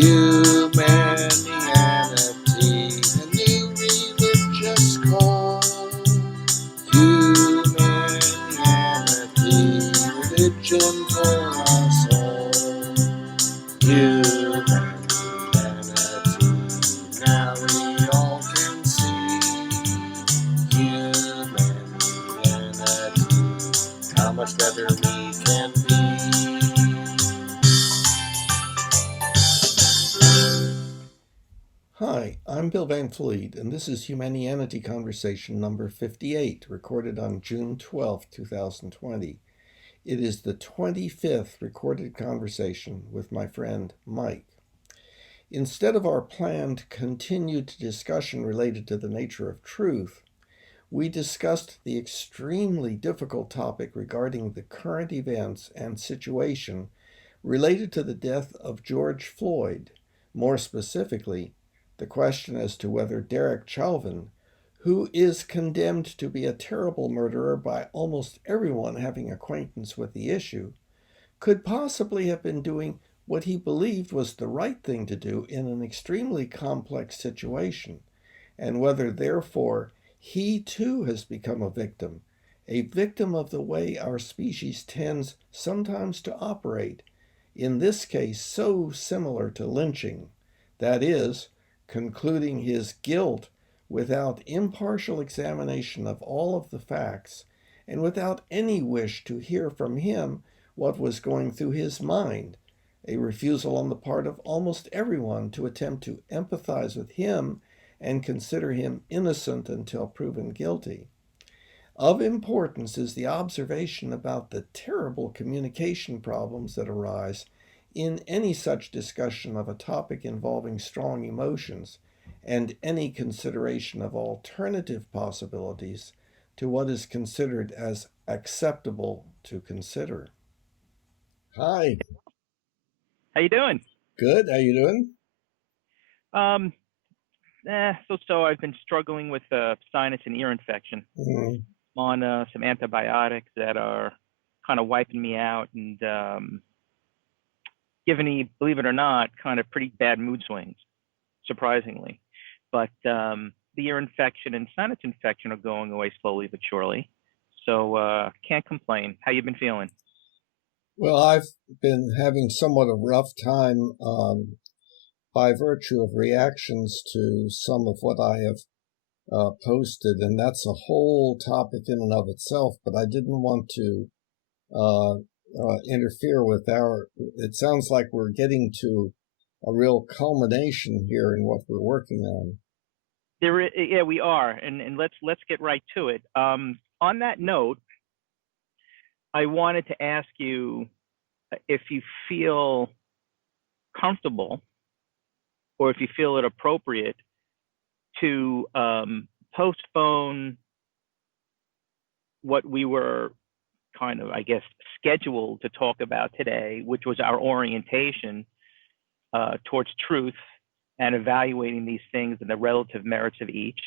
Humanianity, a new religious call. Humanianity, religion for us all. Humanity, now we all can see. Humanity, how much better we can be. Hi, I'm Bill Van Fleet, and this is Humanianity Conversation number 58, recorded on June 12, 2020. It is the 25th recorded conversation with my friend Mike. Instead of our planned continued discussion related to the nature of truth, we discussed the extremely difficult topic regarding the current events and situation related to the death of George Floyd, more specifically, the question as to whether Derek Chauvin, who is condemned to be a terrible murderer by almost everyone having acquaintance with the issue, could possibly have been doing what he believed was the right thing to do in an extremely complex situation, and whether, therefore, he too has become a victim of the way our species tends sometimes to operate, in this case so similar to lynching, that is, concluding his guilt without impartial examination of all of the facts and without any wish to hear from him what was going through his mind, a refusal on the part of almost everyone to attempt to empathize with him and consider him innocent until proven guilty. Of importance is the observation about the terrible communication problems that arise in any such discussion of a topic involving strong emotions, and any consideration of alternative possibilities to what is considered as acceptable to consider. Hi, How you doing? good. How you doing? Um, so I've been struggling with sinus and ear infection. Mm, I'm on some antibiotics that are kind of wiping me out and giving me, believe it or not, kind of pretty bad mood swings, surprisingly. But the ear infection and sinus infection are going away slowly but surely. So can't complain. How you been feeling? Well, I've been having somewhat a rough time by virtue of reactions to some of what I have posted, and that's a whole topic in and of itself. But I didn't want to interfere with our. It sounds like we're getting to a real culmination here in what we're working on. Yeah, we are, and let's get right to it. On that note, I wanted to ask you if you feel comfortable or if you feel it appropriate to postpone what we were kind of, I guess, scheduled to talk about today, which was our orientation towards truth and evaluating these things and the relative merits of each,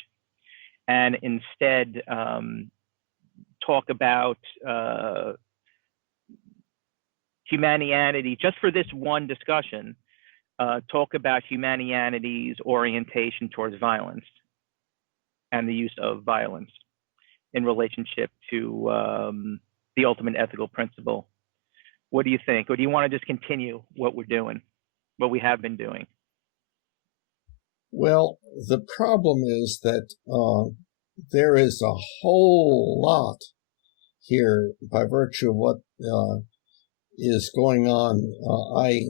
and instead talk about humanity just for this one discussion. Talk about humanity's orientation towards violence and the use of violence in relationship to the ultimate ethical principle. What do you think? Or do you want to just continue what we're doing, what we have been doing? Well, the problem is that there is a whole lot here by virtue of what is going on. I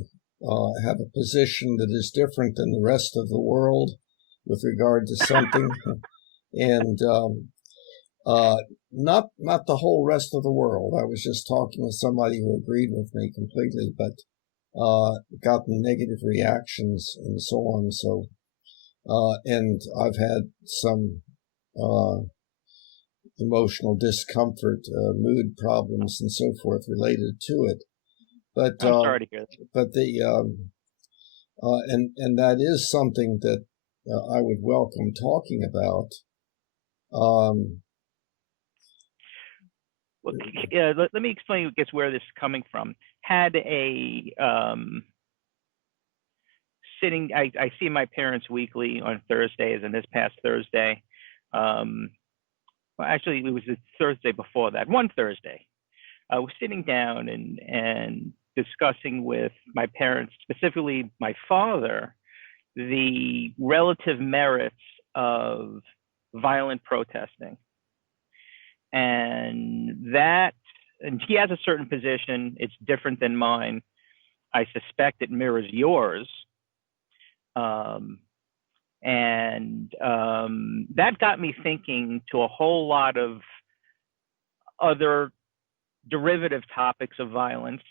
have a position that is different than the rest of the world with regard to something, and not the whole rest of the world. I was just talking with somebody who agreed with me completely, but gotten negative reactions and so on. So, and I've had some emotional discomfort, mood problems, and so forth related to it. But I'm sorry to hear that. but the and that is something that I would welcome talking about. Well, let me explain, I guess, where this is coming from. Had a sitting. I see my parents weekly on Thursdays, and this past Thursday, well, actually, it was the Thursday before that. One Thursday, I was sitting down and discussing with my parents, specifically my father, the relative merits of violent protesting. And he has a certain position. It's different than mine. I suspect it mirrors yours. That got me thinking to a whole lot of other derivative topics of violence,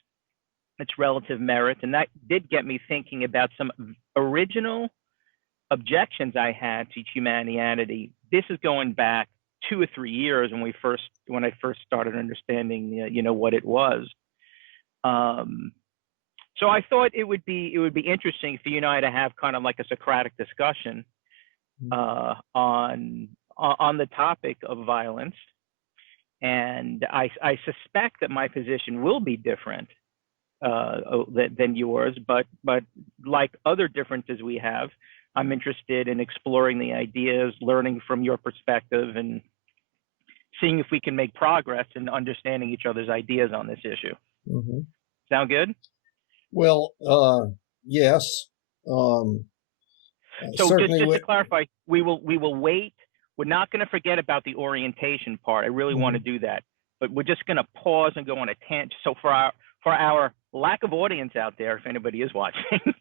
its relative merit. And that did get me thinking about some original objections I had to Humanianity. This is going back 2 or 3 years when I first started understanding, what it was. So I thought it would be interesting for you and I to have kind of like a Socratic discussion on the topic of violence. And I suspect that my position will be different than yours, but like other differences we have, I'm interested in exploring the ideas, learning from your perspective, and seeing if we can make progress in understanding each other's ideas on this issue. Mm-hmm. Sound good? Well, yes. So certainly just to clarify, we will wait. We're not going to forget about the orientation part. I really want to do that, but we're just going to pause and go on a tangent. So for our lack of audience out there, if anybody is watching,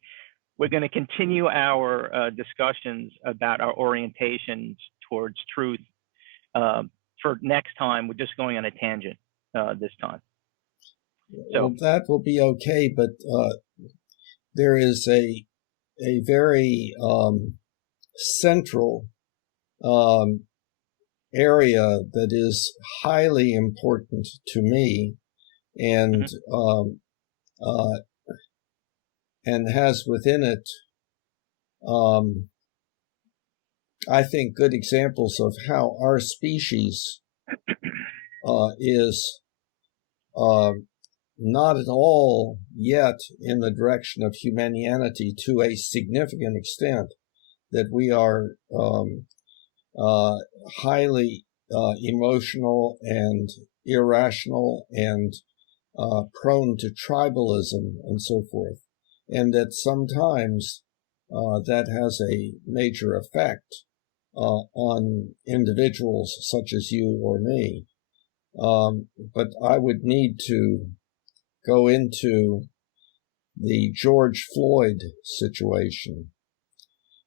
we're going to continue our discussions about our orientations towards truth. For next time, we're just going on a tangent this time. So well, that will be okay, but there is a very central area that is highly important to me, and has within it, I think, good examples of how our species is not at all yet in the direction of humanianity to a significant extent, that we are highly emotional and irrational and prone to tribalism and so forth, and that sometimes that has a major effect on individuals such as you or me. But I would need to go into the George Floyd situation.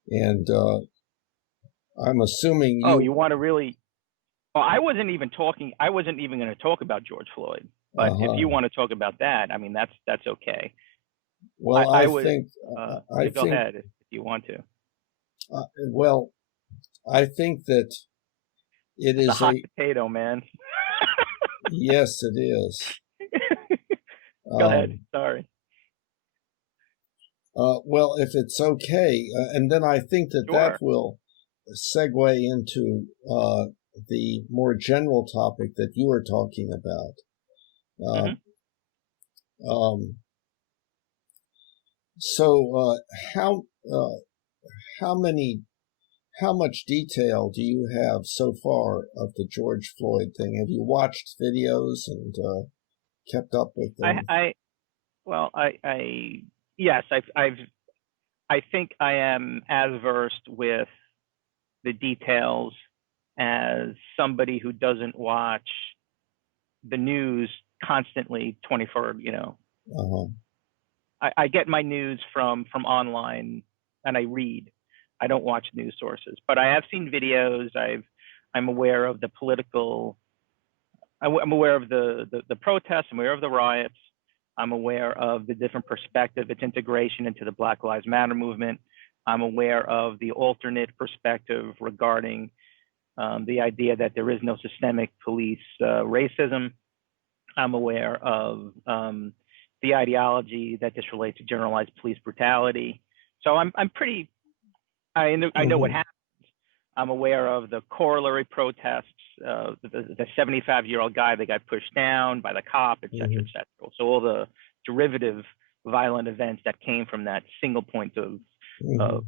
And I'm assuming you... Oh, you want to really... Well, I wasn't even going to talk about George Floyd. But if you want to talk about that, I mean, that's okay. Well, I think... go ahead if you want to. Well, I think that it is a hot potato, man. Yes, it is. Go ahead. Sorry. Well, if it's okay, and then I think that that will segue into the more general topic that you were talking about. So, how much detail do you have so far of the George Floyd thing? Have you watched videos and kept up with them? Yes, I think I am as versed with the details as somebody who doesn't watch the news constantly 24, I get my news from online, and I read. I don't watch news sources, but I have seen videos. I'm aware of the political. I'm aware of the protests. I'm aware of the riots. I'm aware of the different perspective, its integration into the Black Lives Matter movement. I'm aware of the alternate perspective regarding the idea that there is no systemic police racism. I'm aware of the ideology that this relates to generalized police brutality. So I'm pretty. I know what happens. I'm aware of the corollary protests, the 75-year-old guy that got pushed down by the cop, et cetera, et cetera. So all the derivative violent events that came from that single point of of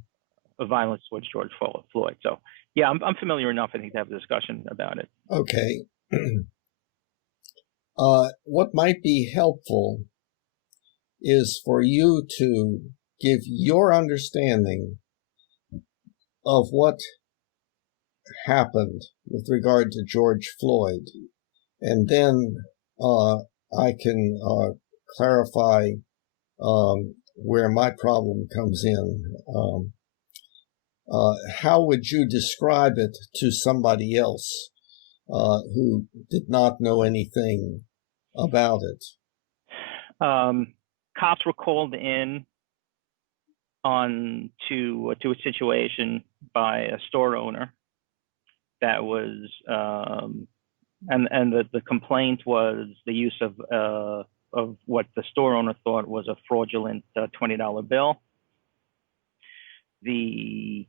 violence towards George Floyd. So, yeah, I'm familiar enough, I think, to have a discussion about it. Okay. What might be helpful is for you to give your understanding of what happened with regard to George Floyd, and then I can clarify where my problem comes in. How would you describe it to somebody else who did not know anything about it? Cops were called in to a situation by a store owner that was, and the complaint was the use of what the store owner thought was a fraudulent $20 bill. The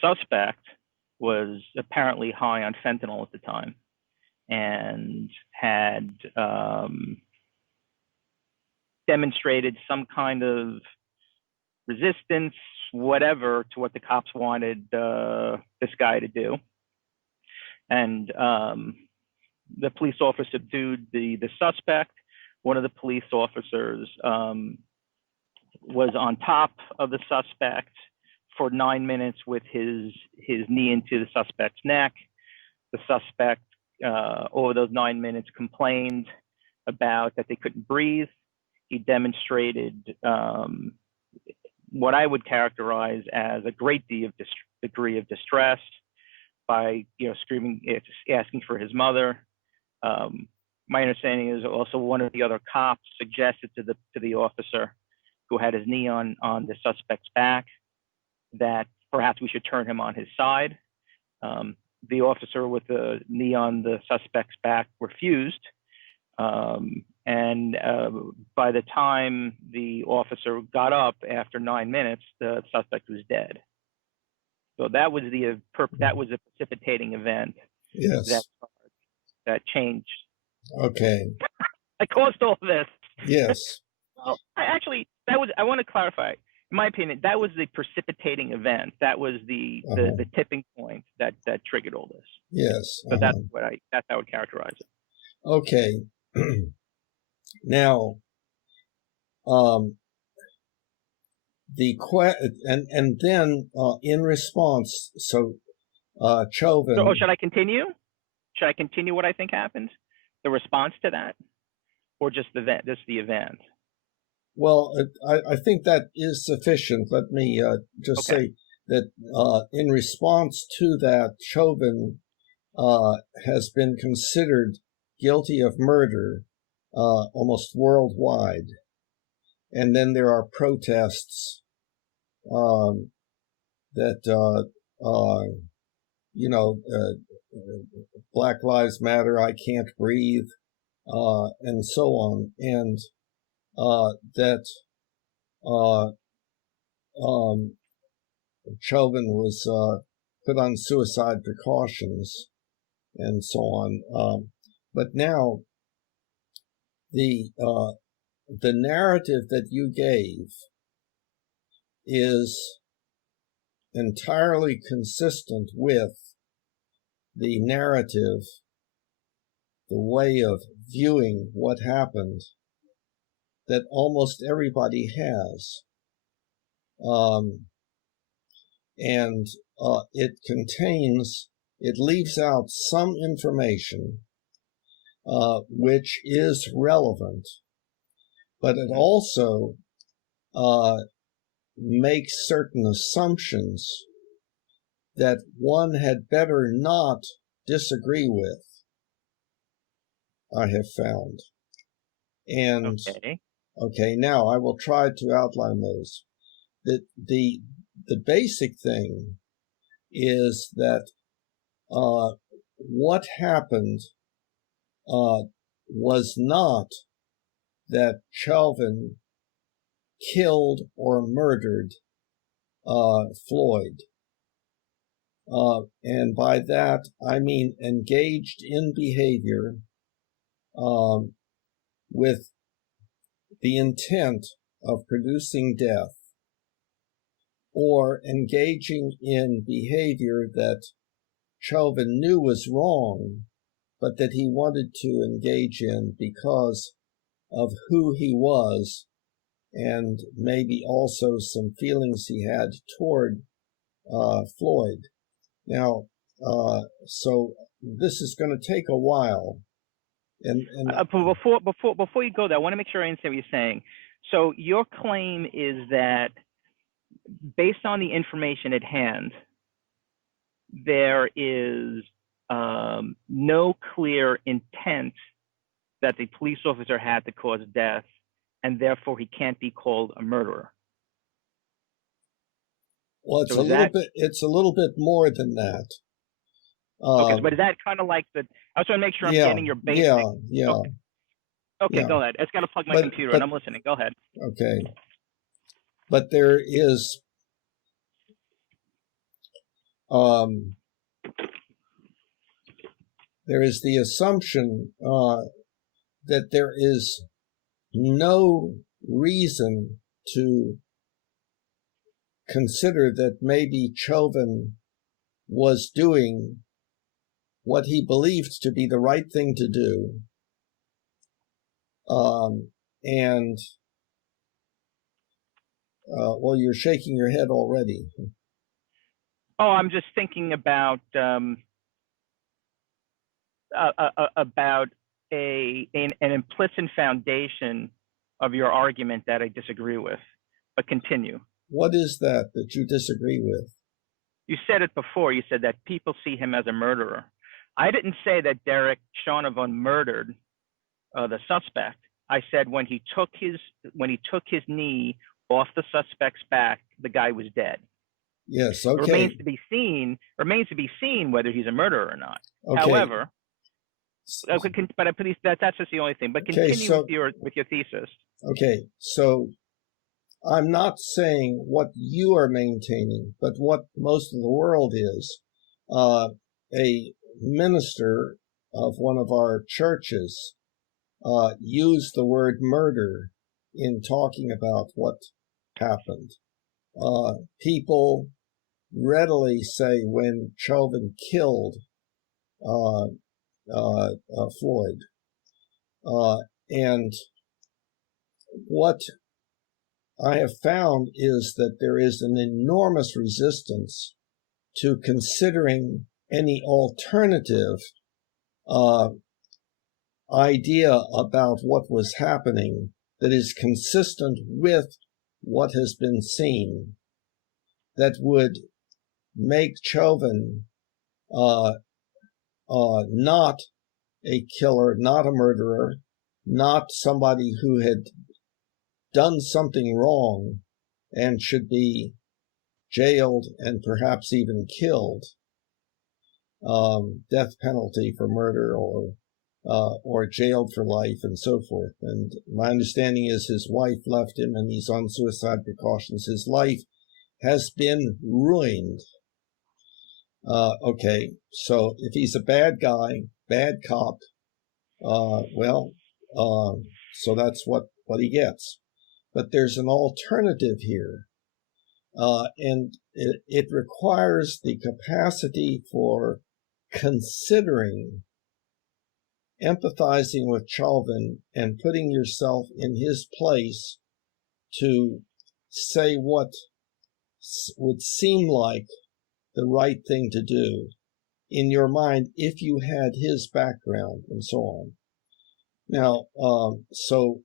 suspect was apparently high on fentanyl at the time and had demonstrated some kind of resistance, whatever, to what the cops wanted this guy to do. And the police officer subdued the suspect. One of the police officers was on top of the suspect for 9 minutes with his knee into the suspect's neck. The suspect, over those 9 minutes, complained about that they couldn't breathe. He demonstrated what I would characterize as a great degree of distress by, screaming, asking for his mother. My understanding is also one of the other cops suggested to the officer who had his knee on the suspect's back that perhaps we should turn him on his side. The officer with the knee on the suspect's back refused. And by the time the officer got up after 9 minutes, the suspect was dead. So that was a precipitating event. Yes. That changed. Okay. I caused all this. Yes. Well, I want to clarify. In my opinion, that was the precipitating event. That was the tipping point that triggered all this. Yes. So that's how I would characterize it. Okay. Now, and then in response, Chauvin. So, should I continue? Should I continue what I think happened? The response to that, or just the event? Well, I think that is sufficient. Let me just say that in response to that, Chauvin has been considered guilty of murder almost worldwide. And then there are protests that, Black Lives Matter, I can't breathe, and so on. And that Chauvin was put on suicide precautions and so on. But now the narrative that you gave is entirely consistent with the narrative, the way of viewing what happened that almost everybody has. And it leaves out some information which is relevant, but it also makes certain assumptions that one had better not disagree with, I have found. And okay, now I will try to outline those. The basic thing is that what happened was not that Chauvin killed or murdered Floyd. And by that, I mean engaged in behavior with the intent of producing death or engaging in behavior that Chauvin knew was wrong, but that he wanted to engage in because of who he was and maybe also some feelings he had toward Floyd. Now, so this is going to take a while. And before you go there, I want to make sure I understand what you're saying. So your claim is that based on the information at hand, there is no clear intent that the police officer had to cause death, and therefore he can't be called a murderer. Well, it's a little bit more than that. Okay, but is that kind of like the? I was trying to make sure I'm getting your basic. Yeah. Okay, go ahead. It's got to plug my computer, and I'm listening. Go ahead. Okay. But there is the assumption that there is no reason to consider that maybe Chauvin was doing what he believed to be the right thing to do. Well, you're shaking your head already. Oh, I'm just thinking about an implicit foundation of your argument that I disagree with. But continue. What is that you disagree with? You said it before. You said that people see him as a murderer. I didn't say that Derek Chauvin murdered the suspect. I said when he took his knee off the suspect's back, the guy was dead. Yes. Okay. It remains to be seen whether he's a murderer or not. Okay. However, but please, that's just the only thing. But continue with your thesis. Okay. So I'm not saying what you are maintaining, but what most of the world is. A minister of one of our churches used the word murder in talking about what happened. People readily say when Chauvin killed Floyd. And what I have found is that there is an enormous resistance to considering any alternative idea about what was happening that is consistent with what has been seen, that would make Chauvin not a killer, not a murderer, not somebody who had done something wrong and should be jailed and perhaps even killed, death penalty for murder or jailed for life and so forth. And my understanding is his wife left him and he's on suicide precautions. His life has been ruined. Okay, so if he's a bad guy, bad cop, so that's what he gets. But there's an alternative here, and it requires the capacity for considering, empathizing with Chauvin, and putting yourself in his place to say what would seem like the right thing to do in your mind if you had his background and so on. Now, so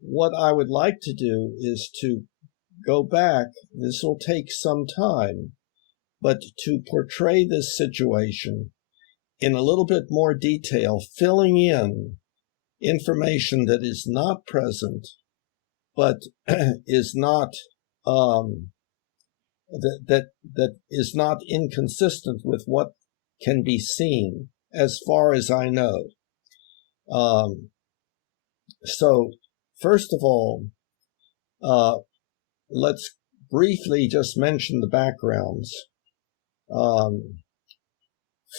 what I would like to do is to go back, this will take some time, but to portray this situation in a little bit more detail, filling in information that is not present, but is not that is not inconsistent with what can be seen, as far as I know. So, first of all, let's briefly just mention the backgrounds.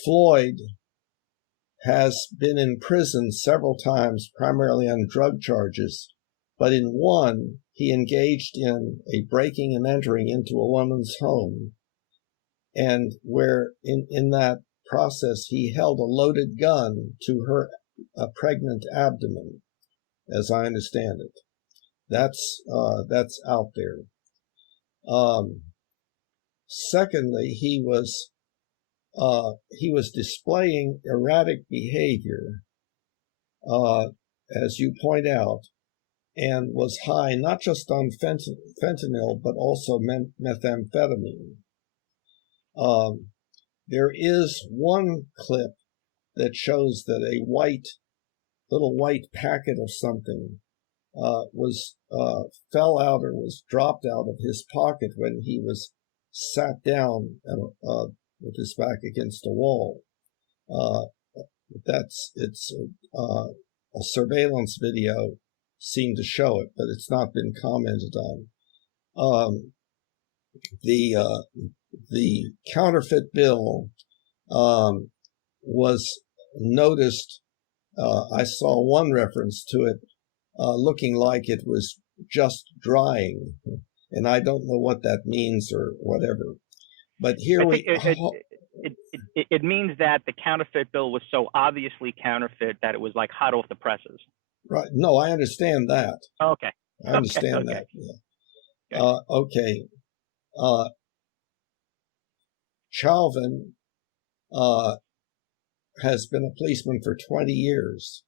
Floyd has been in prison several times, primarily on drug charges, But in one, he engaged in a breaking and entering into a woman's home, and where in that process he held a loaded gun to her pregnant abdomen, as I understand it. That's out there. Secondly, he was displaying erratic behavior, as you point out, and was high not just on fentanyl but also methamphetamine. There is one clip that shows that a little white packet of something fell out or was dropped out of his pocket when he was sat down with his back against a wall. It's a surveillance video seemed to show it, but it's not been commented on. The counterfeit bill was noticed. I saw one reference to it looking like it was just drying, and I don't know what that means or whatever. But here it means that the counterfeit bill was so obviously counterfeit that it was like hot off the presses. Right. No, I understand that. Okay. I understand that. Yeah. Okay. Chauvin has been a policeman for 20 years.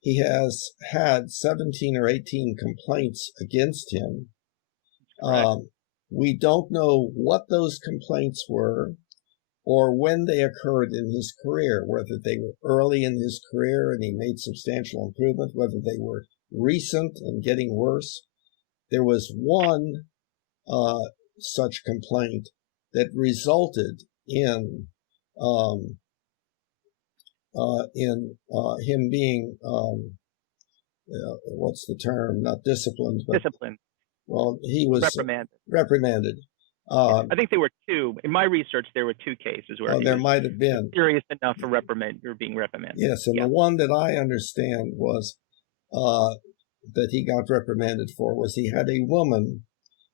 He has had 17 or 18 complaints against him. We don't know what those complaints were or when they occurred in his career, whether they were early in his career and he made substantial improvement, whether they were recent and getting worse. There was one such complaint that resulted in him being what's the term? Not disciplined, but disciplined. Well, he was reprimanded. I think there were two. In my research, there were two cases where there might have been serious enough for being reprimanded. Yes, and the one that I understand was that he got reprimanded for was he had a woman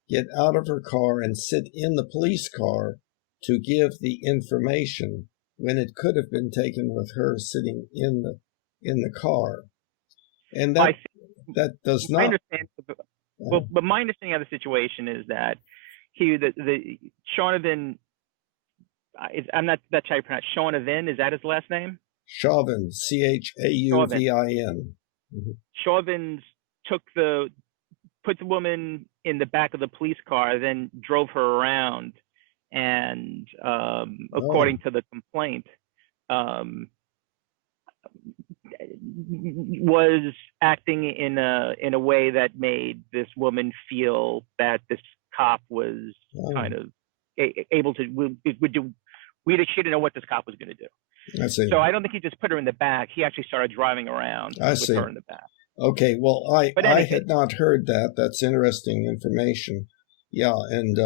get out of her car and sit in the police car to give the information when it could have been taken with her sitting in the car, and that does not. I understand. Well, but my understanding of the situation is that the Chauvin, I'm not that's how you pronounce Chauvin. Is that his last name? Chauvin, Chauvin. Chauvin put the woman in the back of the police car, then drove her around, and according to the complaint, was acting in a way that made this woman feel that this cop was kind of able to she didn't know what this cop was going to do. I see. So I don't think he just put her in the back. He actually started driving around with her in the back. Okay, well, I had not heard that. That's interesting information. Yeah, and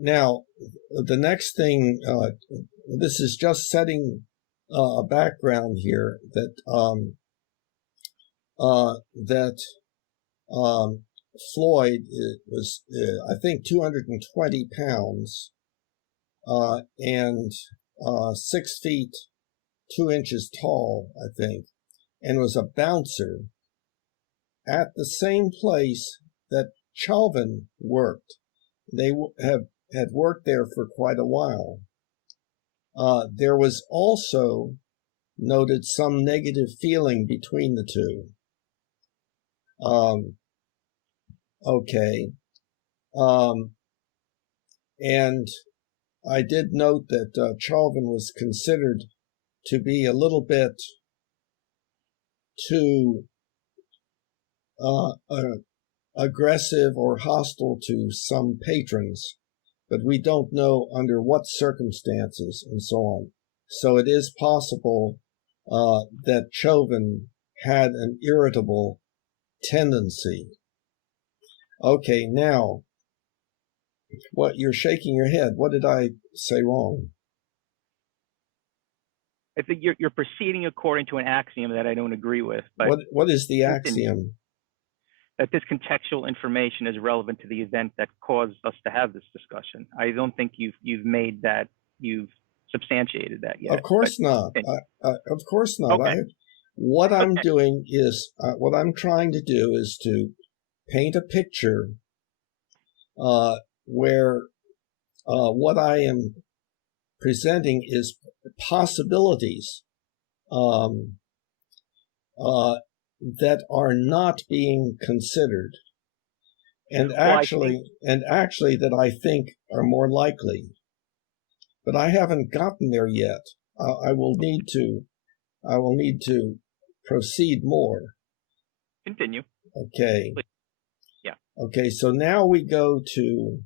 now the next thing, this is just setting a background here that Floyd was, I think, 220 pounds and 6 feet 2 inches tall, I think, and was a bouncer at the same place that Chauvin worked. They had worked there for quite a while. There was also noted some negative feeling between the two. And I did note that Chauvin was considered to be a little bit too aggressive or hostile to some patrons, but we don't know under what circumstances and so on. So it is possible that Chauvin had an irritable tendency. Okay, now, what you're shaking your head. What did I say wrong? I think you're proceeding according to an axiom that I don't agree with. But What is the continue. axiom? That this contextual information is relevant to the event that caused us to have this discussion. I don't think you've made that, you've substantiated that yet. Of course not. Of course not. Okay. What I'm Okay. doing is, what I'm trying to do is to paint a picture where what I am presenting is possibilities that are not being considered, and actually that I think are more likely. But I haven't gotten there yet. I will need to proceed more. Continue. Okay. Please. Yeah. Okay. So now we go to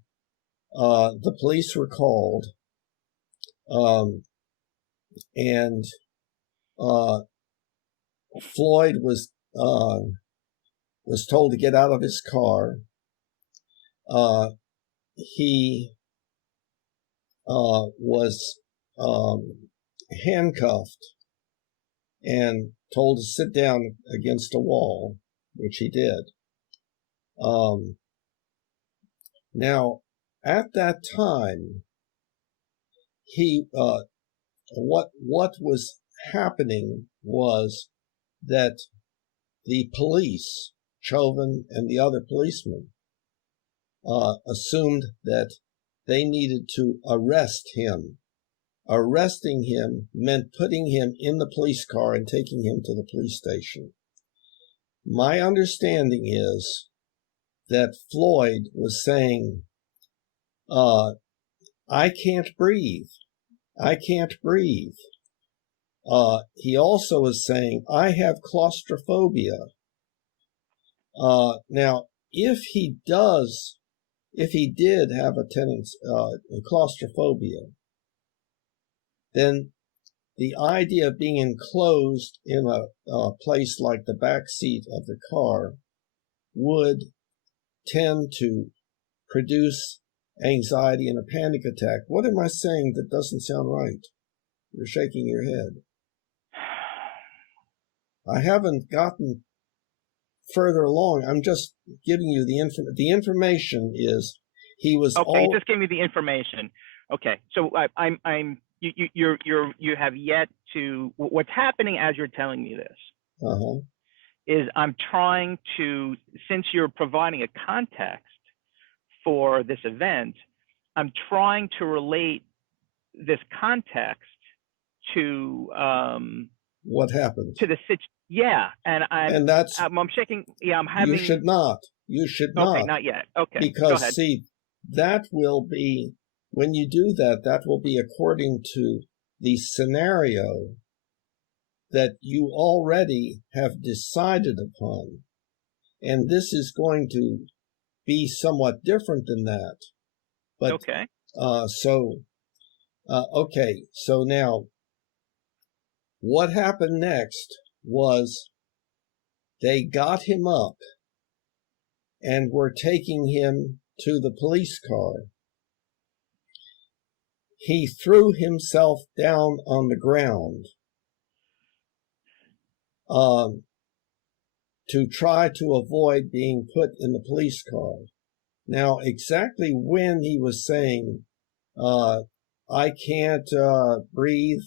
the police were called, and Floyd was told to get out of his car. He was handcuffed and told to sit down against a wall, which he did. Now, at that time, what was happening was that the police, Chauvin and the other policemen, assumed that they needed to arrest him. Arresting him meant putting him in the police car and taking him to the police station. My understanding is that Floyd was saying, I can't breathe. I can't breathe. He also was saying, I have claustrophobia. Now, if he did have a tendency, claustrophobia, then the idea of being enclosed in a place like the back seat of the car would tend to produce anxiety and a panic attack. What am I saying that doesn't sound right? You're shaking your head. I haven't gotten further along. I'm just giving you the information is he was okay. You just gave me the information. Okay, so you have yet to. What's happening as you're telling me this is I'm trying to, since you're providing a context for this event, I'm trying to relate this context to what happened to the situation. Yeah, and I'm shaking. Yeah, I'm having. You should not. Okay, not yet. Okay, because go ahead. See, that will be, when you do that, that will be according to the scenario that you already have decided upon, and this is going to be somewhat different than that. But okay. Okay. So now, what happened next was they got him up and were taking him to the police car. He threw himself down on the ground to try to avoid being put in the police car. Now, exactly when he was saying, I can't breathe,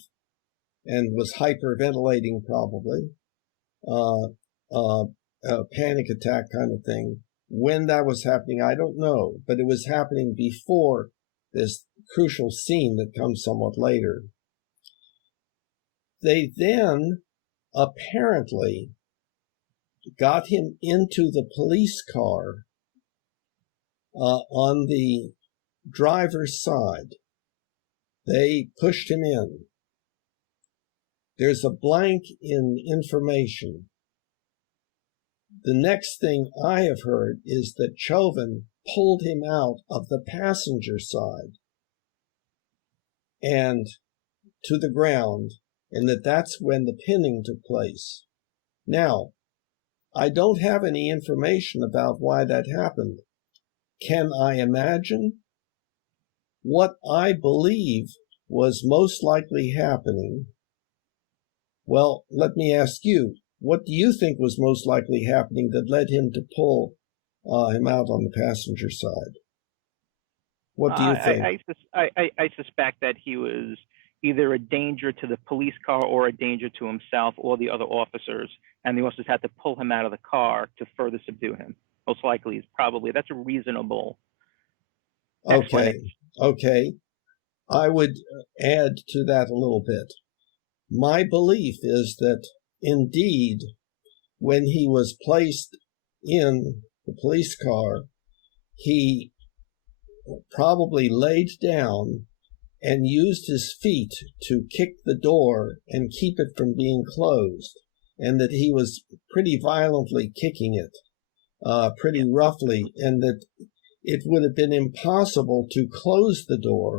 and was hyperventilating probably, a panic attack kind of thing, when that was happening, I don't know, but it was happening before this crucial scene that comes somewhat later. They then apparently got him into the police car on the driver's side. They pushed him in. There's a blank in information. The next thing I have heard is that Chauvin pulled him out of the passenger side and to the ground, and that's when the pinning took place. Now, I don't have any information about why that happened. Can I imagine? What I believe was most likely happening Well, let me ask you, what do you think was most likely happening that led him to pull him out on the passenger side? What do you think? I suspect that he was either a danger to the police car or a danger to himself or the other officers, and the officers had to pull him out of the car to further subdue him. Most likely, that's a reasonable explanation. Okay. I would add to that a little bit. My belief is that indeed, when he was placed in the police car, he probably laid down and used his feet to kick the door and keep it from being closed, and that he was pretty violently kicking it, pretty roughly, and that it would have been impossible to close the door.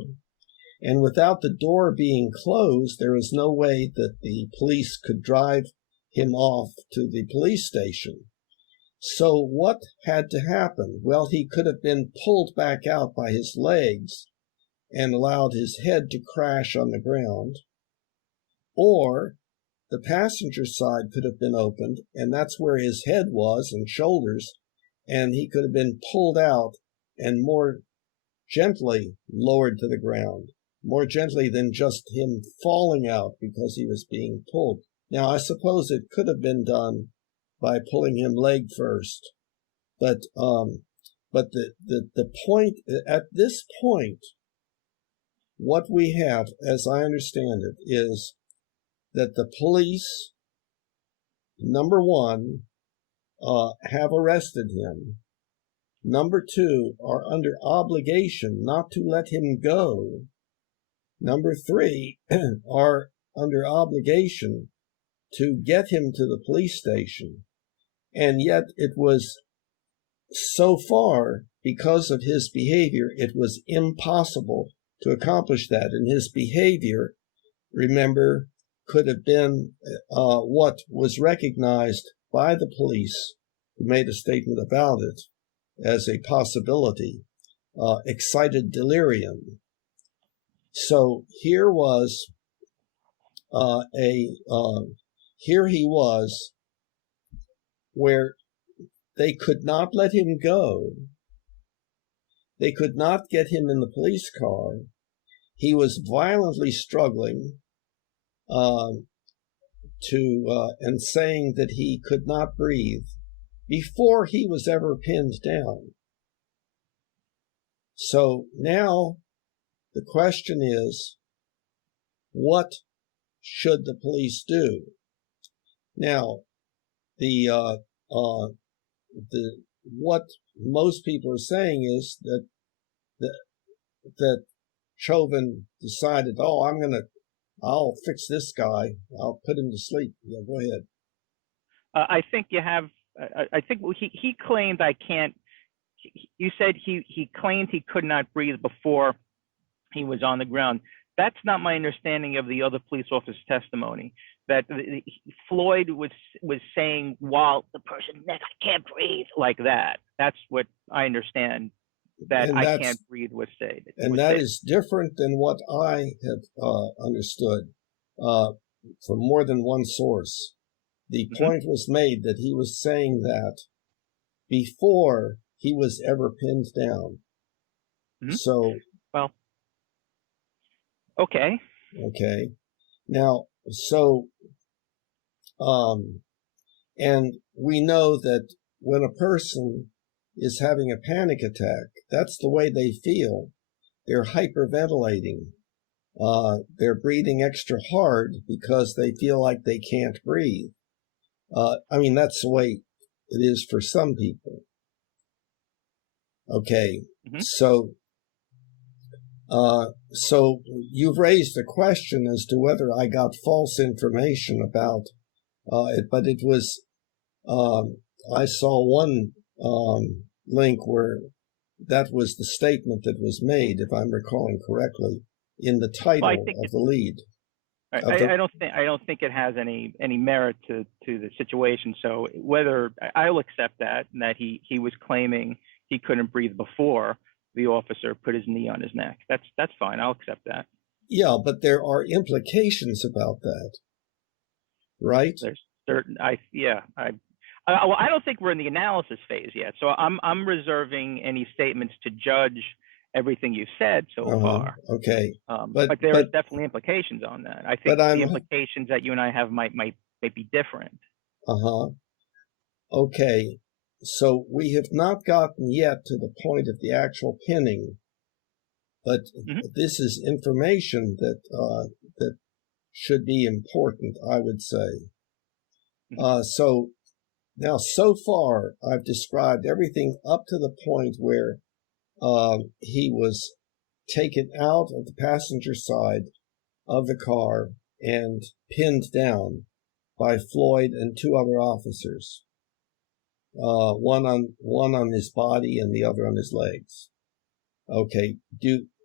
And without the door being closed, there is no way that the police could drive him off to the police station. So what had to happen? Well, he could have been pulled back out by his legs and allowed his head to crash on the ground, or the passenger side could have been opened, and that's where his head was and shoulders, and he could have been pulled out and more gently lowered to the ground, more gently than just him falling out because he was being pulled. Now, I suppose it could have been done by pulling him leg first, but the point, at this point, what we have, as I understand it, is that the police, number one, have arrested him. Number two, are under obligation not to let him go. Number three, are under obligation to get him to the police station. And yet it was so far, because of his behavior, it was impossible to accomplish that. And his behavior, remember, could have been what was recognized by the police, who made a statement about it, as a possibility, excited delirium. So here he was, where they could not let him go. They could not get him in the police car. He was violently struggling and saying that he could not breathe before he was ever pinned down. So now the question is, what should the police do? Now, what most people are saying is that Chauvin decided, I'll fix this guy. I'll put him to sleep. Yeah, go ahead. I think he claimed you said he claimed he could not breathe before he was on the ground. That's not my understanding of the other police officer's testimony. That Floyd was saying while the person next, I can't breathe, like that. That's what I understand. That I can't breathe was said. And that is different than what I have understood from more than one source. The point was made that he was saying that before he was ever pinned down. So, well, okay. Now, so, and we know that when a person is having a panic attack, that's the way they feel. They're hyperventilating. They're breathing extra hard because they feel like they can't breathe. That's the way it is for some people. Okay, so you've raised a question as to whether I got false information about it, but it was, I saw one link where that was the statement that was made, if I'm recalling correctly, in the title of the lead. I don't think it has any merit to the situation. So whether I'll accept that he was claiming he couldn't breathe before the officer put his knee on his neck. That's fine. I'll accept that. Yeah, but there are implications about that. right? There's certain, well, I don't think we're in the analysis phase yet. So I'm reserving any statements to judge everything you've said so far. Okay. But there's definitely implications on that. I think the implications that you and I have might be different. Okay. So we have not gotten yet to the point of the actual pinning, but this is information that that should be important, I would say. So now, so far, I've described everything up to the point where he was taken out of the passenger side of the car and pinned down by Floyd and two other officers, one on his body and the other on his legs. Okay,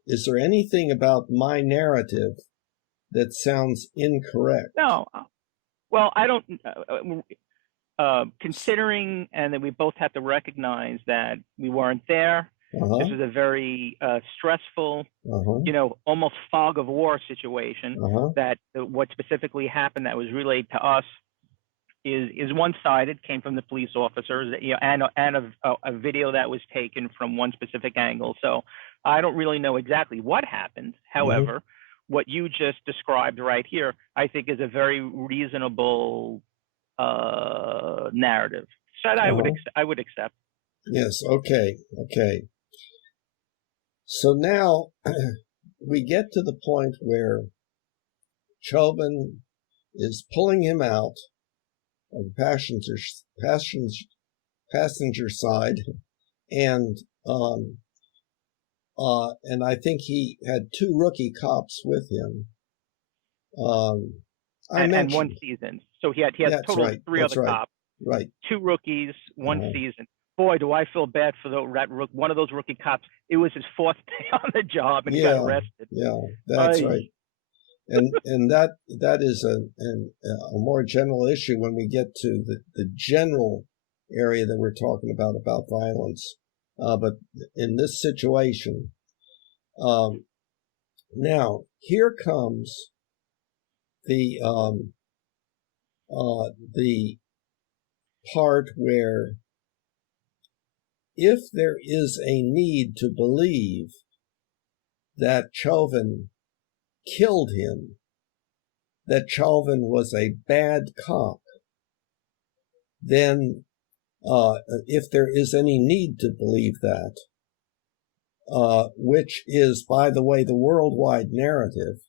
is there anything about my narrative that sounds incorrect? No. Well, I don't. Considering, and that we both have to recognize that we weren't there. This is a very stressful, almost fog of war situation. That what specifically happened that was relayed to us is one-sided, came from the police officers, and a video that was taken from one specific angle. So I don't really know exactly what happened. However, what you just described right here, I think, is a very reasonable narrative. So I would accept. Yes. Okay. So now we get to the point where Chauvin is pulling him out of the passenger side, and I think he had two rookie cops with him. And one season. So he had total three other cops. Right. Two rookies, one season. Boy, do I feel bad for one of those rookie cops. It was his fourth day on the job, and he got arrested. Yeah, that's right. And that is a more general issue when we get to the general area that we're talking about violence. But in this situation, now here comes the part where, if there is a need to believe that Chauvin killed him, that Chauvin was a bad cop, then if there is any need to believe that, which is, by the way, the worldwide narrative.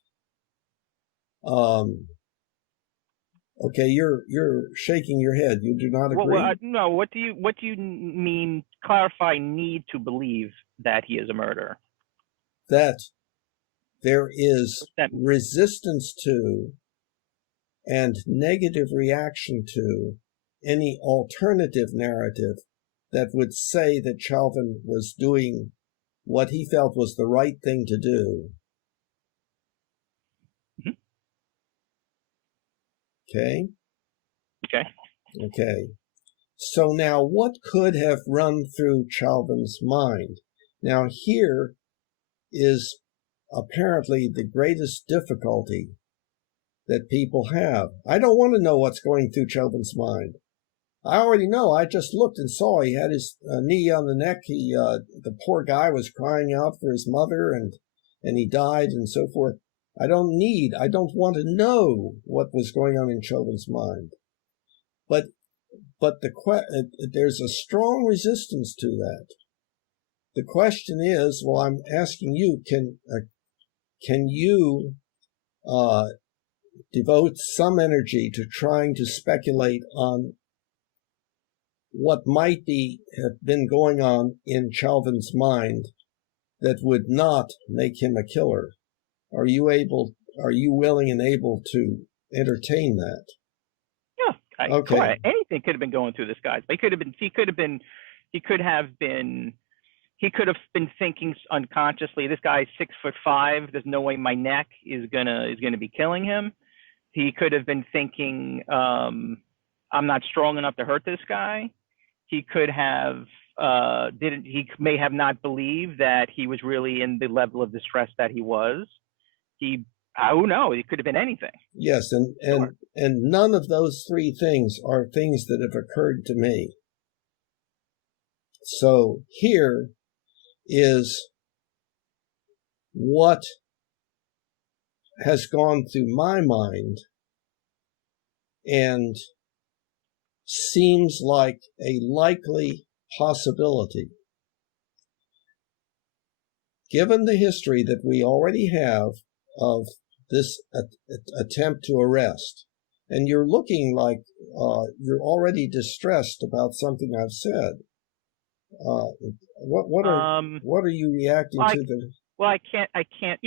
Okay, you're shaking your head. You do not agree? No. What do you mean? Clarify. Need to believe that he is a murderer. That there is resistance to and negative reaction to any alternative narrative that would say that Chauvin was doing what he felt was the right thing to do. Okay? Okay. So now, what could have run through Chauvin's mind? Now, here is apparently the greatest difficulty that people have. I don't want to know what's going through Chauvin's mind. I already know. I just looked and saw he had his knee on the neck. The poor guy was crying out for his mother, and he died, and so forth. I don't want to know what was going on in Chauvin's mind. But there's a strong resistance to that. The question is, well, I'm asking you, can you devote some energy to trying to speculate on what might have been going on in Chauvin's mind that would not make him a killer? Are you willing and able to entertain that? Yeah. Okay. Anything could have been going through this guy's. He could have been thinking unconsciously, this guy's 6'5". There's no way my neck is gonna be killing him. He could have been thinking, I'm not strong enough to hurt this guy. He could have he may have not believed that he was really in the level of distress that he was. Who knows? It could have been anything. Yes, Sure. and none of those three things are things that have occurred to me. So here is what has gone through my mind and seems like a likely possibility. Given the history that we already have of this attempt to arrest, and you're looking like you're already distressed about something I've said. What are you reacting to? Well, I can't.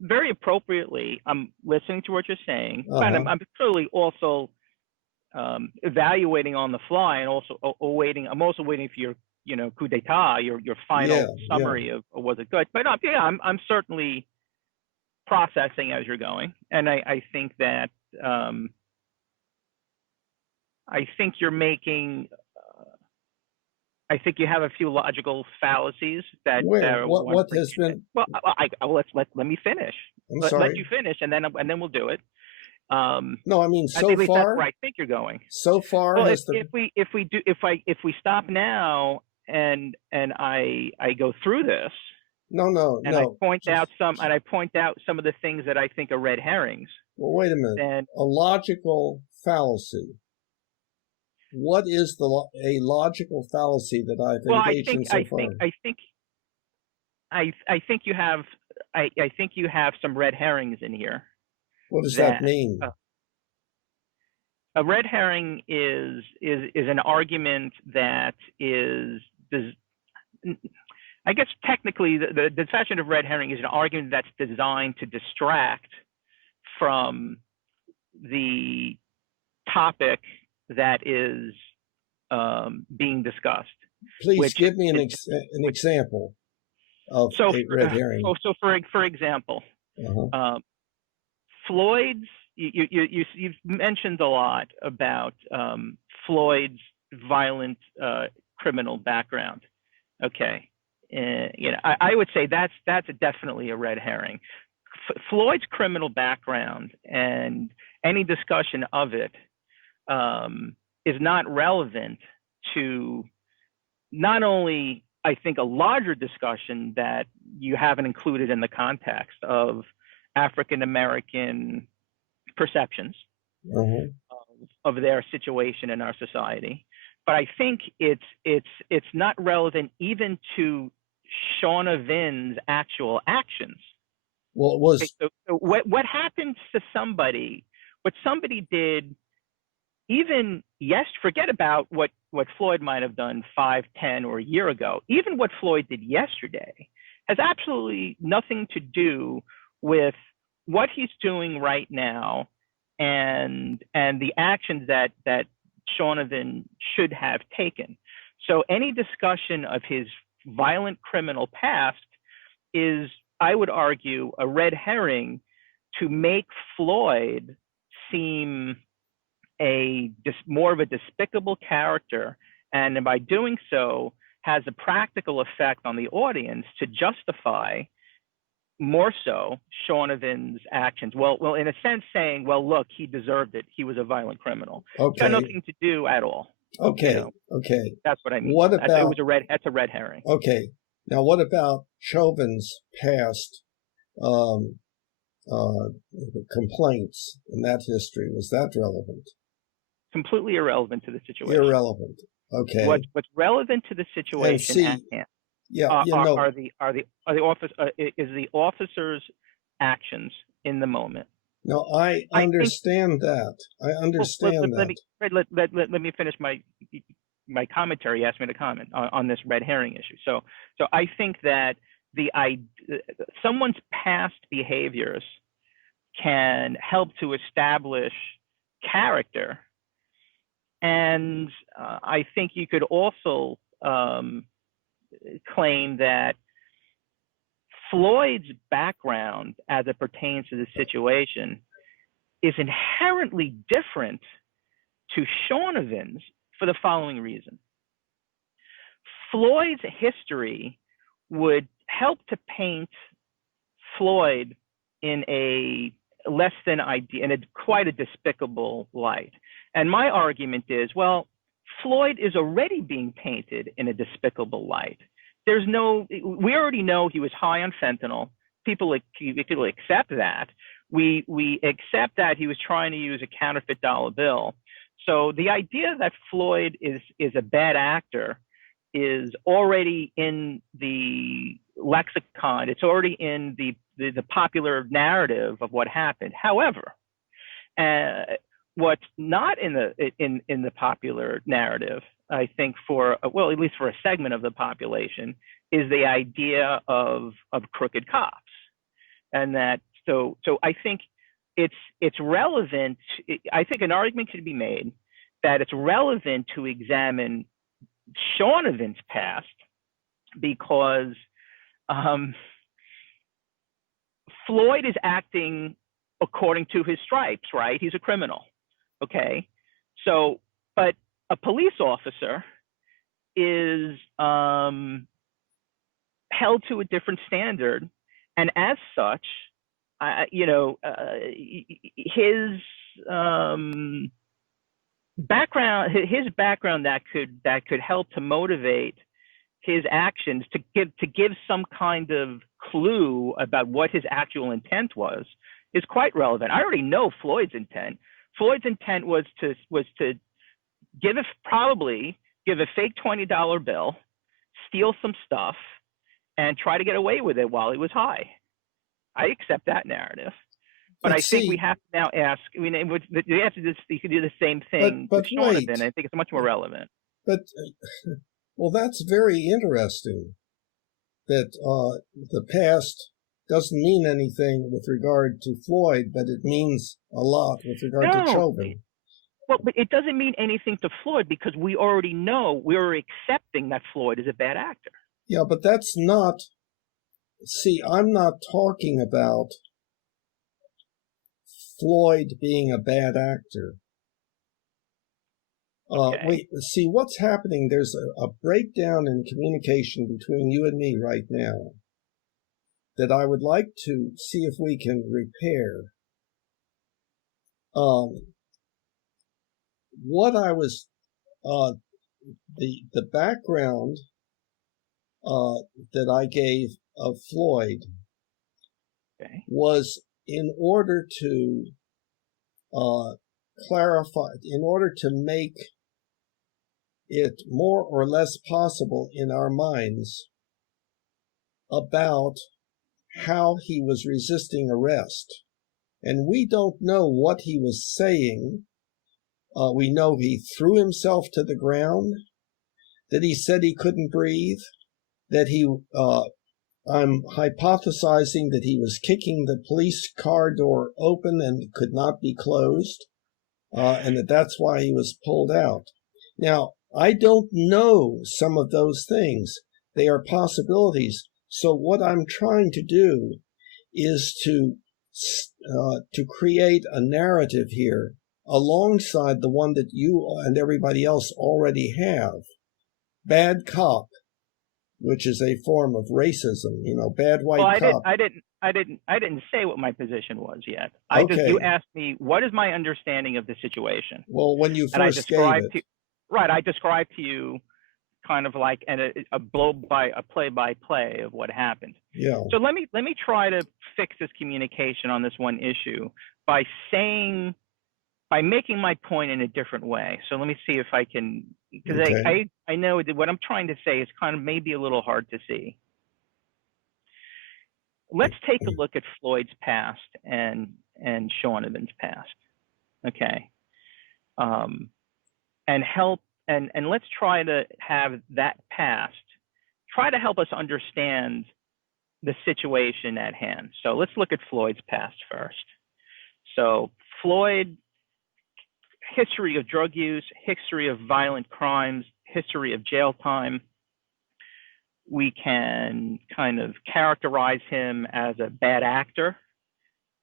Very appropriately, I'm listening to what you're saying, but I'm clearly also evaluating on the fly, and also awaiting. I'm also waiting for your, coup d'état, your final summary of was it good. But I'm certainly processing as you're going, and I think that I think you're making. I think you have a few logical fallacies that. What has been? Well, let me finish. Let you finish, and then we'll do it. No, I mean so at least far. That's where I think you're going. So far, well, if we stop now and I go through this. I point out some of the things that I think are red herrings. Well, wait a minute. A logical fallacy. What is a logical fallacy that I've engaged in so far? I think you have I think you have some red herrings in here. What does that mean? A red herring is an argument that is I guess technically the definition of red herring is an argument that's designed to distract from the topic that is being discussed. Please give me an example of a red herring. So for example, Floyd's. You've mentioned a lot about Floyd's violent criminal background. Okay, I would say that's definitely a red herring. Floyd's criminal background and any discussion of it is not relevant to not only, I think, a larger discussion that you haven't included in the context of African American perceptions of their situation in our society, but I think it's not relevant even to Shauna Vinn's actual actions. Well, it was. Okay, so what happens to somebody? What somebody did, even forget about what Floyd might have done 5, 10, or a year ago. Even what Floyd did yesterday has absolutely nothing to do with what he's doing right now and the actions that Shauna Vinn should have taken. So any discussion of his violent criminal past is, I would argue, a red herring to make Floyd seem more of a despicable character, and by doing so has a practical effect on the audience to justify more so Shauna Vinn's actions. Well, in a sense, saying, well, look, he deserved it. He was a violent criminal. Okay. It's got nothing to do at all. Okay. Okay. That's what I mean. What about? That's a red herring. Okay. Now, what about Chauvin's past complaints in that history? Was that relevant? Completely irrelevant to the situation. Irrelevant. Okay. What's relevant to the situation at hand? Are the officer's actions in the moment. No, I understand that. I understand that. Let me finish my commentary. You asked me to comment on this red herring issue. So I think that someone's past behaviors can help to establish character, and I think you could also claim that Floyd's background as it pertains to the situation is inherently different to Shauna Vinn's for the following reason. Floyd's history would help to paint Floyd in a less than ideal, in a quite a despicable light. And my argument is, well, Floyd is already being painted in a despicable light. We already know he was high on fentanyl. People accept that. We accept that he was trying to use a counterfeit dollar bill. So the idea that Floyd is a bad actor is already in the lexicon. It's already in the popular narrative of what happened. However, what's not in the popular narrative, I think, at least for a segment of the population, is the idea of crooked cops, and that so I think it's relevant. I think an argument could be made that it's relevant to examine Shaughnevin's past because Floyd is acting according to his stripes, right? He's a criminal, okay? So, but a police officer is held to a different standard, and as such, his background that could help to motivate his actions, to give some kind of clue about what his actual intent was, is quite relevant. I already know Floyd's intent. Floyd's intent was to probably give a fake $20 bill, steal some stuff, and try to get away with it while he was high. I accept that narrative. But I think we have to now ask, you could do the same thing with Shonovan. I think it's much more relevant. But, well, that's very interesting that the past doesn't mean anything with regard to Floyd, but it means a lot with regard to Chauvin. Well, but it doesn't mean anything to Floyd because we already know, we're accepting that Floyd is a bad actor. Yeah, but that's not, see, I'm not talking about Floyd being a bad actor. Okay. See, what's happening, there's a breakdown in communication between you and me right now that I would like to see if we can repair. What I was, the background that I gave of Floyd was in order to clarify, in order to make it more or less possible in our minds about how he was resisting arrest. And we don't know what he was saying. We know he threw himself to the ground, that he said he couldn't breathe, that I'm hypothesizing that he was kicking the police car door open and could not be closed, and that's why he was pulled out. Now, I don't know some of those things. They are possibilities. So what I'm trying to do is to create a narrative here alongside the one that you and everybody else already have. Bad cop, which is a form of racism, bad white cop. I didn't say what my position was yet. Okay. You asked me, what is my understanding of the situation? Well, when you first gave it. I described to you kind of like a play-by-play of what happened. Yeah. So let me try to fix this communication on this one issue by making my point in a different way. So let me see if I can, because I know that what I'm trying to say is kind of maybe a little hard to see. Let's take a look at Floyd's past and Shaughnevin's past, okay? And let's try to have that past try to help us understand the situation at hand. So let's look at Floyd's past first. So Floyd, history of drug use, history of violent crimes, history of jail time. We can kind of characterize him as a bad actor,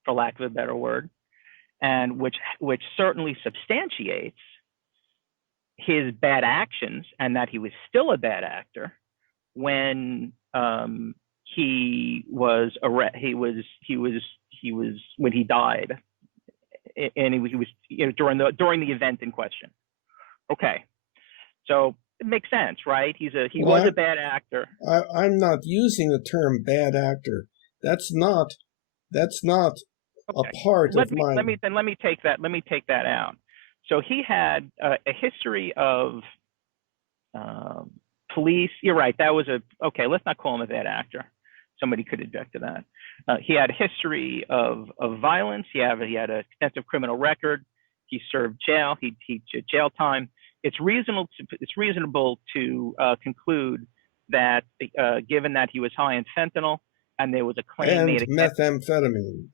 for lack of a better word, and which certainly substantiates his bad actions and that he was still a bad actor when he was when he died, and he was during the event in question. Okay, so it makes sense, right? He was a bad actor. I'm not using the term bad actor. That's not Okay. a part of my. Let me take that out. So he had a history of police. You're right. That was okay. Let's not call him a bad actor. Somebody could object to that. He had a history of violence. He had an extensive criminal record. He served jail. He jail time. It's reasonable to conclude that given that he was high in fentanyl and there was a claim made against methamphetamine,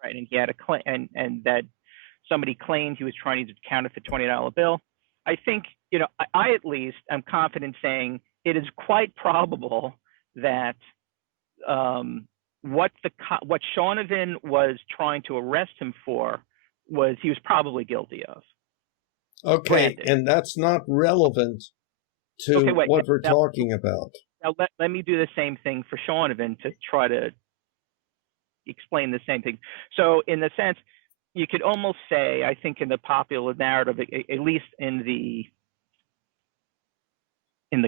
right, and he had a claim, and that somebody claimed he was trying to counterfeit $20 bill. I think, I at least am confident saying it is quite probable that what Shonovan was trying to arrest him for he was probably guilty of. Okay, granted. And that's not relevant to what we're talking about. Now let me do the same thing for Shonovan to try to explain the same thing. So in the sense, you could almost say, I think in the popular narrative, at least in the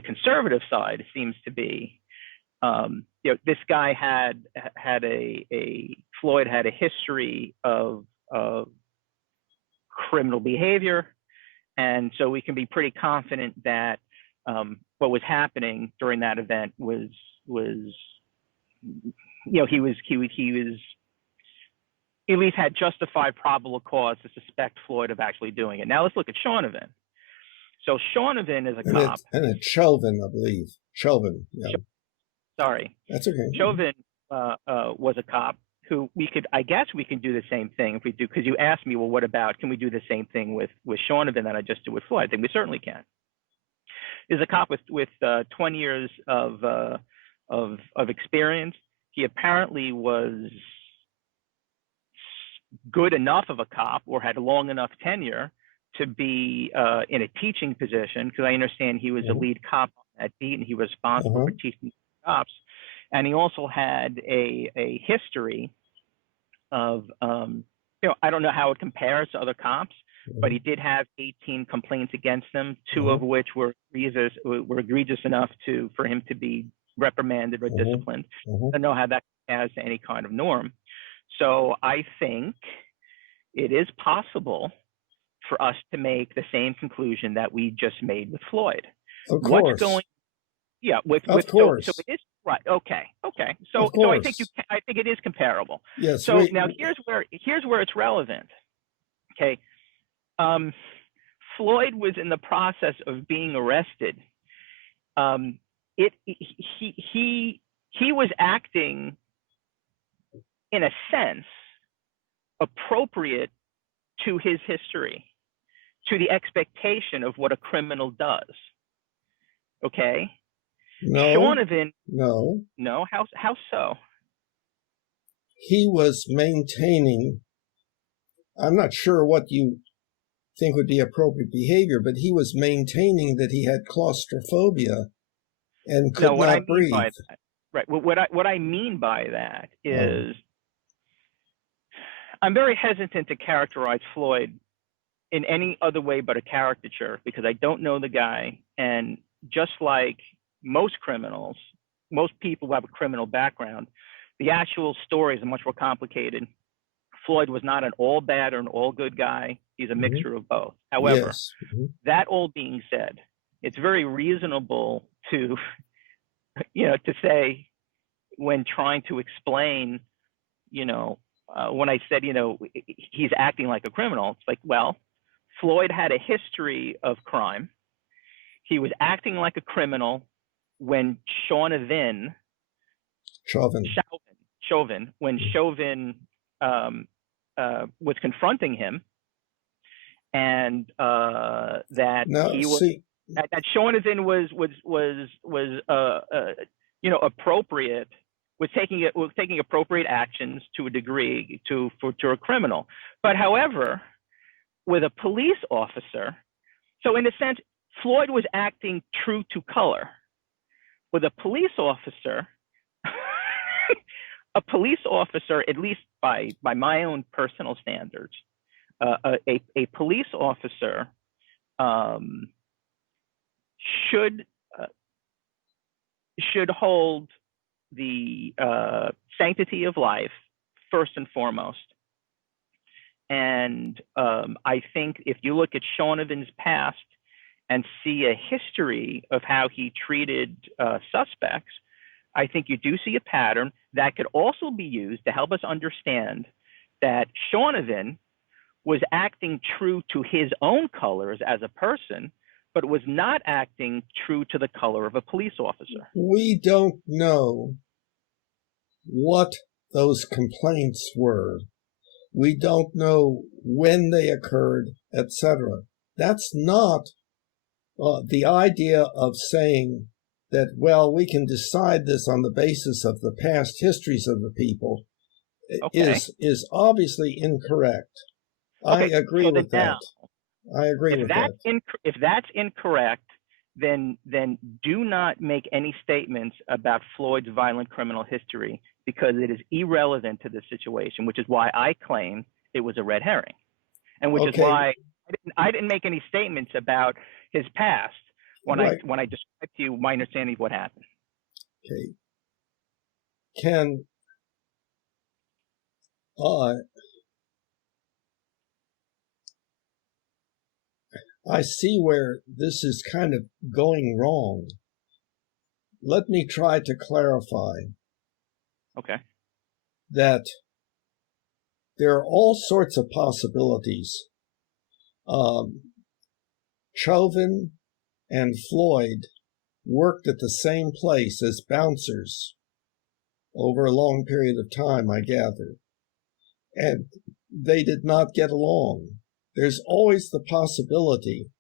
conservative side, it seems to be, this guy Floyd had a history of criminal behavior, and so we can be pretty confident that what was happening during that event was he was at least had justified probable cause to suspect Floyd of actually doing it. Now let's look at Shonovan. So Shonovan is a cop. And it's Chauvin, I believe. Chauvin, yeah. Sorry. That's okay. Chauvin was a cop who we can do the same thing if we do, because you asked me, well, what about, can we do the same thing with Shonovan that I just did with Floyd? I think we certainly can. Is a cop with 20 years of experience. He apparently was good enough of a cop or had long enough tenure to be in a teaching position, because I understand he was a lead cop at beat and he was responsible for teaching cops. And he also had a history of, I don't know how it compares to other cops, but he did have 18 complaints against him, 2 of which were egregious enough for him to be reprimanded or disciplined. I don't know how that has any kind of norm. So I think it is possible for us to make the same conclusion that we just made with Floyd. Of course. Of course. So it is right. Okay. So I think it is comparable. Yes. So now here's where it's relevant. Okay. Floyd was in the process of being arrested. He was acting in a sense appropriate to his history, to the expectation of what a criminal does. Okay. No. Shonovan. No. How so? He was maintaining. I'm not sure what you think would be appropriate behavior, but he was maintaining that he had claustrophobia and could not breathe. Right. What I mean by that is, I'm very hesitant to characterize Floyd in any other way but a caricature, because I don't know the guy. And just like most criminals, most people who have a criminal background, the actual stories are much more complicated. Floyd was not an all bad or an all good guy. He's a mixture of both. However, that all being said, it's very reasonable to, to say, when trying to explain, when I said, he's acting like a criminal, it's like, well, Floyd had a history of crime. He was acting like a criminal when Chauvin was confronting him, and that Shonovan was appropriate, was taking appropriate actions to a degree for a criminal. But however, with a police officer, so in a sense, Floyd was acting true to color. With a police officer, a police officer, at least by my own personal standards, a police officer should hold the sanctity of life first and foremost. And I think if you look at Shaughnevin's past and see a history of how he treated suspects, I think you do see a pattern that could also be used to help us understand that Shaughnevin was acting true to his own colors as a person, but was not acting true to the color of a police officer. We don't know what those complaints were. We don't know when they occurred, etc. That's not the idea of saying that, well, we can decide this on the basis of the past histories of the people, is obviously incorrect. I agree with that. I agree with that. If that's incorrect, then do not make any statements about Floyd's violent criminal history, because it is irrelevant to the situation, which is why I claim it was a red herring, and which is why I didn't make any statements about his past when I described to you my understanding of what happened. Okay. I see where this is kind of going wrong. Let me try to clarify. Okay. That there are all sorts of possibilities. Chauvin and Floyd worked at the same place as bouncers over a long period of time, I gather, and they did not get along. There's always the possibility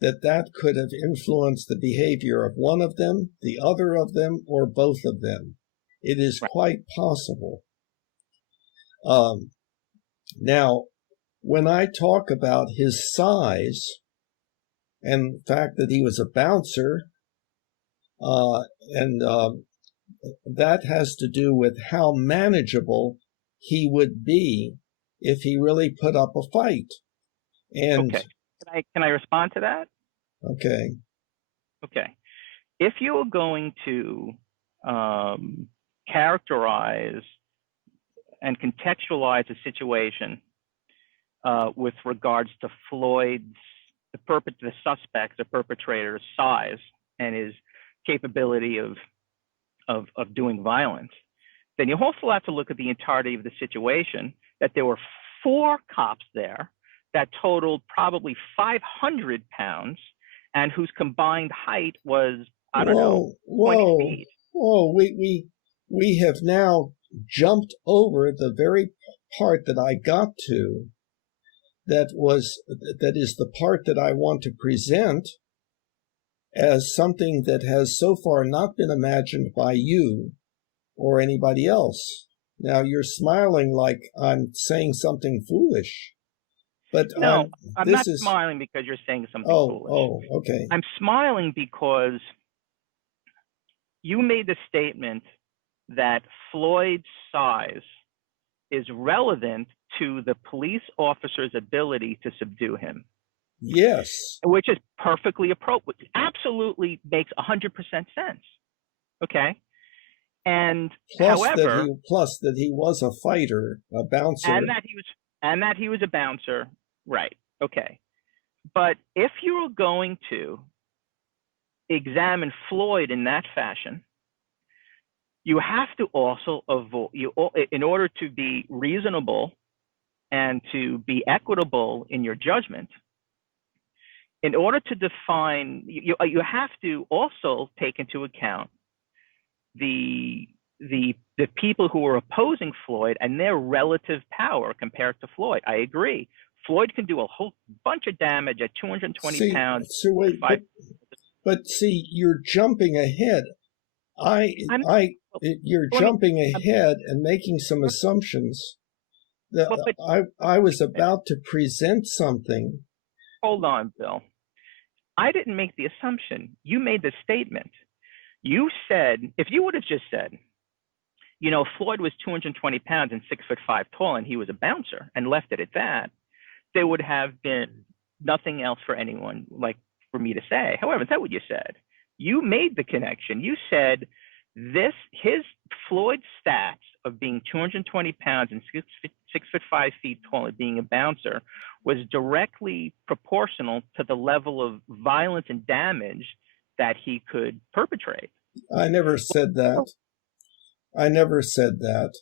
that that could have influenced the behavior of one of them, the other of them, or both of them. It is quite possible. Now, when I talk about his size and the fact that he was a bouncer, that has to do with how manageable he would be if he really put up a fight. And okay. Can I respond to that? Okay. Okay. If you're going to characterize and contextualize a situation with regards to Floyd's, the suspect, the perpetrator's size and his capability of doing violence, then you also have to look at the entirety of the situation, that there were 4 cops there that totaled probably 500 pounds and whose combined height was, I don't know, 20 feet. Whoa, we have now jumped over the very part that I got to, that is the part that I want to present as something that has so far not been imagined by you or anybody else. Now you're smiling like I'm saying something foolish. But no, I'm not smiling because you're saying something foolish. Oh, okay. I'm smiling because you made the statement that Floyd's size is relevant to the police officer's ability to subdue him. Yes. Which is perfectly appropriate. Absolutely makes 100% sense. Okay? And plus that he was a fighter, a bouncer. And that he was a bouncer. Right. Okay. But if you're going to examine Floyd in that fashion, you have to also avoid, in order to be reasonable and to be equitable in your judgment, in order to define, you have to also take into account the people who are opposing Floyd and their relative power compared to Floyd. I agree. Floyd can do a whole bunch of damage at 220 pounds. So wait, but see, you're jumping ahead. You're jumping ahead and making some assumptions. I was about to present something. Hold on, Bill. I didn't make the assumption. You made the statement. You said, if you would have just said, you know, Floyd was 220 pounds and 6'5" tall, and he was a bouncer, and left it at that, there would have been nothing else for anyone like for me to say. However, that's what you said. You made the connection. You said his Floyd's stats of being 220 pounds and 6'5" tall and being a bouncer was directly proportional to the level of violence and damage that he could perpetrate. I never said that. I never said that.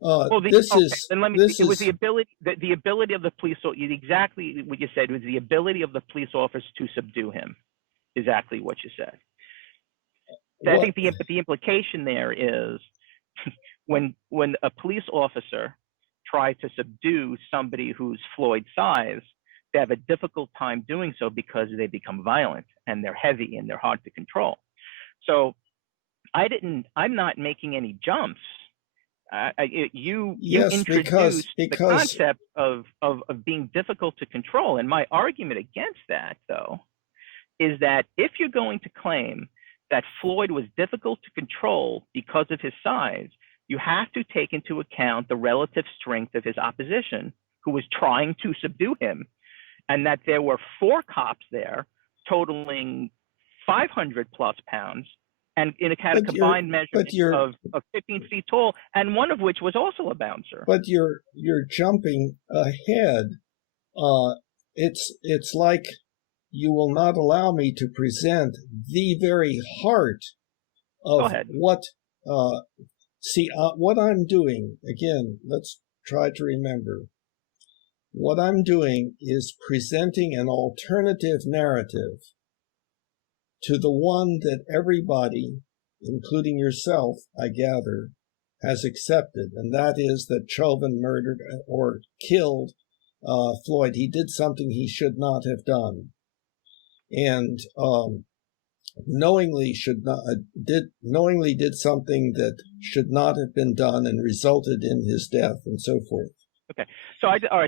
It was the ability of the police. Exactly what you said was the ability of the police officer to subdue him. Exactly what you said. I think the implication there is when a police officer tries to subdue somebody who's Floyd's size, they have a difficult time doing so because they become violent and they're heavy and they're hard to control. So I'm not making any jumps. You introduced the concept of being difficult to control. And my argument against that, though, is that if you're going to claim that Floyd was difficult to control because of his size, you have to take into account the relative strength of his opposition who was trying to subdue him, and that there were 4 cops there totaling 500 plus pounds, and it had a combined measurement of 15 feet tall, and one of which was also a bouncer. But you're jumping ahead. It's like you will not allow me to present the very heart of what. What I'm doing, again, let's try to remember. What I'm doing is presenting an alternative narrative to the one that everybody, including yourself, I gather, has accepted, and that is that Chauvin murdered or killed Floyd. He did something he should not have done, and knowingly did something that should not have been done and resulted in his death, and so forth. Okay,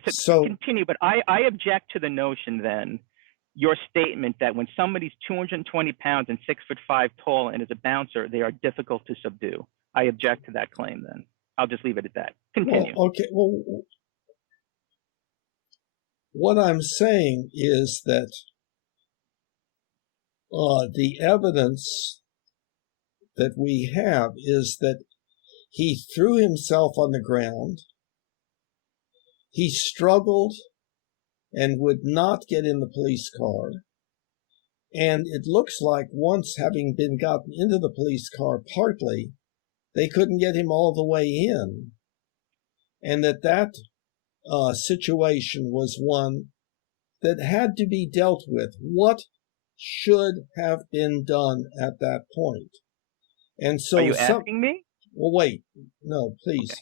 so continue, but I object to the notion then, your statement that when somebody's 220 pounds and 6'5" tall and is a bouncer, they are difficult to subdue. I object to that claim then. I'll just leave it at that. Continue. Well, what I'm saying is that the evidence that we have is that he threw himself on the ground, he struggled and would not get in the police car, and it looks like once having been gotten into the police car partly, they couldn't get him all the way in, and that situation was one that had to be dealt with. What should have been done at that point? And so, are you asking me? Well, wait, no, please.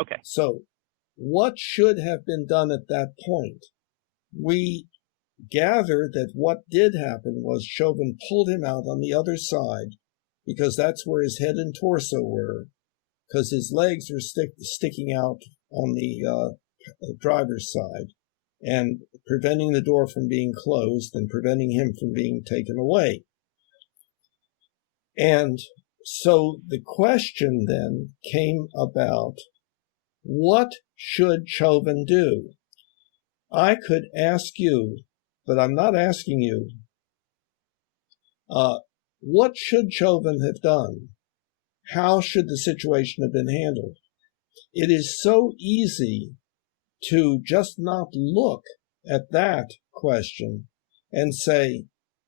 Okay. So, what should have been done at that point? We gather that what did happen was Chauvin pulled him out on the other side, because that's where his head and torso were, because his legs were sticking out on the driver's side, and preventing the door from being closed and preventing him from being taken away. And so the question then came about, what should Chauvin do? I could ask you, but I'm not asking you, what should Chauvin have done? How should the situation have been handled? It is so easy to just not look at that question and say,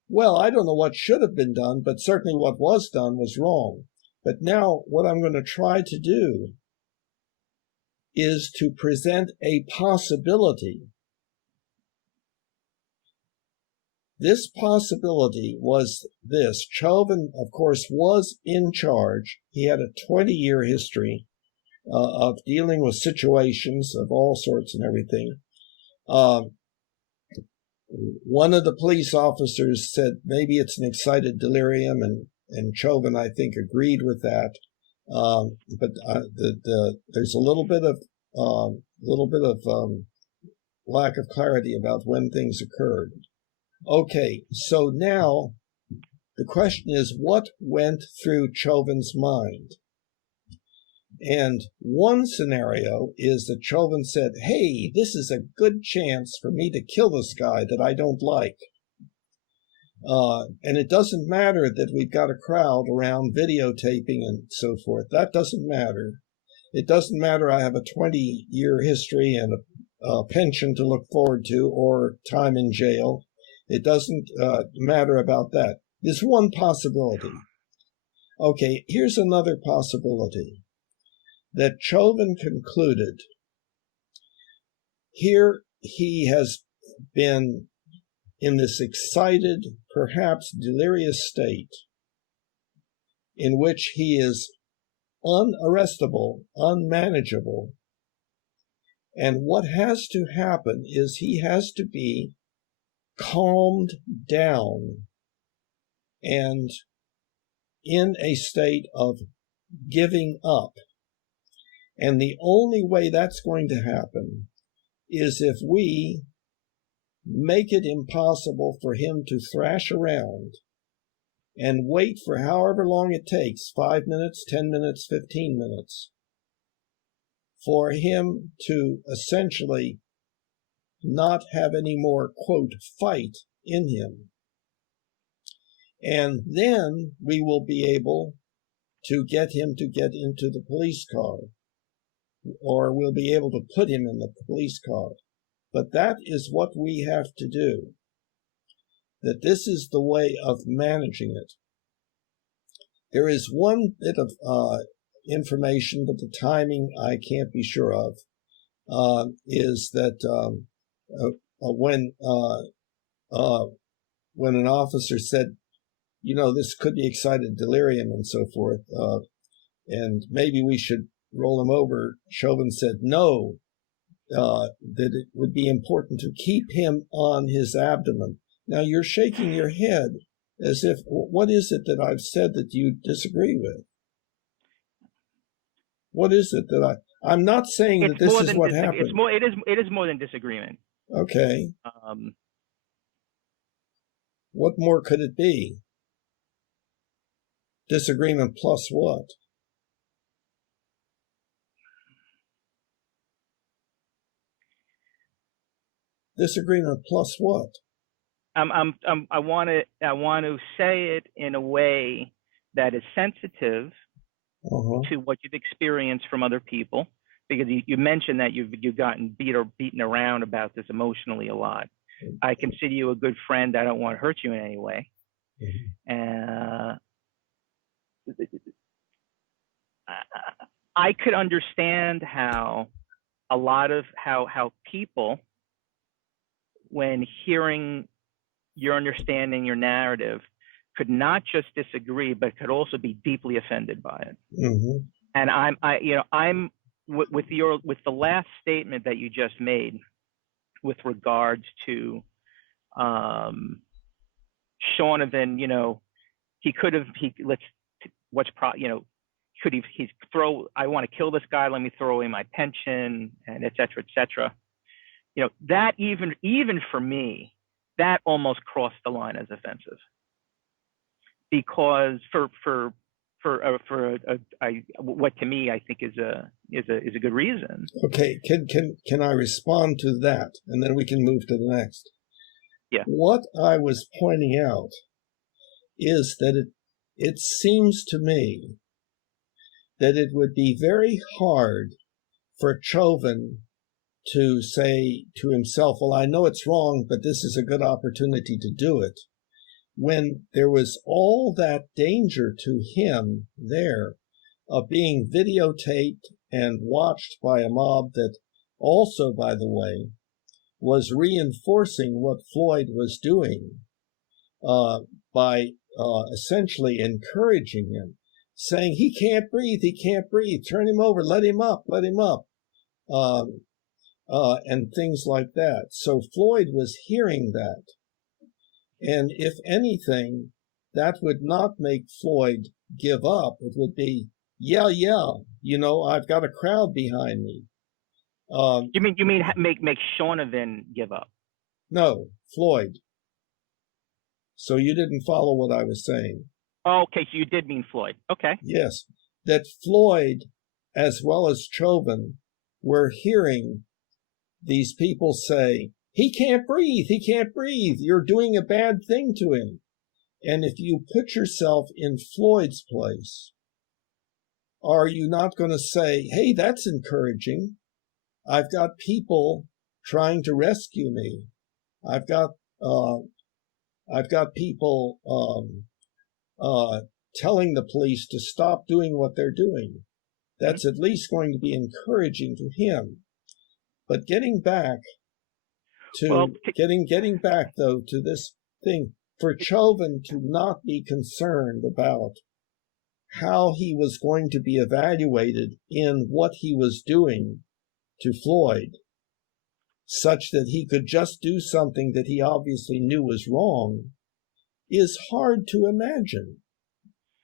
well, I don't know what should have been done, but certainly what was done was wrong. But now what I'm going to try to do is to present a possibility. This possibility was this. Chauvin, of course, was in charge. He had a 20-year history of dealing with situations of all sorts and everything. One of the police officers said maybe it's an excited delirium, and Chauvin, I think, agreed with that. But there's a little bit of lack of clarity about when things occurred. Okay, so now the question is, what went through Chauvin's mind? And one scenario is that Chauvin said, hey, this is a good chance for me to kill this guy that I don't like. And it doesn't matter that we've got a crowd around videotaping and so forth. That doesn't matter. It doesn't matter I have a 20-year history and a pension to look forward to or time in jail. It doesn't matter about that. There's one possibility. Okay, here's another possibility. That Chauvin concluded, here he has been in this excited, perhaps delirious state in which he is unarrestable, unmanageable. And what has to happen is he has to be calmed down and in a state of giving up. And the only way that's going to happen is if we make it impossible for him to thrash around and wait for however long it takes, 5 minutes, 10 minutes, 15 minutes, for him to essentially not have any more, quote, fight in him. And then we will be able to get him to get into the police car, or we'll be able to put him in the police car. But that is what we have to do. That this is the way of managing it. There is one bit of information, but the timing I can't be sure of, is that when an officer said, you know, this could be excited delirium and so forth, and maybe we should roll him over, Chauvin said no, that it would be important to keep him on his abdomen. Now you're shaking your head as if, what is it that I've said that you disagree with? What is it that I'm not saying that this is what happened. It is more than disagreement. Okay. What more could it be? Disagreement plus what? Disagreement plus what? I want to say it in a way that is sensitive to what you've experienced from other people, because you mentioned that you've gotten beaten around about this emotionally a lot. I consider you a good friend. I don't want to hurt you in any way. I could understand how a lot of how people, when hearing your understanding, your narrative, could not just disagree, but could also be deeply offended by it. And I'm with the last statement that you just made, with regards to Shonovan, I want to kill this guy, let me throw away my pension, and et cetera, that even for me, that almost crossed the line as offensive, because for what to me I think is a good reason. Okay, can I respond to that, and then we can move to the next? Yeah. What I was pointing out is that it seems to me that it would be very hard for Chauvin to say to himself, well, I know it's wrong, but this is a good opportunity to do it, when there was all that danger to him there of being videotaped and watched by a mob that also, by the way, was reinforcing what Floyd was doing by essentially encouraging him, saying, he can't breathe, turn him over, let him up, and things like that. So Floyd was hearing that. And if anything, that would not make Floyd give up. It would be, yeah, I've got a crowd behind me. You mean make Shonovan give up? No, Floyd. So you didn't follow what I was saying. Oh, okay, so you did mean Floyd. Okay. Yes, that Floyd as well as Chauvin, we're hearing these people say, he can't breathe, you're doing a bad thing to him. And if you put yourself in Floyd's place, are you not going to say, hey, that's encouraging? I've got people trying to rescue me. I've got people telling the police to stop doing what they're doing. That's at least going to be encouraging to him. But getting back to this thing, for Chauvin to not be concerned about how he was going to be evaluated in what he was doing to Floyd, such that he could just do something that he obviously knew was wrong, is hard to imagine.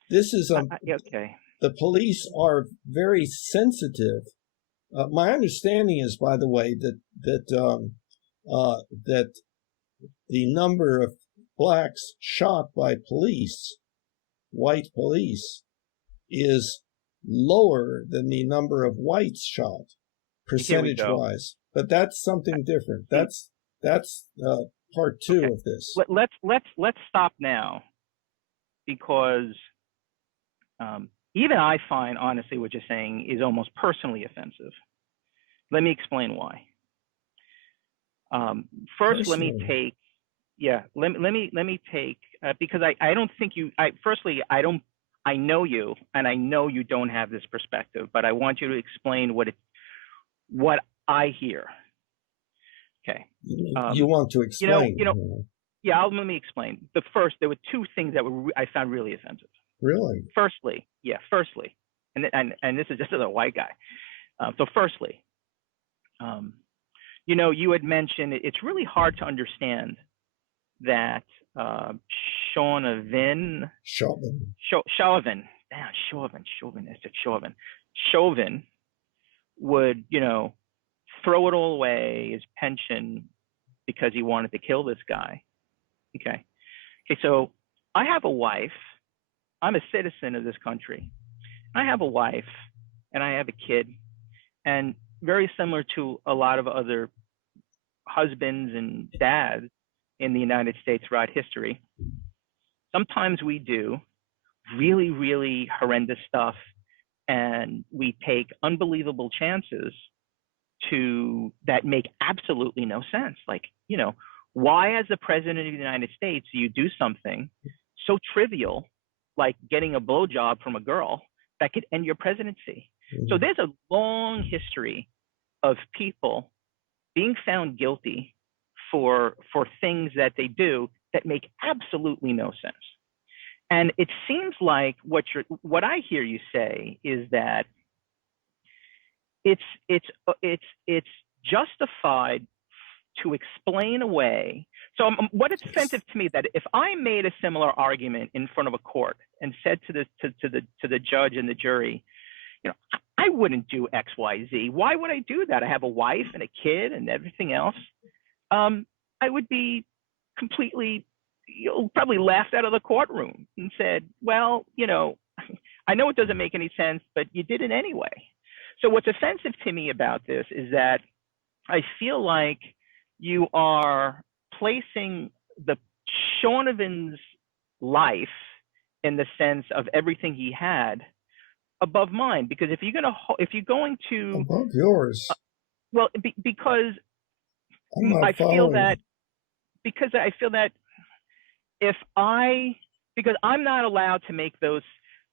This is okay. The police are very sensitive. My understanding is, by the way, that the number of blacks shot by police, white police, is lower than the number of whites shot, percentage-wise. But that's something different. That's part two of this. Let's stop now, because even I find, honestly, what you're saying is almost personally offensive. Let me explain why. First, let me take, because I don't think you, I know you, and I know you don't have this perspective, but I want you to explain what I hear. Okay. You want to explain? Let me explain. There were two things that I found really offensive. Really? Firstly, and this is just as a white guy. So firstly, you had mentioned it's really hard to understand that Chauvin would, throw it all away, his pension, because he wanted to kill this guy. Okay, so I have a wife. I'm a citizen of this country. I have a wife and I have a kid, and very similar to a lot of other husbands and dads in the United States throughout history, sometimes we do really, really horrendous stuff, and we take unbelievable chances that make absolutely no sense. Like, why, as the president of the United States, do you do something so trivial like getting a blowjob from a girl that could end your presidency? Mm-hmm. So there's a long history of people being found guilty for things that they do that make absolutely no sense. And it seems like what I hear you say is that it's justified to explain away. So what is offensive to me, that if I made a similar argument in front of a court and said to the judge and the jury, I wouldn't do X, Y, Z. Why would I do that? I have a wife and a kid and everything else. I would be completely, probably laughed out of the courtroom and said, well, I know it doesn't make any sense, but you did it anyway. So what's offensive to me about this is that I feel like you are placing the Chauvin's life, in the sense of everything he had, above mine. Because if you're going to above yours, because I feel that because I'm not allowed to make those.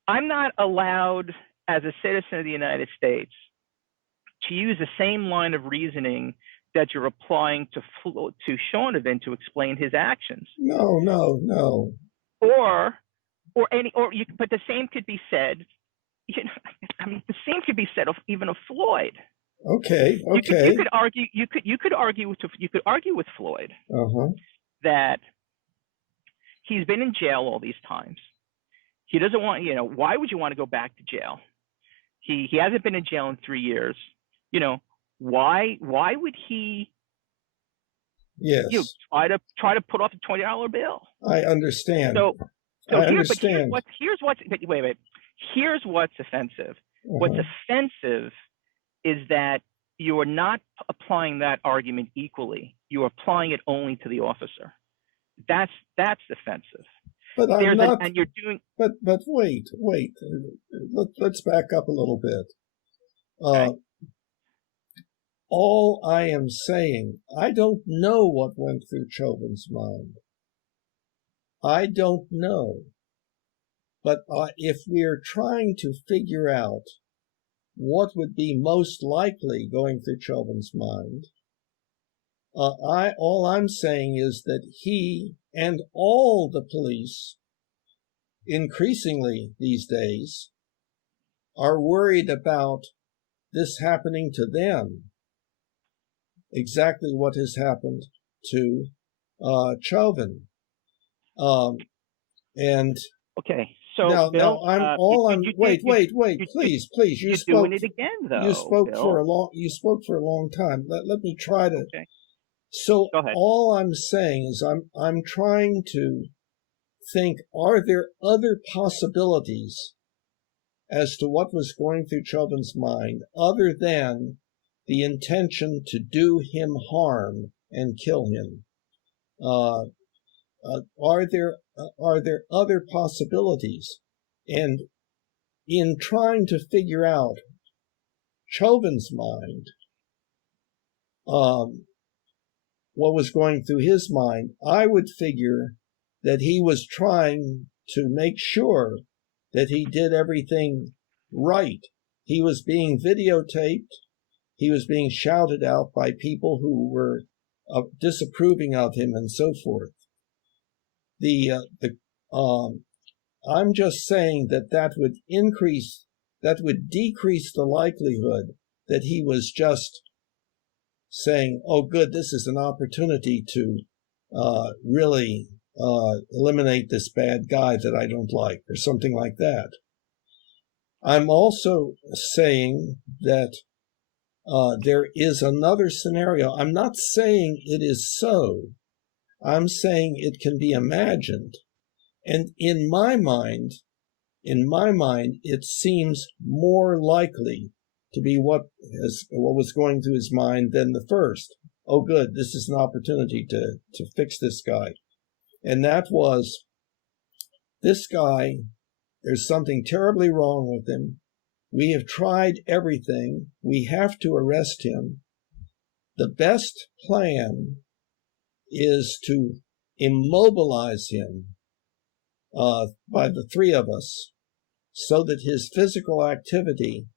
I'm not allowed, as a citizen of the United States, to use the same line of reasoning that you're applying to Chauvin to explain his actions. No. But the same could be said. The same could be said of even of Floyd. Okay. You could argue with Floyd that he's been in jail all these times. He doesn't want. Why would you want to go back to jail? He hasn't been in jail in 3 years. Why would he? Yes. Try to put off a $20 bill. I understand. So I understand. Here's what's offensive. What's offensive is that you are not applying that argument equally. You are applying it only to the officer. That's offensive. But I'm not. And you're doing. But wait. Let's back up a little bit. Okay. All I am saying, I don't know what went through Chauvin's mind. I don't know. But if we're trying to figure out what would be most likely going through Chauvin's mind, all I'm saying is that he and all the police, increasingly these days, are worried about this happening to them. Exactly what has happened to Chauvin. And okay, so now, Bill, wait, please. You spoke. Doing it again, though. You spoke Bill. for a long time. Let me try to. Okay. So Go ahead. all I'm saying is I'm trying to think: are there other possibilities as to what was going through Chauvin's mind other than the intention to do him harm and kill him? Are there other possibilities? And in trying to figure out Chauvin's mind, what was going through his mind, I would figure that he was trying to make sure that he did everything right. He was being videotaped. He was being shouted out by people who were disapproving of him and so forth. I'm just saying that would decrease the likelihood that he was just saying, oh, good, this is an opportunity to really eliminate this bad guy that I don't like, or something like that. I'm also saying that there is another scenario. I'm not saying it is so. I'm saying it can be imagined. And in my mind, it seems more likely to be what was going through his mind than the first. Oh, good, this is an opportunity to fix this guy. And that was, this guy, there's something terribly wrong with him. We have tried everything. We have to arrest him. The best plan is to immobilize him by the three of us so that his physical activity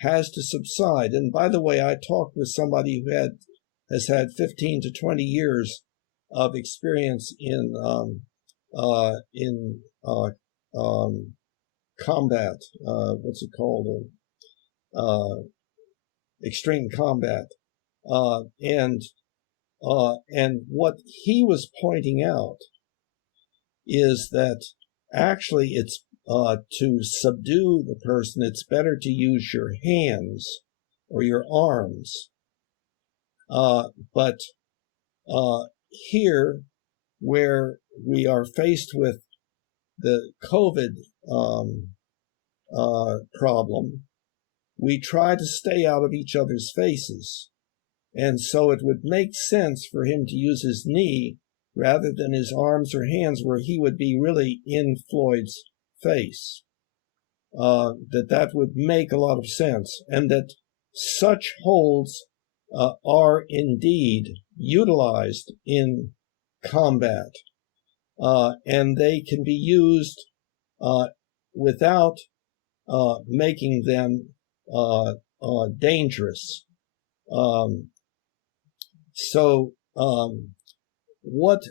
has to subside. And by the way, I talked with somebody who has had 15 to 20 years of experience in combat. What's it called? Extreme combat. And what he was pointing out is that actually it's to subdue the person, it's better to use your hands or your arms. But here, where we are faced with the COVID problem, we try to stay out of each other's faces. And so it would make sense for him to use his knee rather than his arms or hands, where he would be really in Floyd's face. That would make a lot of sense, and that such holds are indeed utilized in combat, and they can be used without making them dangerous. So what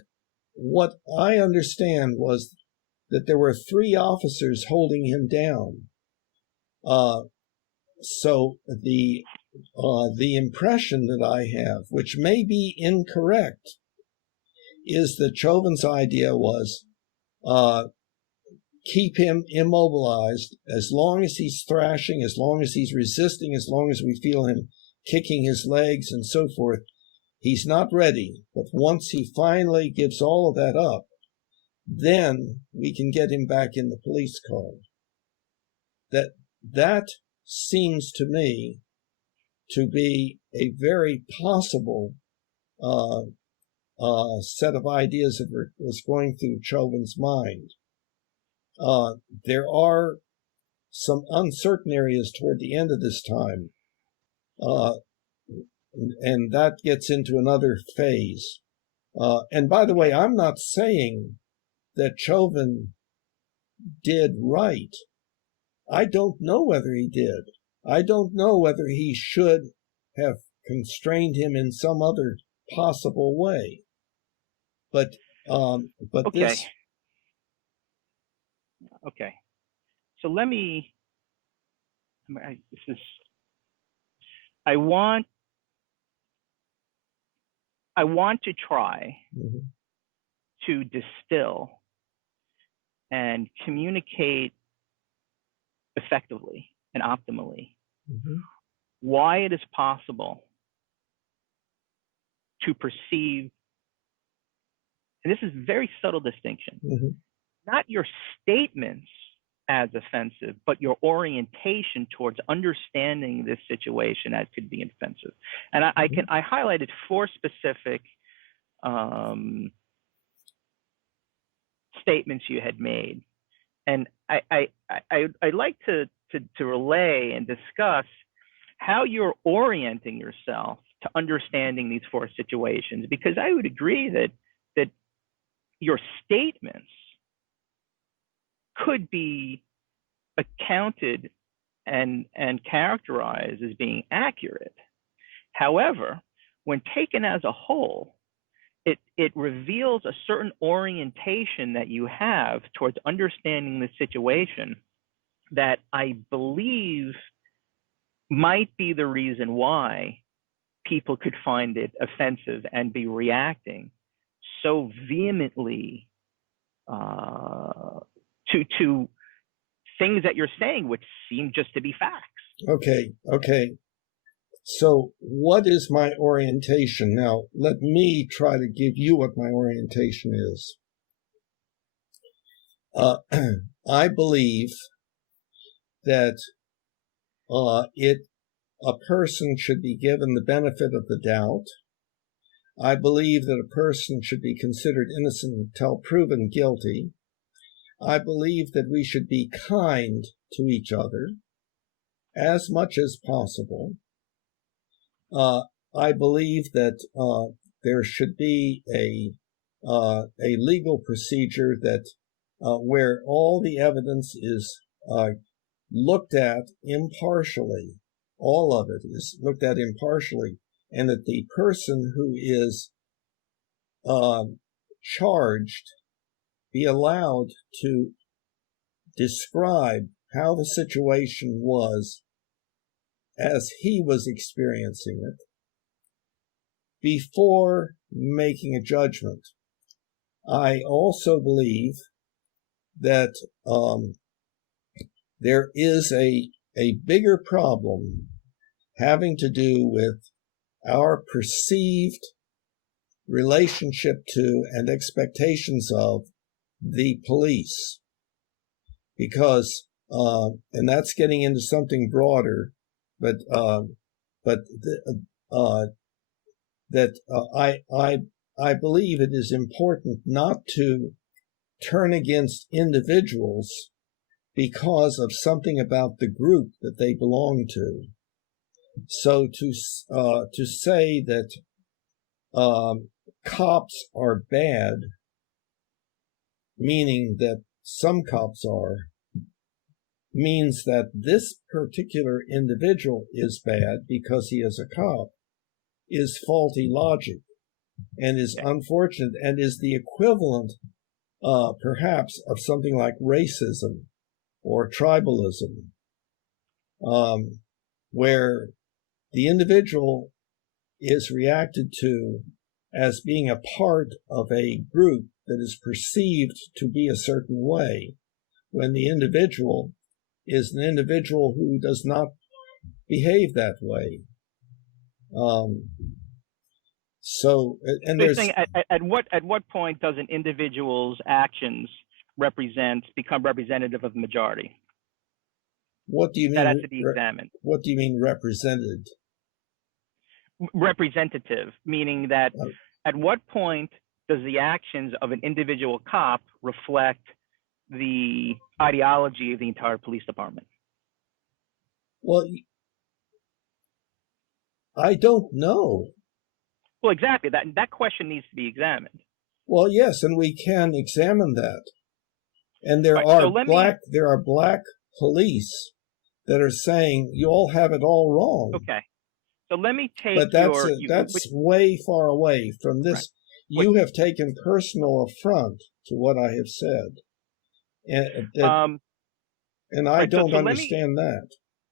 I understand was that there were 3 officers holding him down. So the impression that I have, which may be incorrect, is that Chauvin's idea was keep him immobilized as long as he's thrashing, as long as he's resisting, as long as we feel him kicking his legs and so forth. He's not ready, but once he finally gives all of that up, then we can get him back in the police car. That seems to me to be a very possible set of ideas that was going through Chauvin's mind. There are some uncertain areas toward the end of this time, and that gets into another phase. And by the way, I'm not saying that Chauvin did right. I don't know whether he did. I don't know whether he should have constrained him in some other possible way. But Okay. this. Okay. So let me. I want to try to distill and communicate effectively and optimally why it is possible to perceive, and this is a very subtle distinction, not your statements as offensive, but your orientation towards understanding this situation as could be offensive. And I highlighted 4 specific statements you had made, and I'd like to relay and discuss how you're orienting yourself to understanding these 4 situations, because I would agree that your statements could be accounted and characterized as being accurate. However, when taken as a whole, it reveals a certain orientation that you have towards understanding the situation that I believe might be the reason why people could find it offensive and be reacting so vehemently to things that you're saying, which seem just to be facts. Okay. So what is my orientation? Now, let me try to give you what my orientation is. I believe that a person should be given the benefit of the doubt. I believe that a person should be considered innocent until proven guilty. I believe that we should be kind to each other as much as possible. I believe that there should be a legal procedure that where all the evidence is looked at impartially. All of it is looked at impartially, and that the person who is charged be allowed to describe how the situation was as he was experiencing it before making a judgment. I also believe that there is a bigger problem having to do with our perceived relationship to and expectations of the police, because and that's getting into something broader, but I believe it is important not to turn against individuals because of something about the group that they belong to. So to say that cops are bad, meaning that some cops are, means that this particular individual is bad because he is a cop, is faulty logic and is unfortunate and is the equivalent perhaps of something like racism or tribalism, where the individual is reacted to as being a part of a group that is perceived to be a certain way, when the individual is an individual who does not behave that way. So there's saying at what point does an individual's actions become representative of the majority? What do you mean? That has to be examined. What do you mean represented? Representative, meaning that at what point does the actions of an individual cop reflect the ideology of the entire police department? Well, I don't know. Well, exactly. That question needs to be examined. Well, yes, and we can examine that. And there are black police that are saying you all have it all wrong. Okay. So let me take but that's way far away from this. Right. You have taken personal affront to what I have said, and I don't understand that.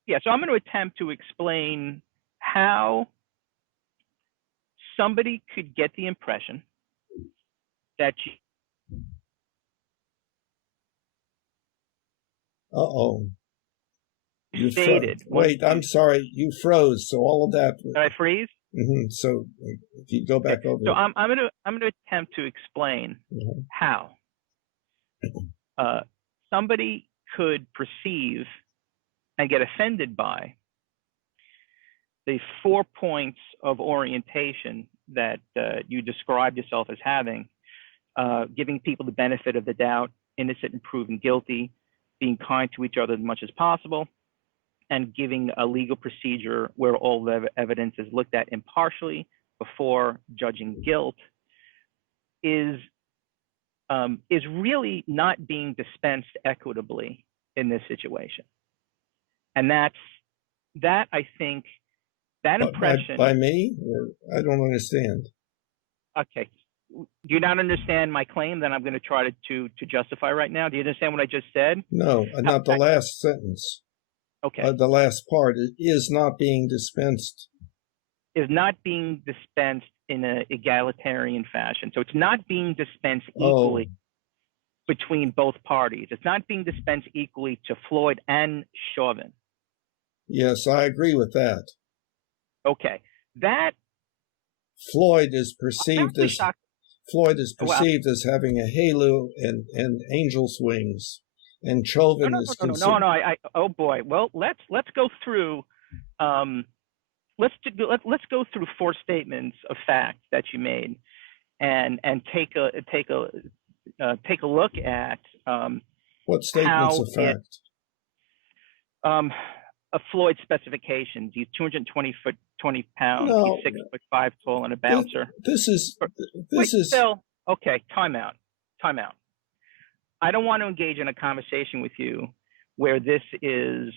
Yeah, so I'm going to attempt to explain how somebody could get the impression that you. You stated. Wait, I'm sorry, you froze. So all of that. Did I freeze? Mm-hmm. So if you go back over. So I'm going to attempt to explain how somebody could perceive and get offended by the 4 points of orientation that you described yourself as having, giving people the benefit of the doubt, innocent and proven guilty, being kind to each other as much as possible, and giving a legal procedure where all the evidence is looked at impartially before judging guilt, is really not being dispensed equitably in this situation. And that I think that impression by me, or I don't understand. Okay. Do you not understand my claim that I'm going to try to justify right now? Do you understand what I just said? No, not the last sentence. Okay. The last part is not being dispensed. Is not being dispensed in an egalitarian fashion. So it's not being dispensed equally between both parties. It's not being dispensed equally to Floyd and Chauvin. Yes, I agree with that. Okay. That Floyd is perceived as having a halo and angel's wings, and Chauvin is considered. No. Oh boy. Well, let's go through. Let's go through 4 statements of fact that you made, and take a look at what statements of fact. A Floyd specifications. He's 220 foot, 20 pounds. No, he's 6'5" tall and a bouncer. This is Phil. Okay, time out. I don't want to engage in a conversation with you where this is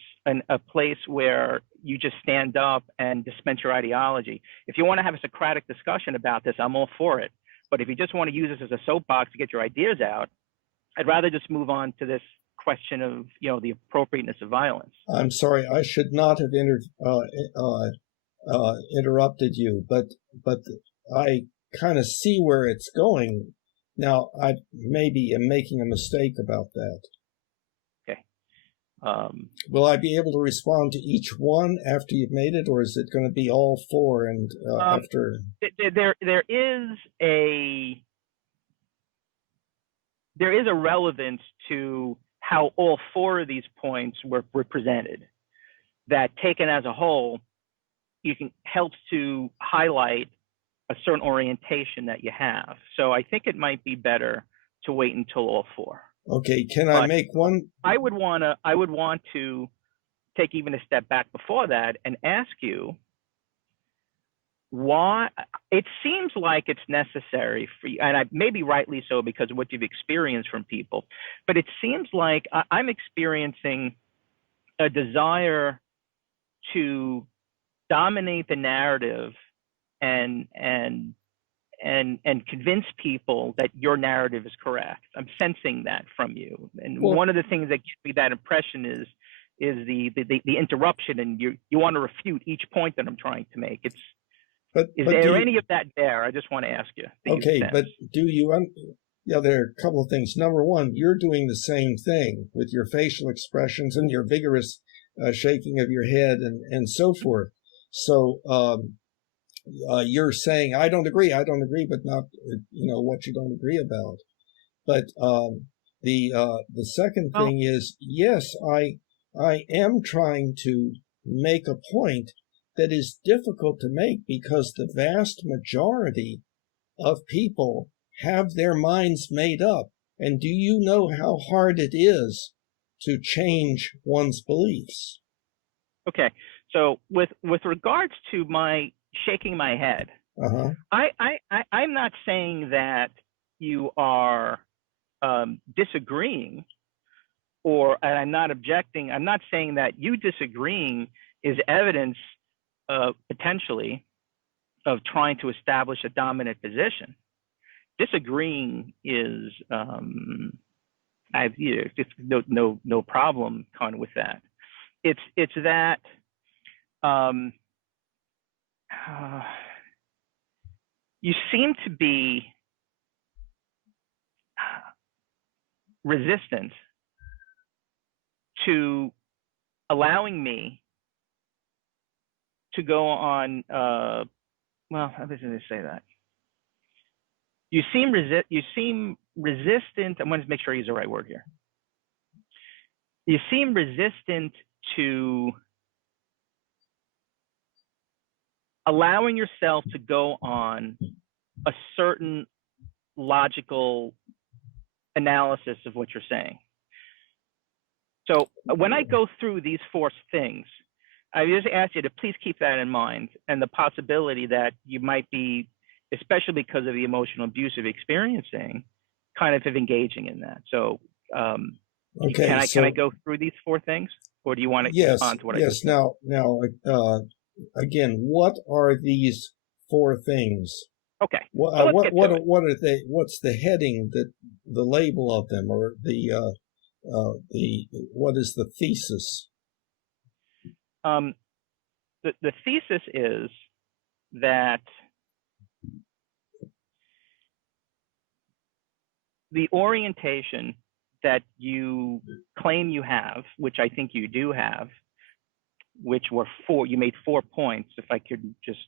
a place where you just stand up and dispense your ideology. If you want to have a Socratic discussion about this, I'm all for it. But if you just want to use this as a soapbox to get your ideas out, I'd rather just move on to this question of the appropriateness of violence. I'm sorry, I should not have interrupted you, but I kind of see where it's going. Now, I maybe am making a mistake about that. Okay. Will I be able to respond to each one after you've made it, or is it going to be all 4 and after? There is a relevance to how all 4 of these points were presented, that taken as a whole, you can help to highlight a certain orientation that you have. So I think it might be better to wait until all 4. Okay, I make one? I would want to take even a step back before that and ask you why it seems like it's necessary for you, and maybe rightly so because of what you've experienced from people, but it seems like I'm experiencing a desire to dominate the narrative and convince people that your narrative is correct. I'm sensing that from you, and one of the things that gives me that impression is the interruption, and you want to refute each point that I'm trying to make. Is there any of that there? I just want to ask you. Okay, but do you? There are a couple of things. Number one, you're doing the same thing with your facial expressions and your vigorous shaking of your head and so forth. So you're saying, I don't agree, but not what you don't agree about. But the second thing is, yes, I am trying to make a point that is difficult to make because the vast majority of people have their minds made up. And do you know how hard it is to change one's beliefs? Okay. So with regards to my shaking my head, Uh-huh. I'm not saying that you are disagreeing, and I'm not objecting. I'm not saying that you disagreeing is evidence potentially of trying to establish a dominant position. Disagreeing is just no problem kind of with that. It's that you seem to be resistant to allowing me to go on. Well, how does it say that? You seem resistant. I want to make sure I use the right word here. You seem resistant to allowing yourself to go on a certain logical analysis of what you're saying. So when I go through these 4 things, I just ask you to please keep that in mind, and the possibility that you might be, especially because of the emotional abuse of experiencing, kind of engaging in that. So okay, can I go through these 4 things, or do you want to respond to what I just said? Now, again, what are these 4 things? Okay. What are they? What's the heading, that the label of them, or the what is the thesis? The thesis is that the orientation that you claim you have, which I think you do have, which were 4, you made 4 points, if I could just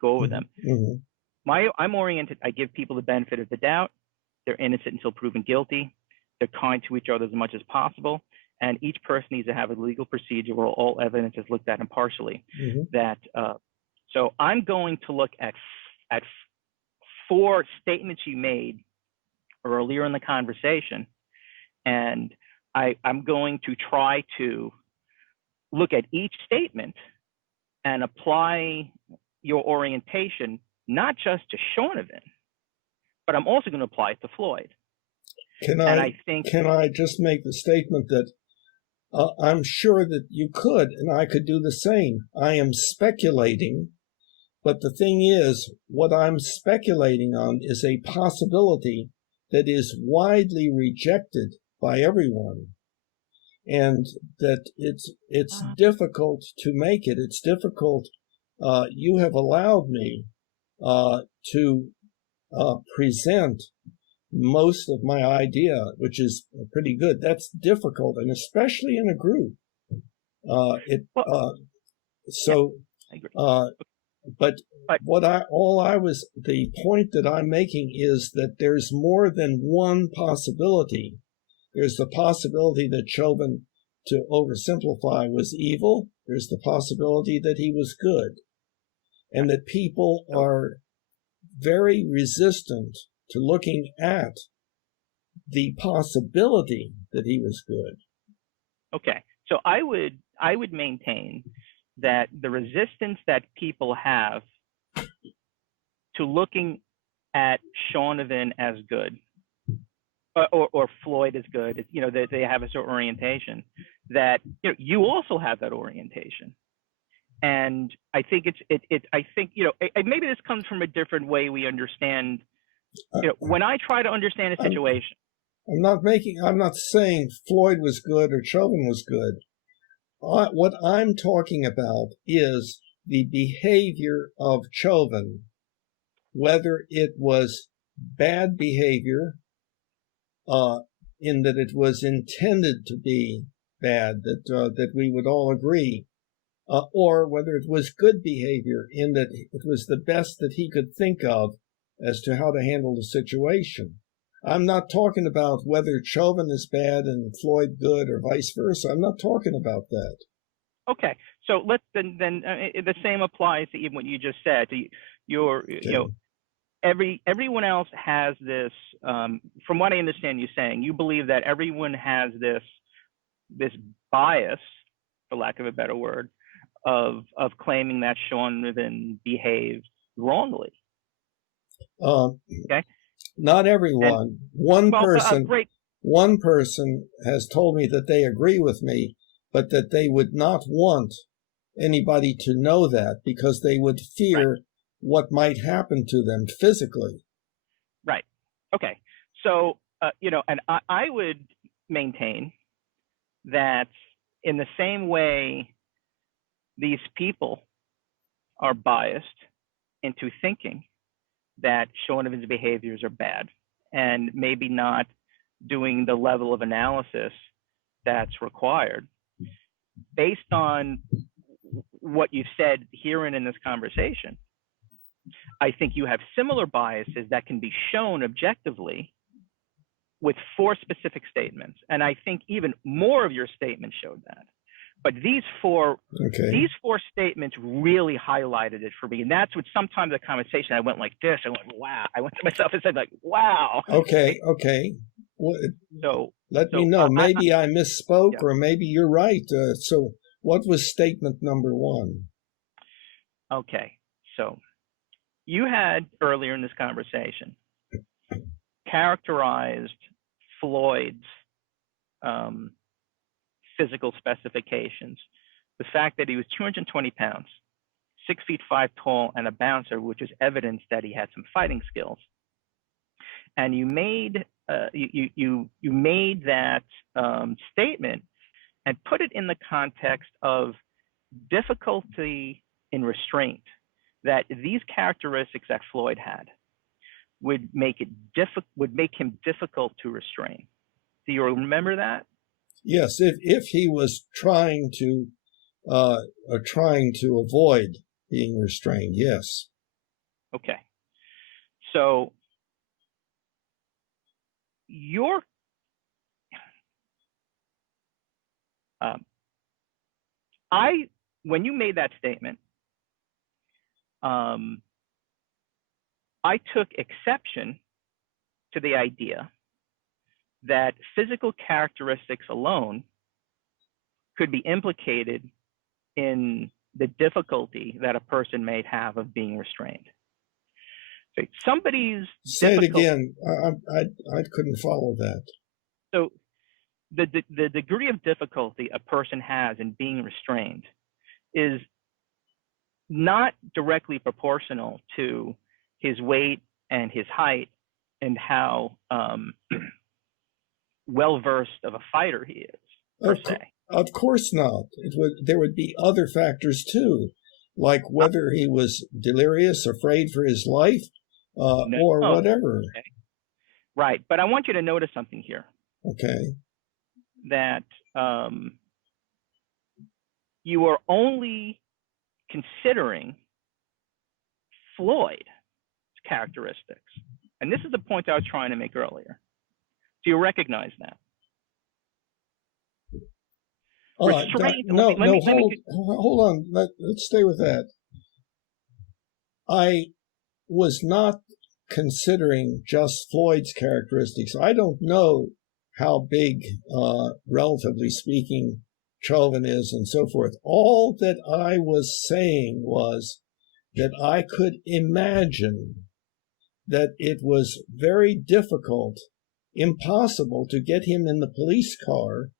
go over them. Mm-hmm. I'm oriented, I give people the benefit of the doubt. They're innocent until proven guilty. They're kind to each other as much as possible. And each person needs to have a legal procedure where all evidence is looked at impartially. Mm-hmm. So I'm going to look at 4 statements you made earlier in the conversation, and I'm going to try to look at each statement and apply your orientation, not just to Shonovan, but I'm also going to apply it to Floyd. Can I just make the statement that I'm sure that you could, and I could do the same. I am speculating, but the thing is, what I'm speculating on is a possibility that is widely rejected by everyone, and that it's difficult to make it. It's difficult. You have allowed me to present most of my idea, which is pretty good. That's difficult, and especially in a group. The point that I'm making is that there's more than one possibility. There's the possibility that Chauvin, to oversimplify, was evil. There's the possibility that he was good, and that people are very resistant to looking at the possibility that he was good. Okay, so I would maintain that the resistance that people have to looking at Shonovan as good, or Floyd as good, they have a certain orientation, that you also have that orientation. And I think maybe this comes from a different way we understand. When I try to understand a situation, I'm not saying Floyd was good or Chauvin was good. What I'm talking about is the behavior of Chauvin, whether it was bad behavior, in that it was intended to be bad, that we would all agree, or whether it was good behavior, in that it was the best that he could think of as to how to handle the situation. I'm not talking about whether Chauvin is bad and Floyd good or vice versa. I'm not talking about that. Okay, so let's then the same applies to even what you just said. You know, everyone else has this. From what I understand you saying, you believe that everyone has this bias, for lack of a better word, of claiming that Chauvin behaved wrongly. Okay. Not everyone. One person has told me that they agree with me, but that they would not want anybody to know that because they would fear what might happen to them physically. Right. Okay. So, and I would maintain that in the same way these people are biased into thinking that Chauvin's behaviors are bad and maybe not doing the level of analysis that's required. Based on what you've said here and in this conversation, I think you have similar biases that can be shown objectively with 4 specific statements. And I think even more of your statements showed that. But these four statements really highlighted it for me. And that's what sometimes the conversation, I went like this. I went, wow. I went to myself and said, like, wow. Okay. Well, let me know. Maybe I misspoke or maybe you're right. So what was statement number 1? Okay. So you had earlier in this conversation characterized Floyd's physical specifications, the fact that he was 220 pounds, 6 feet 5 tall, and a bouncer, which is evidence that he had some fighting skills. And you made you made that statement and put it in the context of difficulty in restraint, that these characteristics that Floyd had would make him difficult to restrain. Do you remember that? Yes, if he was trying to avoid being restrained, yes. Okay. So when you made that statement, I took exception to the idea that physical characteristics alone could be implicated in the difficulty that a person may have of being restrained. So say it again. I couldn't follow that. So the degree of difficulty a person has in being restrained is not directly proportional to his weight and his height and how well-versed of a fighter he is, per se. Of course not. There would be other factors too, like whether he was delirious, afraid for his life, or whatever. Okay. Right, but I want you to notice something here. Okay. That you are only considering Floyd's characteristics. And this is the point I was trying to make earlier. Do you recognize that? Hold on. Let's stay with that. I was not considering just Floyd's characteristics. I don't know how big, relatively speaking, Chauvin is and so forth. All that I was saying was that I could imagine that it was very difficult, impossible to get him in the police car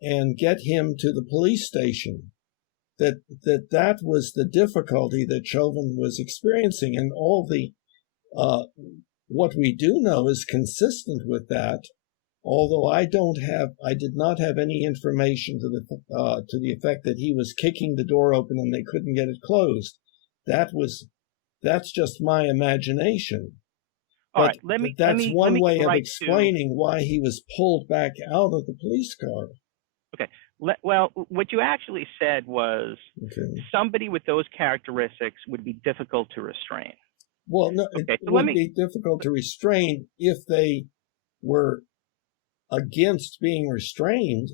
and get him to the police station. That was the difficulty that Chauvin was experiencing, and all the what we do know is consistent with that. Although I did not have any information to the effect that he was kicking the door open and they couldn't get it closed. That's just my imagination. All right, that's one way of explaining why he was pulled back out of the police car. Okay. Well, what you actually said was somebody with those characteristics would be difficult to restrain. Well, no, Okay, it so let would me. be difficult to restrain if they were against being restrained.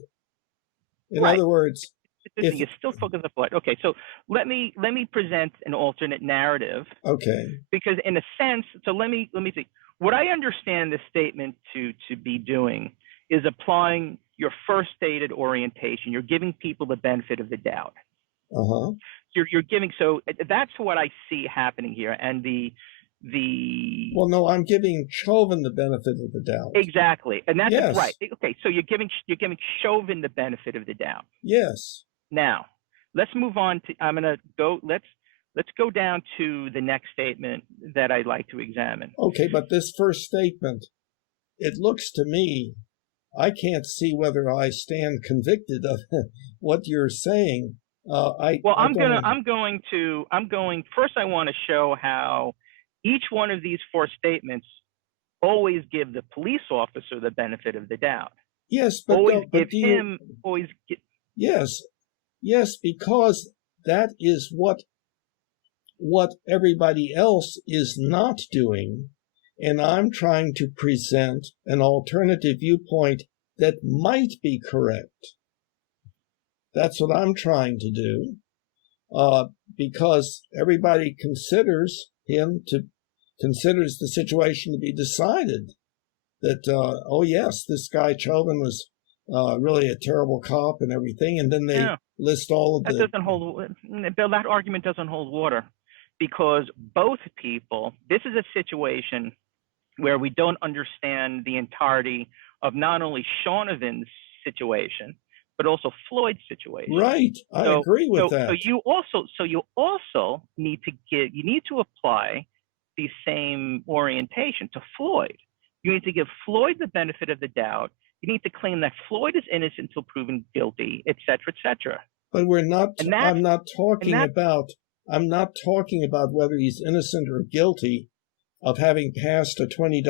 In Right. other words, if You still focus on Floyd. Okay, so let me present an alternate narrative okay, because in a sense, so let me see. What I understand this statement to be doing is applying your first stated orientation. You're giving people the benefit of the doubt. uh-huh. You're giving, so that's what I see happening here, and the Well, no, I'm giving Chauvin the benefit of the doubt. exactly, and that's right. Yes, Okay, so you're giving Chauvin the benefit of the doubt. yes. Now, let's move on to. I'm gonna go. Let's go down to the next statement that I'd like to examine. Okay, but this first statement, it looks to me, I can't see whether I stand convicted of what you're saying. Well, I don't. I'm going. First, I want to show how each one of these four statements always give the police officer the benefit of the doubt. Yes, but Always give do you? him. Always. Yes, yes, because that is what everybody else is not doing, and I'm trying to present an alternative viewpoint that might be correct. That's what I'm trying to do, because everybody considers the situation to be decided. That oh yes, this guy Chauvin was really a terrible cop and everything, and then they Yeah, list all of that the. doesn't hold. Bill, that argument doesn't hold water, because both people. This is a situation where we don't understand the entirety of not only Shaunovin's situation, but also Floyd's situation. Right, I So, agree with so, that. you also need to apply the same orientation to Floyd. You need to give Floyd the benefit of the doubt. You need to claim that Floyd is innocent until proven guilty, et cetera, et cetera. But we're not. And that's I'm not and talking that's about. I'm not talking about whether he's innocent or guilty of having passed a $20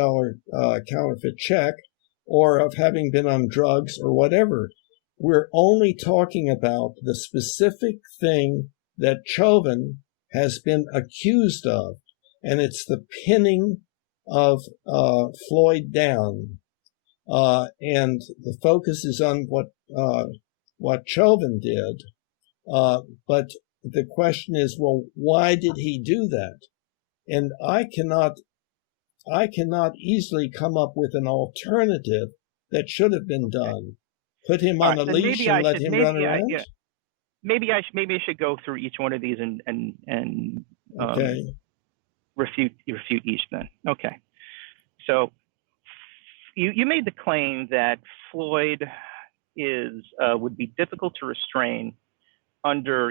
counterfeit check, or of having been on drugs or whatever. We're only talking about the specific thing that Chauvin has been accused of, and it's the pinning of Floyd down. And the focus is on what Chauvin did. But the question is, well, why did he do that? And I cannot easily come up with an alternative that should have been done. Put him all on right. a Then leash maybe and I let should him run around? yeah, maybe I should go through each one of these and Okay. refute each then. Okay. So you made the claim that Floyd would be difficult to restrain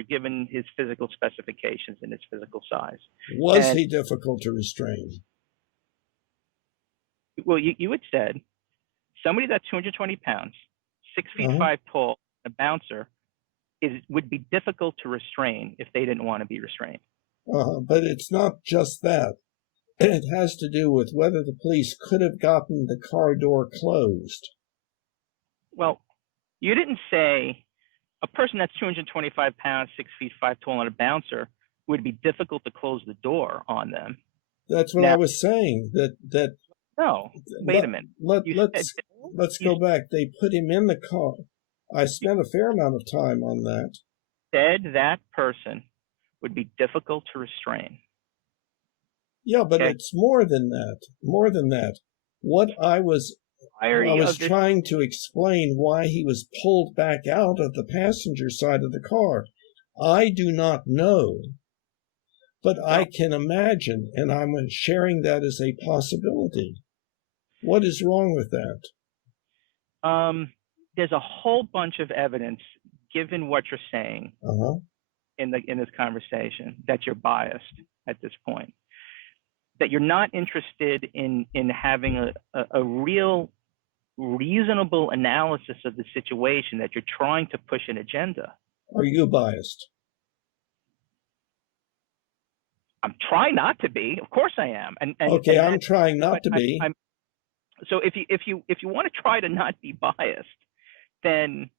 given his physical specifications and his physical size. Was And he difficult to restrain? well, you had said somebody that's 220 pounds, 6 feet Uh-huh. 5 tall, a bouncer would be difficult to restrain if they didn't want to be restrained. But it's not just that. It has to do with whether the police could have gotten the car door closed. Well, you didn't say a person that's 225 pounds, 6 feet 5 tall, and a bouncer would be difficult to close the door on them. That's what I Now, was saying. no, wait a minute. Let's go back. They put him in the car. I spent a fair amount of time on that. Said that person would be difficult to restrain. Yeah, but Okay. it's more than that. More than that. What I was trying to explain why he was pulled back out of the passenger side of the car. I do not know, but I can imagine, and I'm sharing that as a possibility. What is wrong with that? There's a whole bunch of evidence, given what you're saying in this conversation, that you're biased at this point. That you're not interested in having a real reasonable analysis of the situation, that you're trying to push an agenda. Are you biased? I'm trying not to be. Of course I am. Okay, I'm trying not to be. So if you want to try to not be biased, then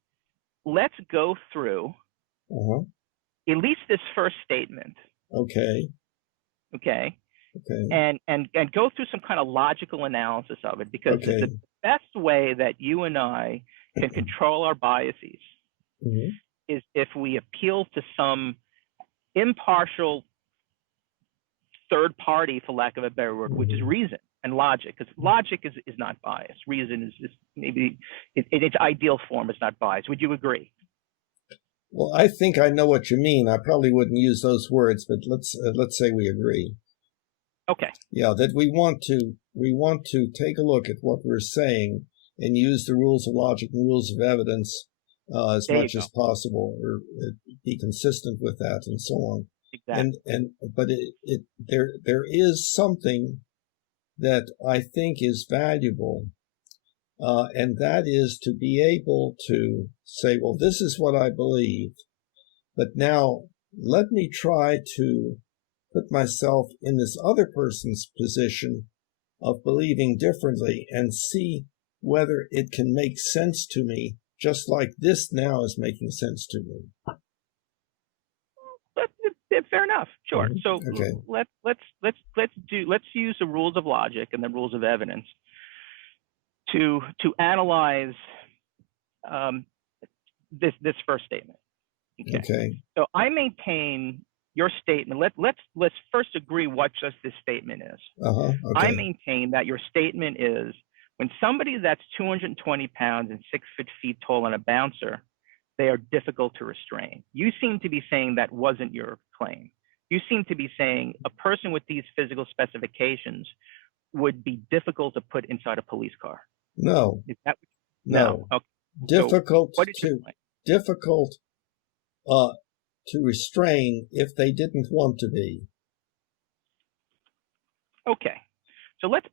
let's go through at least this first statement. Okay. Okay. and go through some kind of logical analysis of it, because the best way that you and I can control our biases is if we appeal to some impartial third party, for lack of a better word, which is reason and logic, because logic is not bias. Reason is maybe in its ideal form, it's not bias. Would you agree? Well, I think I know what you mean. I probably wouldn't use those words, but let's say we agree. Okay. Yeah, that we want to take a look at what we're saying and use the rules of logic and rules of evidence as much as possible, or be consistent with that, and so on. Exactly. But there is something that I think is valuable, and that is to be able to say, well, this is what I believe, but now let me try to put myself in this other person's position of believing differently and see whether it can make sense to me, just like this now is making sense to me. Fair enough. Sure. So let's use the rules of logic and the rules of evidence to analyze this first statement. Okay. So I maintain your statement. Let's first agree what just this statement is. I maintain that your statement is, when somebody that's 220 pounds and 6 feet tall and a bouncer, they are difficult to restrain. You seem to be saying that wasn't your claim. You seem to be saying a person with these physical specifications would be difficult to put inside a police car. No. No. Okay. Difficult so difficult to restrain if they didn't want to be. Okay. So let's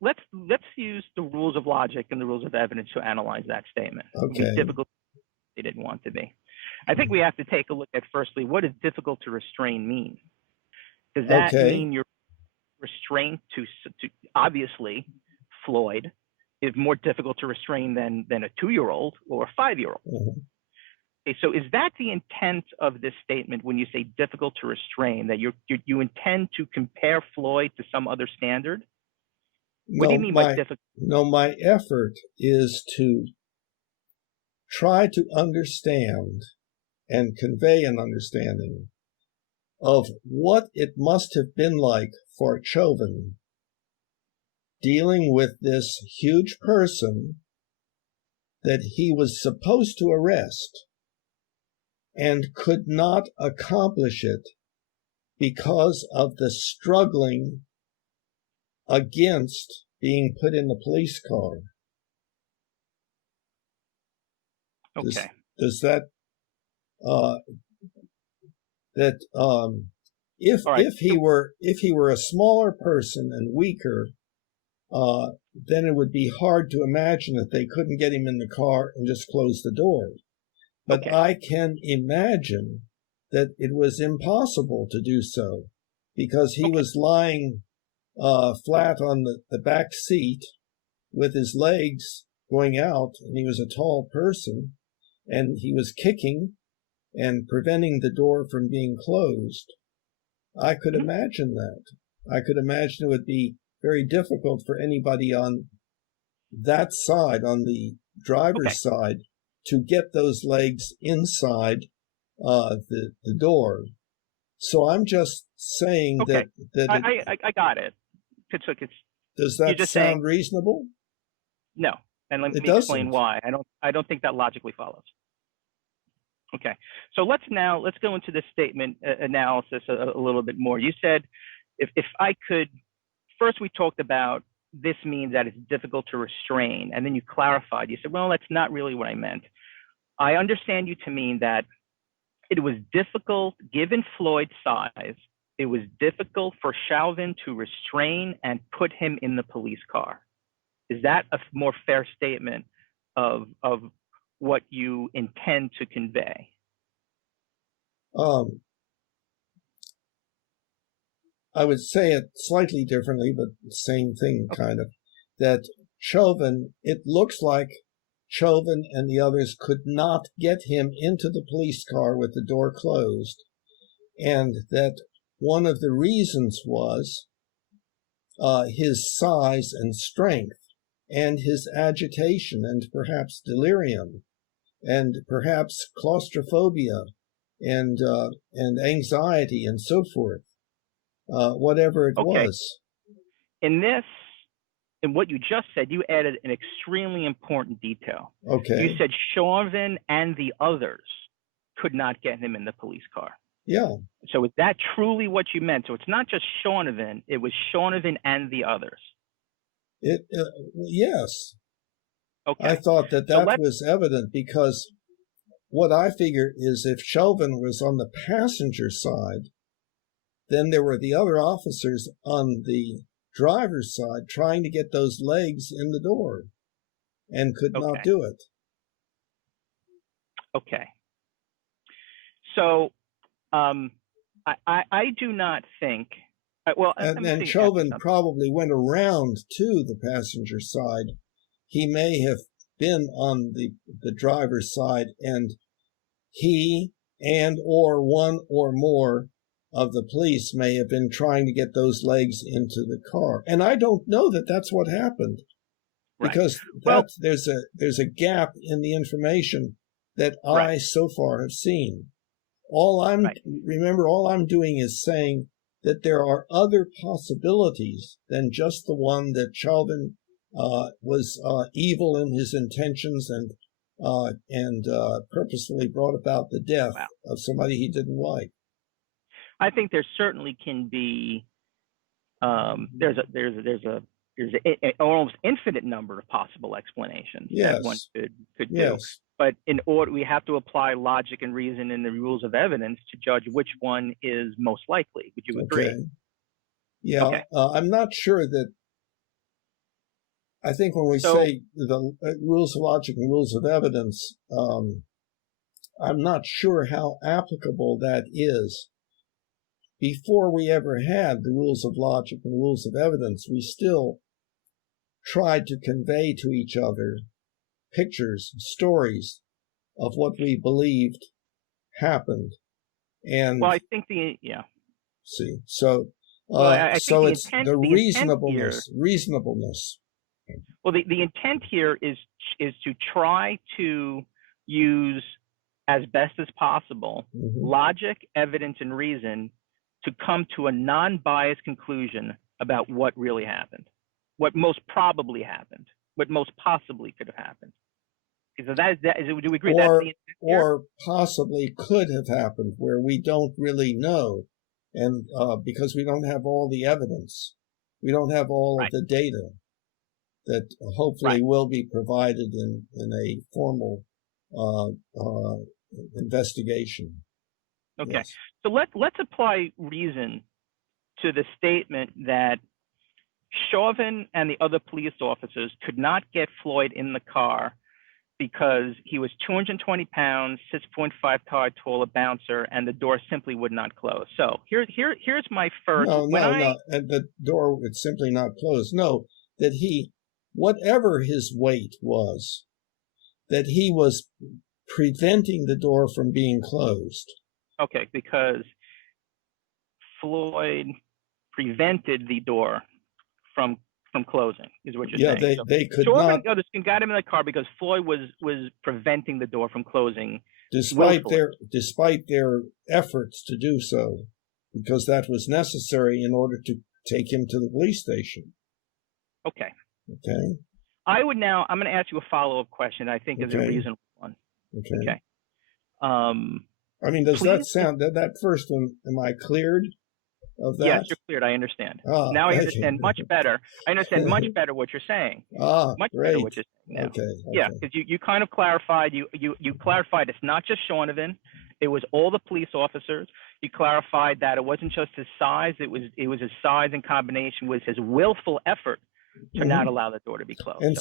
use the rules of logic and the rules of evidence to analyze that statement. Okay. It would be difficult if they didn't want to be. I think we have to take a look at, firstly, what does difficult to restrain mean? Does that mean you're restrained to obviously, Floyd is more difficult to restrain than a 2-year-old or a 5-year-old? Okay, so is that the intent of this statement when you say difficult to restrain, that you intend to compare Floyd to some other standard? What do you mean by difficult? No, my effort is to try to understand and convey an understanding of what it must have been like for Chauvin dealing with this huge person that he was supposed to arrest and could not accomplish it because of the struggling against being put in the police car. Okay. Does that if he were a smaller person and weaker, then it would be hard to imagine that they couldn't get him in the car and just close the door. But I can imagine that it was impossible to do so, because he was lying flat on the back seat with his legs going out, and he was a tall person, and he was kicking and preventing the door from being closed. I could imagine that. I could imagine it would be very difficult for anybody on that side, on the driver's side, to get those legs inside the door. So I'm just saying that I got it. Does that sound reasonable? No, and let me explain why. I don't think that logically follows. Okay, so let's go into this statement analysis a little bit more. You said, if I could, first we talked about this means that it's difficult to restrain, and then you clarified. You said, well, that's not really what I meant. I understand you to mean that it was difficult, given Floyd's size, it was difficult for Chauvin to restrain and put him in the police car. Is that a more fair statement of what you intend to convey? I would say it slightly differently, but the same thing, kind of. That Chauvin, it looks like Chauvin and the others could not get him into the police car with the door closed, and that one of the reasons was his size and strength, and his agitation and perhaps delirium, and perhaps claustrophobia, and anxiety, and so forth, whatever it was. In what you just said, you added an extremely important detail. Okay. You said Chauvin and the others could not get him in the police car. Yeah. So is that truly what you meant? So it's not just Chauvin, it was Chauvin and the others. Yes. Okay. I thought that was evident, because what I figure is if Chauvin was on the passenger side, then there were the other officers on the driver's side trying to get those legs in the door and could not do it. Okay. So I do not think, and Chauvin probably went around to the passenger side. He may have been on the driver's side, and he and or one or more of the police may have been trying to get those legs into the car. And I don't know that that's what happened, because there's a gap in the information that I so far have seen. Remember, all I'm doing is saying that there are other possibilities than just the one that Chauvin was evil in his intentions and purposefully brought about the death of somebody he didn't like. I think there certainly can be there's an almost infinite number of possible explanations that one could do. But in order, we have to apply logic and reason and the rules of evidence to judge which one is most likely. Would you agree? Yeah. I'm not sure that. I think when we say the rules of logic and rules of evidence, I'm not sure how applicable that is. Before we ever had the rules of logic and rules of evidence, we still tried to convey to each other pictures, stories of what we believed happened. And I think see, so so it's the reasonableness. Well, the intent here is to try to use as best as possible logic, evidence, and reason to come to a non-biased conclusion about what really happened, what most probably happened, what most possibly could have happened. So do we agree that's the intent here? Or possibly could have happened, where we don't really know, and because we don't have all the evidence, we don't have all of the data that hopefully will be provided in a formal investigation. Okay, yes. So let's apply reason to the statement that Chauvin and the other police officers could not get Floyd in the car because he was 220 pounds, 6.5 tall, a bouncer, and the door simply would not close. So here's my first. No, and the door would simply not close. No, that whatever his weight was, that he was preventing the door from being closed. Okay, because Floyd prevented the door from closing, is what you're saying. They could Chauvin not. Got him in the car because Floyd was preventing the door from closing, despite their efforts to do so, because that was necessary in order to take him to the police station. Okay. Okay. I'm going to ask you a follow-up question. I think is a reasonable one. Okay. I mean, does that sound that first one? Am I cleared of that? Yes, you're cleared. I understand. Now I understand much better. I understand much better what you're saying. Much better what you're saying now. Okay. Yeah, because you kind of clarified. You clarified it's not just Chauvin. It was all the police officers. You clarified that it wasn't just his size. It was his size in combination with his willful effort to not allow the door to be closed. And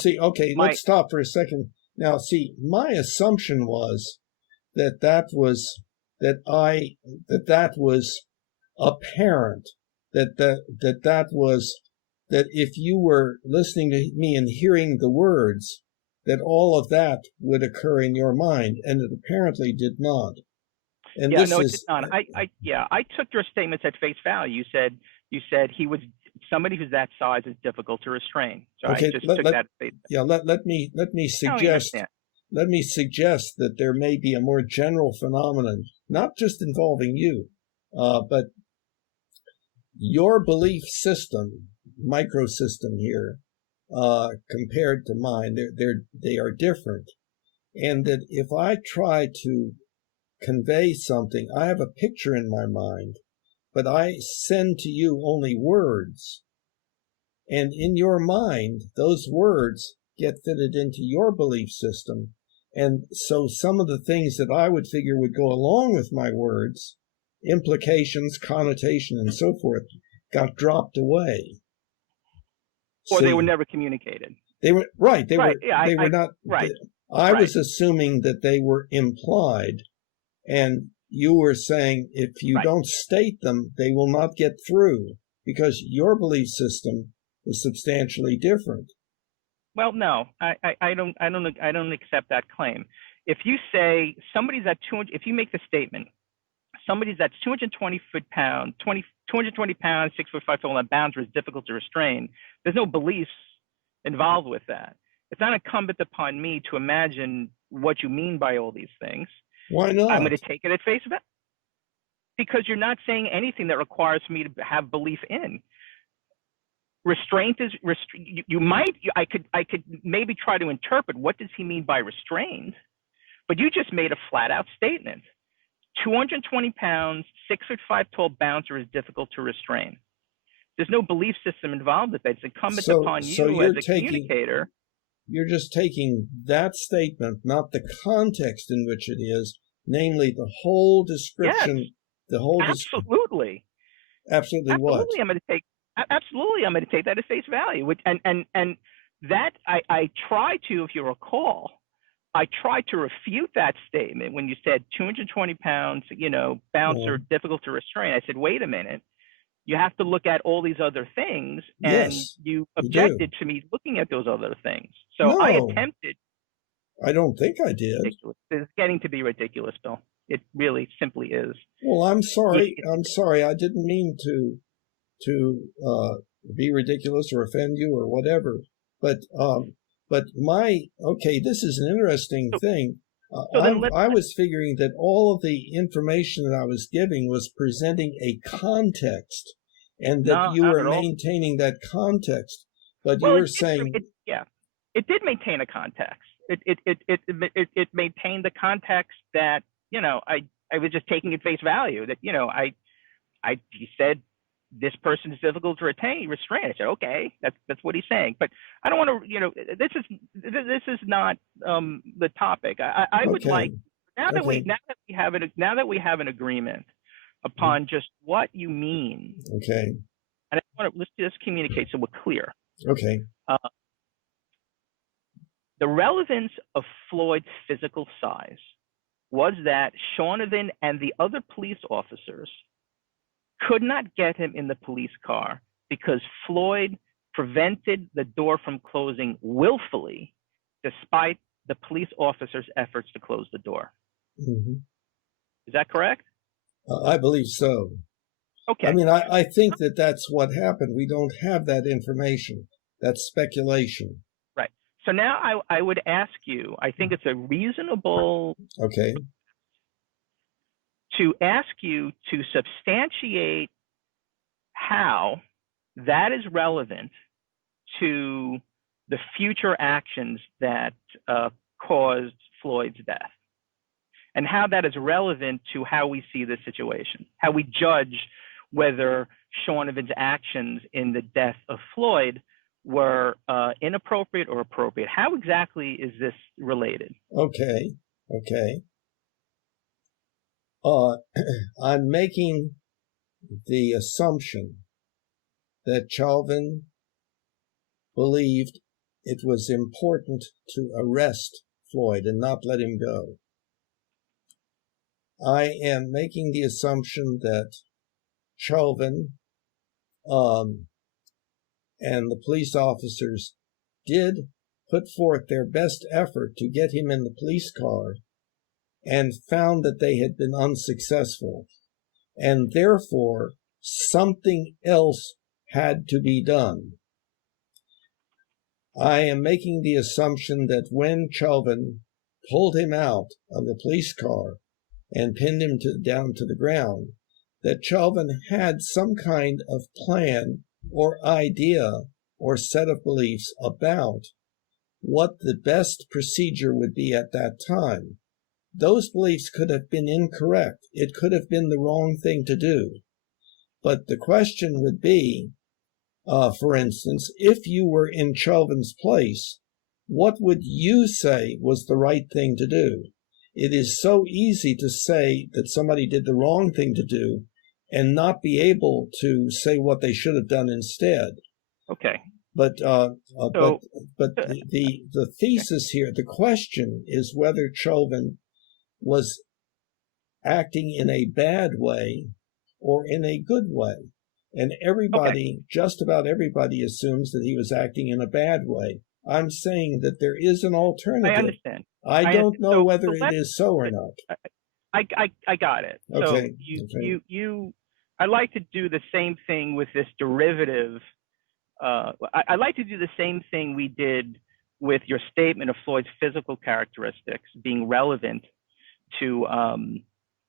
let's stop for a second. Now, my assumption was that was apparent, that was that if you were listening to me and hearing the words, that all of that would occur in your mind, and it apparently did not. And it did not. I took your statements at face value. You said he was somebody who's that size is difficult to restrain. So Okay, I just took that statement. yeah, let me I don't suggest understand. let me suggest that there may be a more general phenomenon, not just involving you, but your belief system, microsystem here, compared to mine, they are different. And that if I try to convey something, I have a picture in my mind, but I send to you only words. And in your mind, those words get fitted into your belief system. And so some of the things that I would figure would go along with my words, implications, connotation, and so forth, got dropped away. Or See, they were never communicated. they were right. They Right. were. Yeah, They were not. right. I Right. was assuming that they were implied, and you were saying if you Right. don't state them, they will not get through because your belief system is substantially different. Well, no, I don't accept that claim. If you say somebody's at 200, if you make the statement, somebody's that's 220 pounds, 220 pounds, 6'5" tall, and bouncer is difficult to restrain, there's no beliefs involved with that. It's not incumbent upon me to imagine what you mean by all these things. Why not? I'm going to take it at face value because you're not saying anything that requires me to have belief in. Restraint is you might I could maybe try to interpret what does he mean by restrained, but you just made a flat out statement. 220 pounds, 6'5" tall bouncer is difficult to restrain. There's no belief system involved with that. It's incumbent upon you as a communicator. You're just taking that statement, not the context in which it is, namely the whole description. Yes, the whole absolutely. Absolutely what? Absolutely, I'm going to take that at face value. And that I try to, if you recall, I tried to refute that statement when you said 220 pounds, bouncer, difficult to restrain. I said, wait a minute. You have to look at all these other things, and yes, you objected to me looking at those other things. So no, I attempted. I don't think I did. Ridiculous. It's getting to be ridiculous, Bill. It really simply is. Well, I'm sorry. I didn't mean to be ridiculous or offend you or whatever. But this is an interesting thing. I was figuring that all of the information that I was giving was presenting a context, and that you were maintaining that context. But you were saying, it did maintain a context. It maintained the context that I was just taking at face value. That he said this person is difficult to restrain. I said, okay, that's what he's saying. But I don't want to, this is not the topic. I would like now that we have an agreement upon just what you mean. Okay. And let's just communicate so we're clear. Okay. The relevance of Floyd's physical size was that Shonovan and the other police officers could not get him in the police car because Floyd prevented the door from closing willfully, despite the police officers' efforts to close the door. Mm-hmm. Is that correct? I believe so. Okay. I mean, I think that that's what happened. We don't have that information. That's speculation. Right. So now I would ask you, I think it's a reasonable to ask you to substantiate how that is relevant to the future actions that caused Floyd's death, and how that is relevant to how we see this situation, how we judge whether Shonovan's actions in the death of Floyd were inappropriate or appropriate. How exactly is this related? Okay. I'm making the assumption that Chauvin believed it was important to arrest Floyd and not let him go. I am making the assumption that Chauvin and the police officers did put forth their best effort to get him in the police car and found that they had been unsuccessful. And therefore, something else had to be done. I am making the assumption that when Chauvin pulled him out of the police car and pinned him down to the ground, that Chauvin had some kind of plan or idea or set of beliefs about what the best procedure would be at that time. Those beliefs could have been incorrect. It could have been the wrong thing to do. But the question would be, for instance, if you were in Chauvin's place, what would you say was the right thing to do? It is so easy to say that somebody did the wrong thing to do and not be able to say what they should have done instead. Okay. But the thesis here, the question is whether Chauvin was acting in a bad way or in a good way. And everybody, just about everybody, assumes that he was acting in a bad way. I'm saying that there is an alternative. I understand. I don't know whether it is so or not. I got it. Okay. So you I like to do the same thing with this derivative. I like to do the same thing we did with your statement of Floyd's physical characteristics being relevant to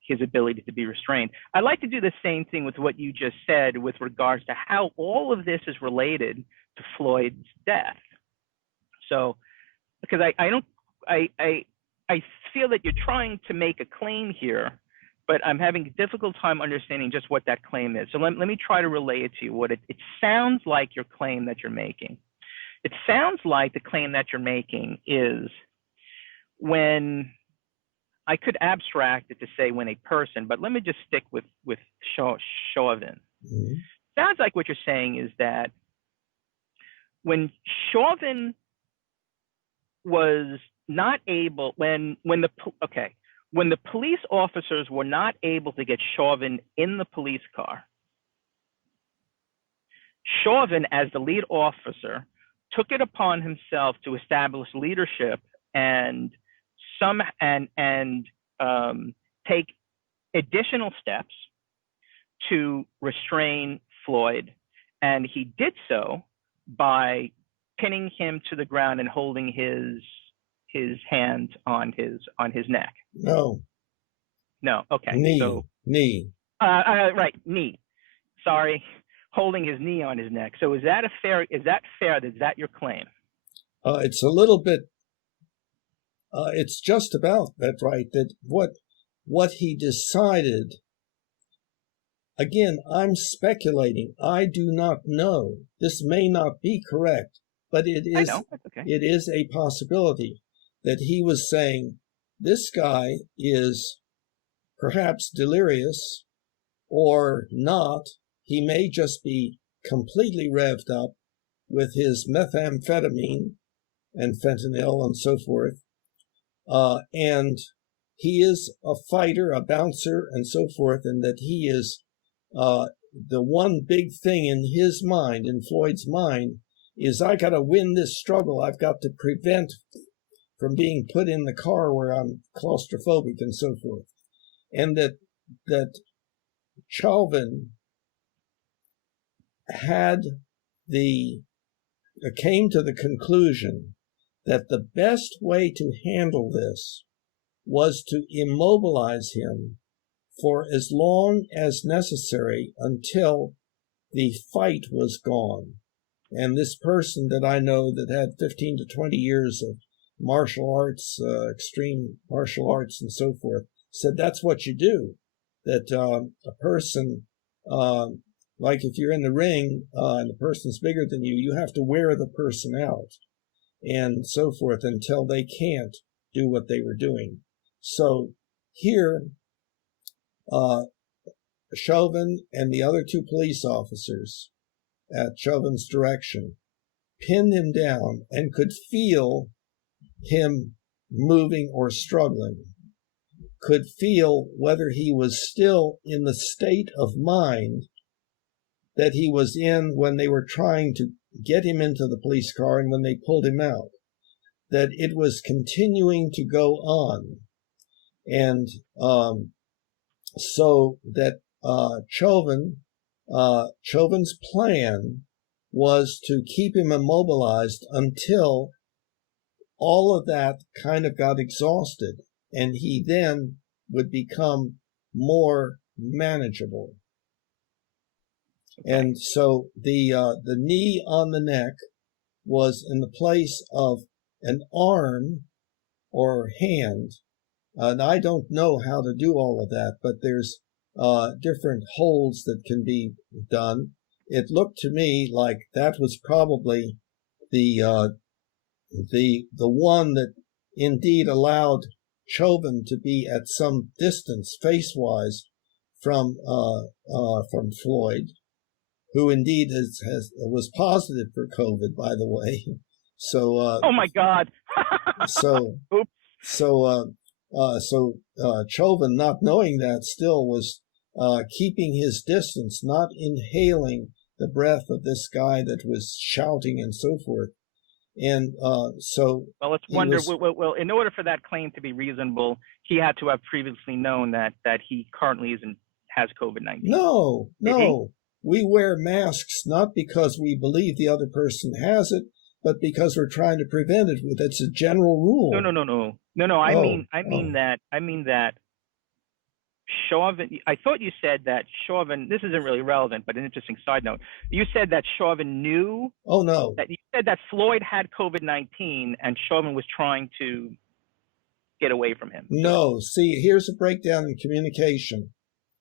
his ability to be restrained. I'd like to do the same thing with what you just said with regards to how all of this is related to Floyd's death. So, because I feel that you're trying to make a claim here, but I'm having a difficult time understanding just what that claim is. So let me try to relay it to you. What it sounds like your claim that you're making. It sounds like the claim that you're making is when, I could abstract it to say when a person, but let me just stick with Chauvin. Mm-hmm. Sounds like what you're saying is that when Chauvin was not able, when the police officers were not able to get Chauvin in the police car, Chauvin, as the lead officer, took it upon himself to establish leadership and take additional steps to restrain Floyd, and he did so by pinning him to the ground and holding his hand on his neck. No. Okay. Knee. Right, knee. Sorry, holding his knee on his neck. So is that fair? Is that your claim? It's a little bit. It's just about that, right? That what he decided. Again, I'm speculating. I do not know. This may not be correct, but it is. I know. That's okay. It is a possibility that he was saying, this guy is perhaps delirious or not. He may just be completely revved up with his methamphetamine and fentanyl and so forth. And he is a fighter, a bouncer, and so forth, and that he is the one big thing in his mind, in Floyd's mind, is I got to win this struggle. I've got to prevent from being put in the car where I'm claustrophobic and so forth. And that Chauvin came to the conclusion that the best way to handle this was to immobilize him for as long as necessary until the fight was gone. And this person that I know that had 15 to 20 years of martial arts, extreme martial arts and so forth, said that's what you do. That a person, like if you're in the ring and the person's bigger than you, you have to wear the person out and so forth until they can't do what they were doing. So here, Chauvin and the other two police officers at Chauvin's direction pinned him down and could feel him moving or struggling, could feel whether he was still in the state of mind that he was in when they were trying to get him into the police car and when they pulled him out, that it was continuing to go on. And so that Chauvin Chauvin's plan was to keep him immobilized until all of that kind of got exhausted, and he then would become more manageable. And so the knee on the neck was in the place of an arm or hand. And I don't know how to do all of that, but there's different holds that can be done. It looked to me like that was probably the one that indeed allowed Chauvin to be at some distance face-wise from Floyd, who indeed was positive for COVID, by the way. So oh my God. so Oops. so Chauvin, not knowing that, still was keeping his distance, not inhaling the breath of this guy that was shouting and so forth. And so well, let's wonder. Well, in order for that claim to be reasonable, he had to have previously known that he currently has COVID-19. No. We wear masks not because we believe the other person has it, but because we're trying to prevent it. That's a general rule. No. I mean that Chauvin. I thought you said that Chauvin. This isn't really relevant, but an interesting side note. You said that Chauvin knew. Oh no. That you said that Floyd had COVID-19 and Chauvin was trying to get away from him. No. See, here's a breakdown in communication.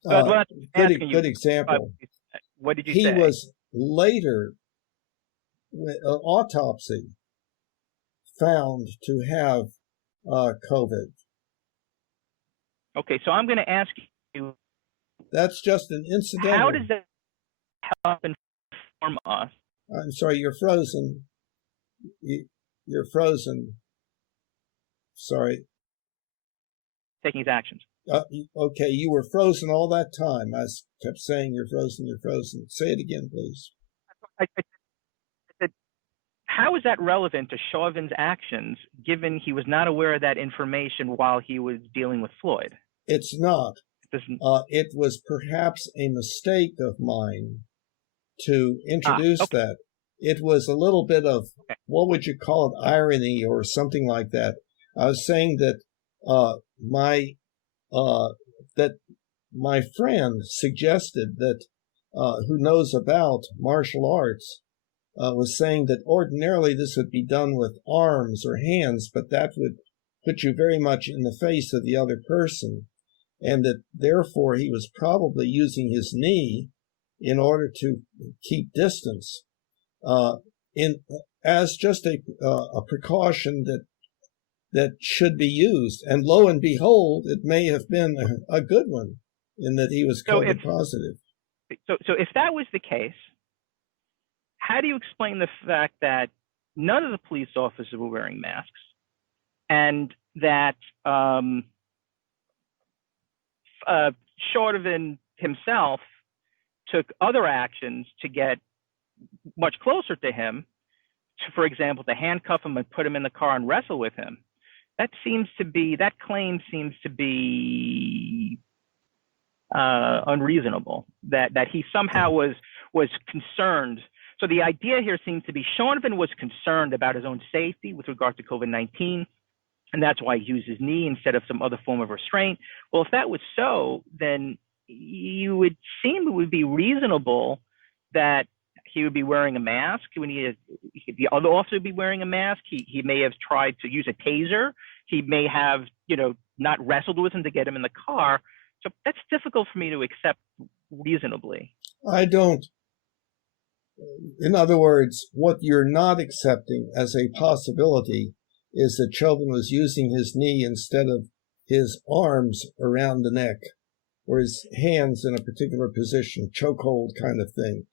Good example. What did you say? He was later, autopsy, found to have COVID. Okay, so I'm going to ask you. That's just an incidental. How does that help inform us? I'm sorry, you're frozen. You're frozen. Sorry. Taking his actions. Okay, you were frozen all that time. I kept saying you're frozen, you're frozen. Say it again, please. I said, how is that relevant to Chauvin's actions, given he was not aware of that information while he was dealing with Floyd? It's not. It was perhaps a mistake of mine to introduce that. It was a little bit of, what would you call it, irony or something like that. I was saying that my friend suggested that who knows about martial arts was saying that ordinarily this would be done with arms or hands, but that would put you very much in the face of the other person, and that therefore he was probably using his knee in order to keep distance, as just a precaution that should be used. And lo and behold, it may have been a good one in that he was COVID positive. So if that was the case, how do you explain the fact that none of the police officers were wearing masks, and that Chauvin himself took other actions to get much closer to him, for example, to handcuff him and put him in the car and wrestle with him? That claim seems to be unreasonable, that he somehow was concerned. So the idea here seems to be Chauvin was concerned about his own safety with regard to COVID-19, and that's why he used his knee instead of some other form of restraint. Well, if that was so, then you would seem it would be reasonable that he would be wearing a mask. The other officer would be wearing a mask. He may have tried to use a taser. He may have, not wrestled with him to get him in the car. So that's difficult for me to accept reasonably. I don't. In other words, what you're not accepting as a possibility is that Chauvin was using his knee instead of his arms around the neck or his hands in a particular position, chokehold kind of thing.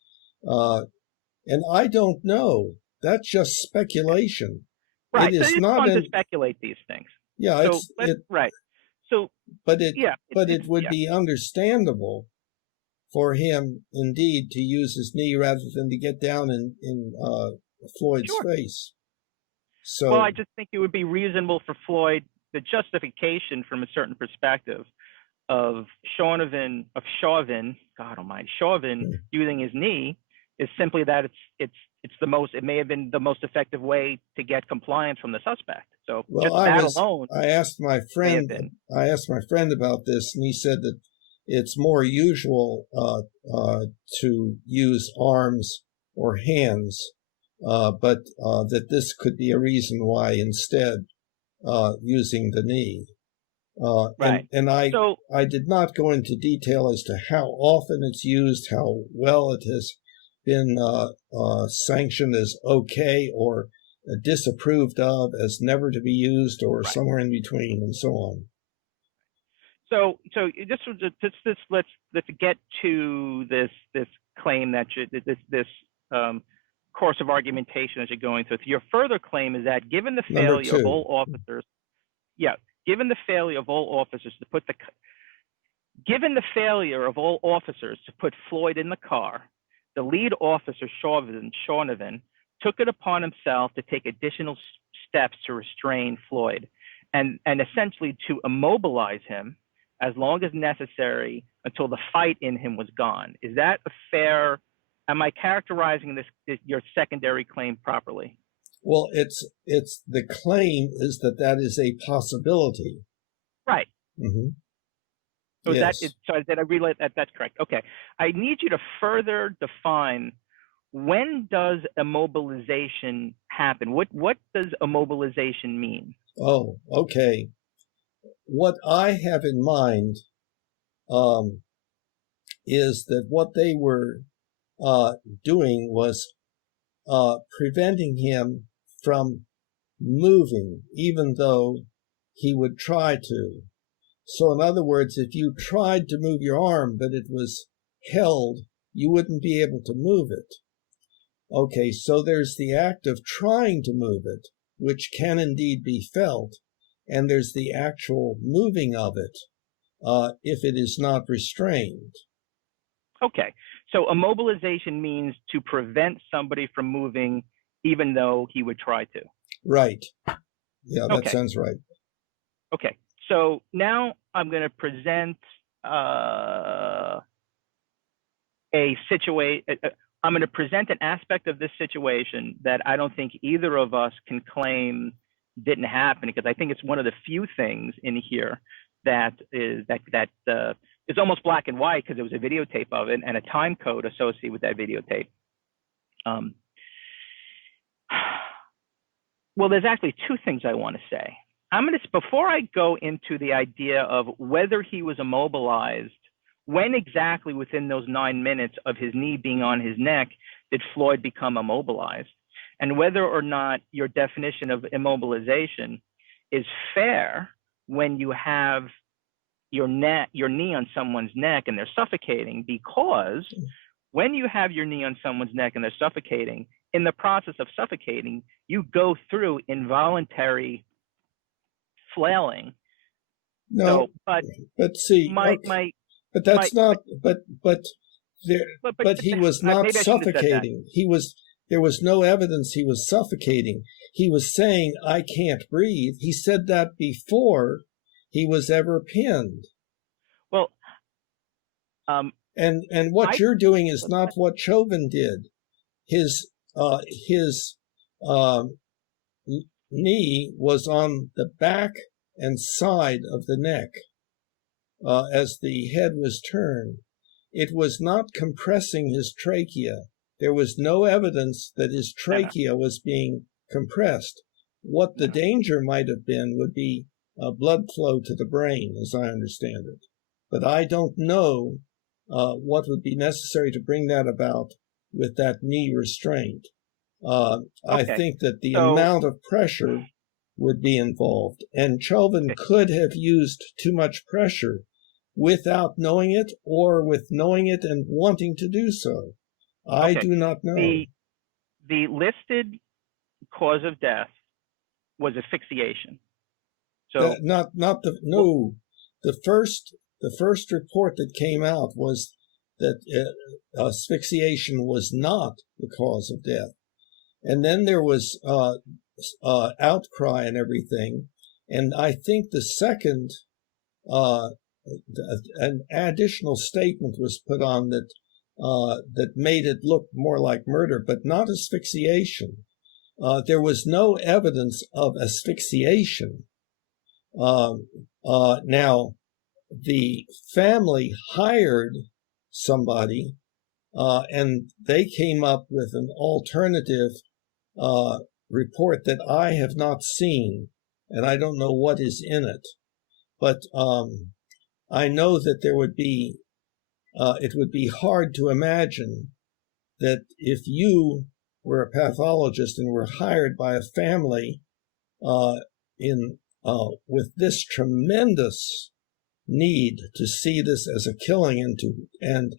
And I don't know. That's just speculation. Right. It's fun to speculate these things. Yeah. Right. So. But it would be understandable for him indeed to use his knee rather than to get down in Floyd's face. So. Well, I just think it would be reasonable for Floyd, the justification from a certain perspective Chauvin, God Almighty, Chauvin using his knee is simply that it may have been the most effective way to get compliance from the suspect. So Well, just that alone I asked my may have friend. been. I asked my friend about this, and he said that it's more usual to use arms or hands, but that this could be a reason why instead using the knee. Right. And So I did not go into detail as to how often it's used, how well it has been sanctioned as okay or disapproved of as never to be used, or right. somewhere in between, and so on. So let's get to this claim that this course of argumentation that you're going through. Your further claim is that given the failure of all officers, given the failure of all officers to put Floyd in the car, the lead officer, Chauvin, took it upon himself to take additional steps to restrain Floyd and essentially to immobilize him as long as necessary until the fight in him was gone. Is that a fair, am I characterizing your secondary claim properly? Well, it's the claim is that is a possibility. Right. Mm-hmm. So yes. Did I relate that? That's correct. Okay. I need you to further define, when does immobilization happen? What does immobilization mean? Oh, okay. What I have in mind is that what they were doing was preventing him from moving, even though he would try to. So in other words, if you tried to move your arm, but it was held, you wouldn't be able to move it. Okay, so there's the act of trying to move it, which can indeed be felt, and there's the actual moving of it, if it is not restrained. Okay, so immobilization means to prevent somebody from moving even though he would try to. Right. Yeah, that sounds right. Okay, so now I'm going to present I'm going to present an aspect of this situation that I don't think either of us can claim didn't happen, because I think it's one of the few things in here that is almost black and white, because there was a videotape of it and a time code associated with that videotape. Well, there's actually two things I want to say. Before I go into the idea of whether he was immobilized, when exactly within those 9 minutes of his knee being on his neck did Floyd become immobilized, and whether or not your definition of immobilization is fair when you have your knee on someone's neck and they're suffocating, because when you have your knee on someone's neck and they're suffocating, in the process of suffocating, you go through involuntary flailing. No, but see, but that's not. But he was not suffocating. There was no evidence he was suffocating. He was saying, "I can't breathe." He said that before he was ever pinned. Well, and what you're doing is not what Chauvin did. His knee was on the back and side of the neck as the head was turned. It was not compressing his trachea. There was no evidence that his trachea was being compressed. What the danger might have been would be blood flow to the brain, as I understand it. But I don't know what would be necessary to bring that about with that knee restraint. I think that the amount of pressure would be involved, and Chauvin could have used too much pressure without knowing it, or with knowing it and wanting to do so. I do not know. The listed cause of death was asphyxiation. So the first report that came out was that asphyxiation was not the cause of death. And then there was outcry and everything. And I think the second an additional statement was put on that that made it look more like murder, but not asphyxiation. There was no evidence of asphyxiation. Now, the family hired somebody, and they came up with an alternative report that I have not seen, and I don't know what is in it. But I know that there would be, it would be hard to imagine that if you were a pathologist and were hired by a family with this tremendous need to see this as a killing, and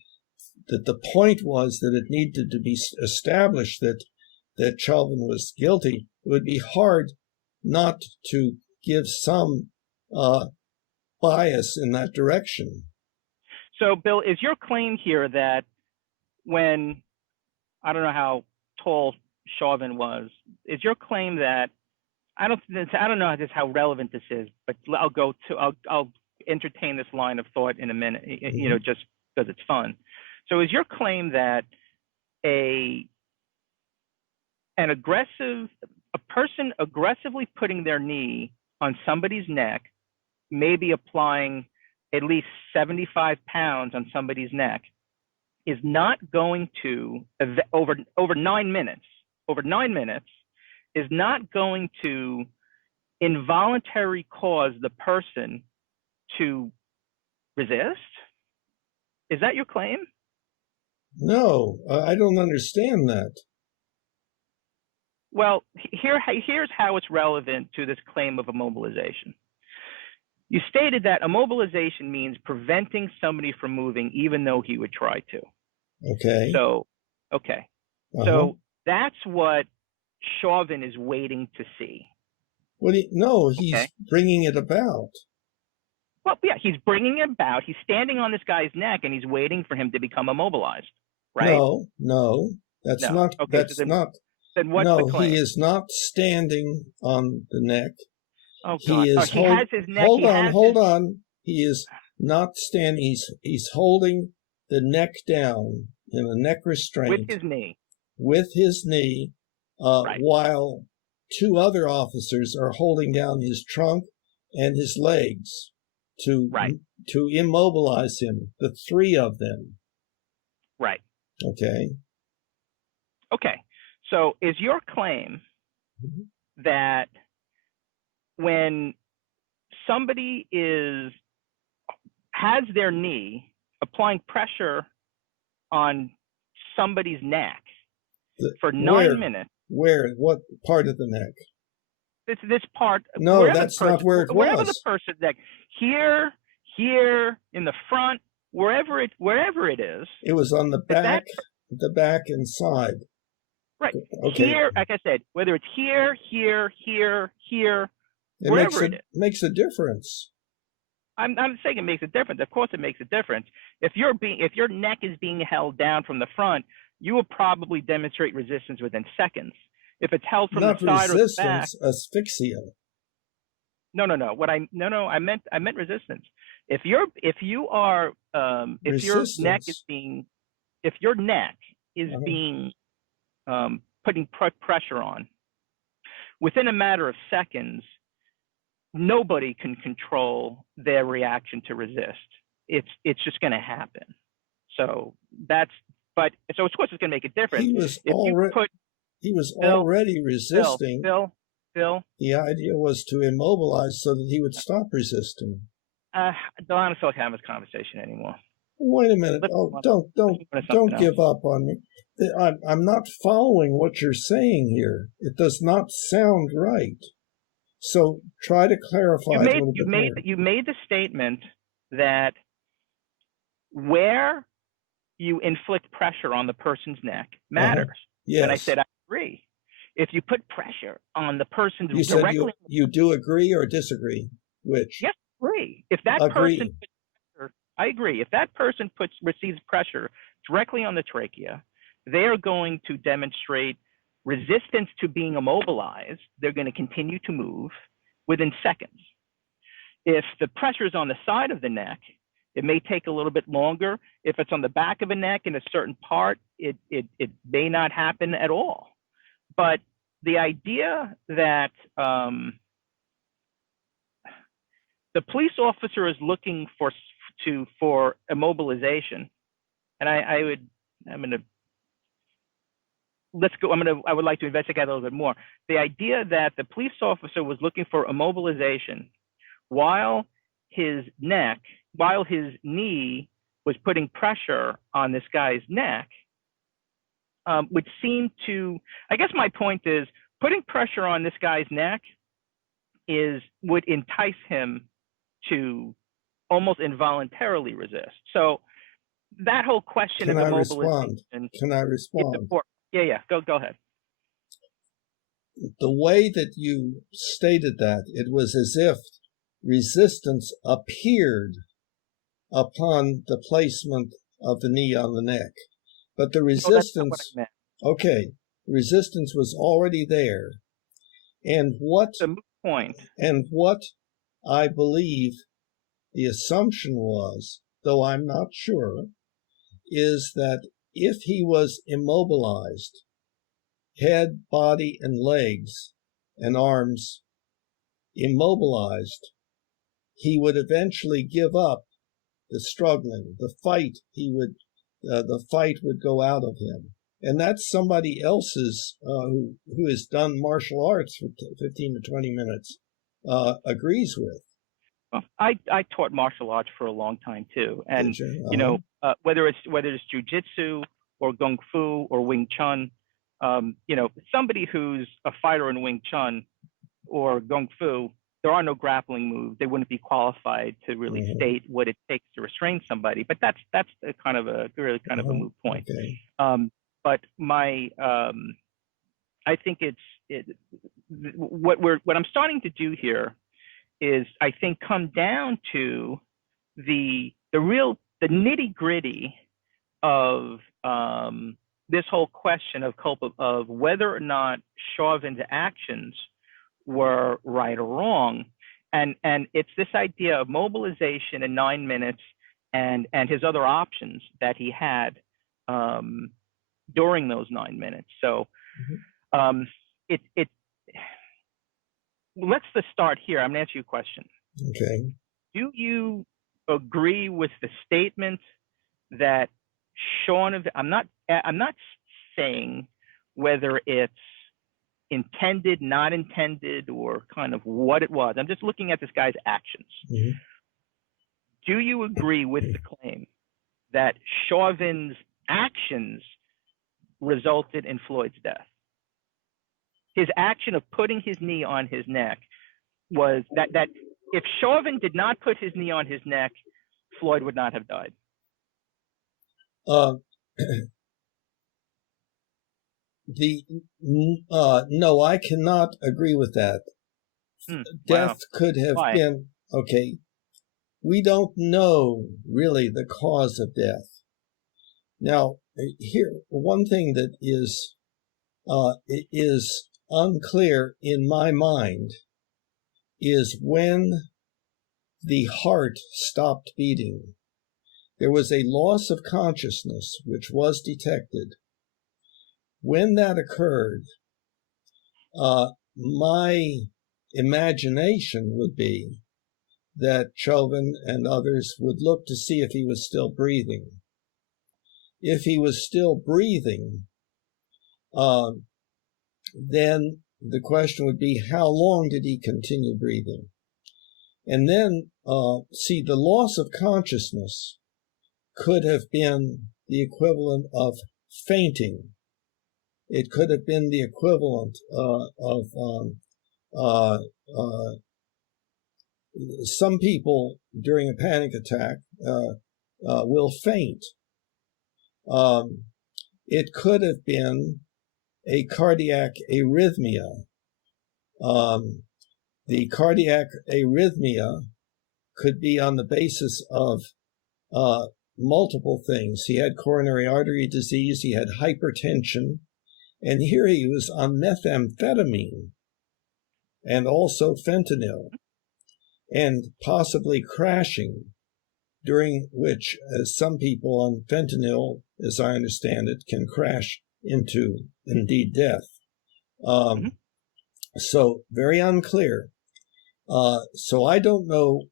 that the point was that it needed to be established that Chauvin was guilty, it would be hard not to give some bias in that direction. So, Bill, is your claim here that when, I don't know how tall Chauvin was, is your claim that, I don't know just how relevant this is, but I'll entertain this line of thought in a minute, just because it's fun. So is your claim that a person aggressively putting their knee on somebody's neck, maybe applying at least 75 pounds on somebody's neck, is not going to, over 9 minutes, is not going to involuntarily cause the person to resist? Is that your claim? No, I don't understand that. Well, here's how it's relevant to this claim of immobilization. You stated that immobilization means preventing somebody from moving even though he would try to. Okay. So, okay. So that's what Chauvin is waiting to see. Well, no, he's bringing it about. Well, yeah, he's bringing it about. He's standing on this guy's neck and he's waiting for him to become immobilized, right? No, that's not. Okay, that's so not. Then what's no, the claim? He is not standing on the neck. Oh, God. He is. He has his neck. Hold on. He is not standing. He's holding the neck down in a neck restraint with his knee. With his knee, while two other officers are holding down his trunk and his legs to immobilize him. The three of them. Right. Okay. So is your claim that when somebody has their knee applying pressure on somebody's neck for 9 minutes? What part of the neck? This part. No, that's not where it was. Wherever the person's neck, here, in the front, wherever it is. It was on the back, and side. Right. Okay. Here, like I said, whether it's here, wherever it is. Makes a difference. I'm not saying it makes a difference. Of course, it makes a difference. If your neck is being held down from the front, you will probably demonstrate resistance within seconds. If it's held from the side or the back, asphyxia. No. I meant resistance. If your neck is being putting pressure on, within a matter of seconds, nobody can control their reaction to resist. It's just going to happen. So of course it's going to make a difference. He was already resisting. Bill. The idea was to immobilize so that he would stop resisting. I don't want to have this conversation anymore. Wait a minute. Don't give up on me. I'm not following what you're saying here. It does not sound right. So try to clarify a little bit more. You made the statement that where you inflict pressure on the person's neck matters. Yes. And I said, I agree. If you put pressure on the person's directly... You do agree or disagree? Which? Yes, agree. If that person puts pressure, I agree. If that person receives pressure directly on the trachea, they're going to demonstrate resistance to being immobilized. They're going to continue to move within seconds. If the pressure is on the side of the neck, it may take a little bit longer. If it's on the back of a neck in a certain part, it may not happen at all. But the idea that the police officer is looking for immobilization, and I would like to investigate a little bit more. The idea that the police officer was looking for immobilization while his knee was putting pressure on this guy's neck would seem to, I guess my point is, putting pressure on this guy's neck would entice him to almost involuntarily resist. So that whole question of immobilization. Can I respond? Yeah. Go ahead. The way that you stated that, it was as if resistance appeared upon the placement of the knee on the neck. But the resistance, resistance was already there. And what I believe the assumption was, though I'm not sure, is that if he was immobilized, head, body, and legs and arms immobilized, he would eventually give up the struggling, the fight. The fight would go out of him. And that's somebody else's who has done martial arts for 15 to 20 minutes agrees with. Well, I taught martial arts for a long time too, and whether it's jujitsu or kung fu or Wing Chun, somebody who's a fighter in Wing Chun or kung fu, there are no grappling moves. They wouldn't be qualified to really state what it takes to restrain somebody. But that's a kind of a moot point. Okay. But I think what I'm starting to do here is, I think, come down to the nitty gritty of this whole question of whether or not Chauvin's actions were right or wrong, and it's this idea of mobilization in 9 minutes and his other options that he had during those 9 minutes. So let's just start here. I'm going to ask you a question. Okay. Do you agree with the statement that I'm not saying whether it's intended, not intended, or kind of what it was. I'm just looking at this guy's actions. Do you agree with the claim that Chauvin's actions resulted in Floyd's death? His action of putting his knee on his neck was that if Chauvin did not put his knee on his neck, Floyd would not have died. No, I cannot agree with that. Death could have been, okay, we don't know really the cause of death. Now, here, one thing that is unclear in my mind is when the heart stopped beating. There was a loss of consciousness which was detected. When that occurred, my imagination would be that Chauvin and others would look to see if he was still breathing. If he was still breathing, then the question would be, how long did he continue breathing? And then, the loss of consciousness could have been the equivalent of fainting. It could have been the equivalent of some people during a panic attack will faint. It could have been a cardiac arrhythmia. The cardiac arrhythmia could be on the basis of multiple things. He had coronary artery disease, he had hypertension, and here he was on methamphetamine and also fentanyl. and possibly crashing, during which some people on fentanyl, as I understand it, can crash into, indeed, death. So very unclear. So I don't know,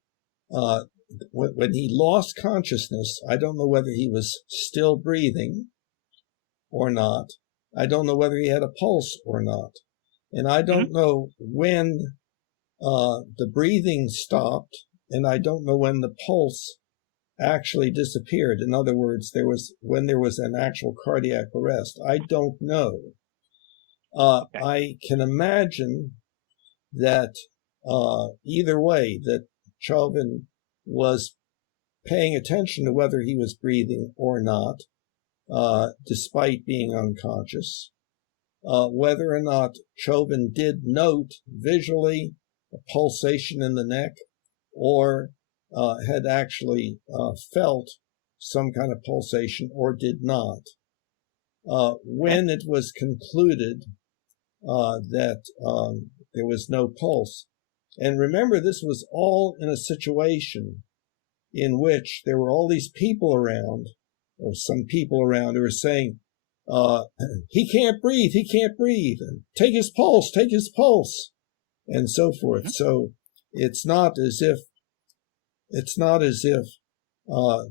when he lost consciousness, I don't know whether he was still breathing or not. I don't know whether he had a pulse or not. And I don't know when the breathing stopped, and I don't know when the pulse actually disappeared. In other words, when there was an actual cardiac arrest. I don't know. I can imagine that either way, that Chauvin was paying attention to whether he was breathing or not, despite being unconscious. Whether or not Chauvin did note visually a pulsation in the neck, or had actually felt some kind of pulsation or did not. When it was concluded that there was no pulse, and remember, this was all in a situation in which there were all these people around, or some people around, who were saying, he can't breathe, and take his pulse, and so forth. So it's not as if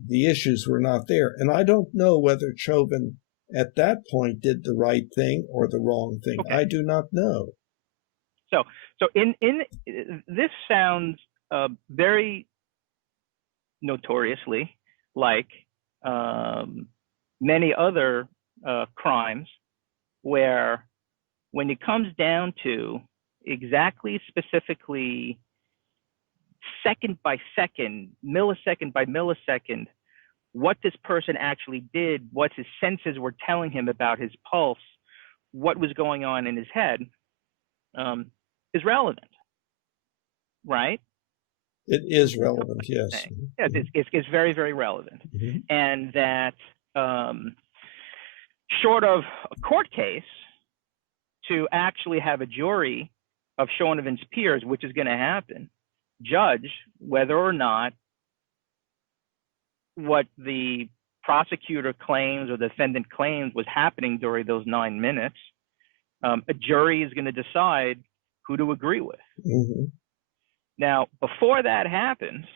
the issues were not there. And I don't know whether Chauvin at that point did the right thing or the wrong thing. I do not know. So in this sounds very notoriously like many other crimes, where when it comes down to exactly, specifically, second by second, millisecond by millisecond, what this person actually did, what his senses were telling him about his pulse, what was going on in his head, is relevant, right? It is relevant, yes. Yes, it's very, very relevant. And that short of a court case, to actually have a jury of Chauvin's peers, which is going to happen, judge whether or not what the prosecutor claims or the defendant claims was happening during those 9 minutes, a jury is going to decide who to agree with. Now, before that happens,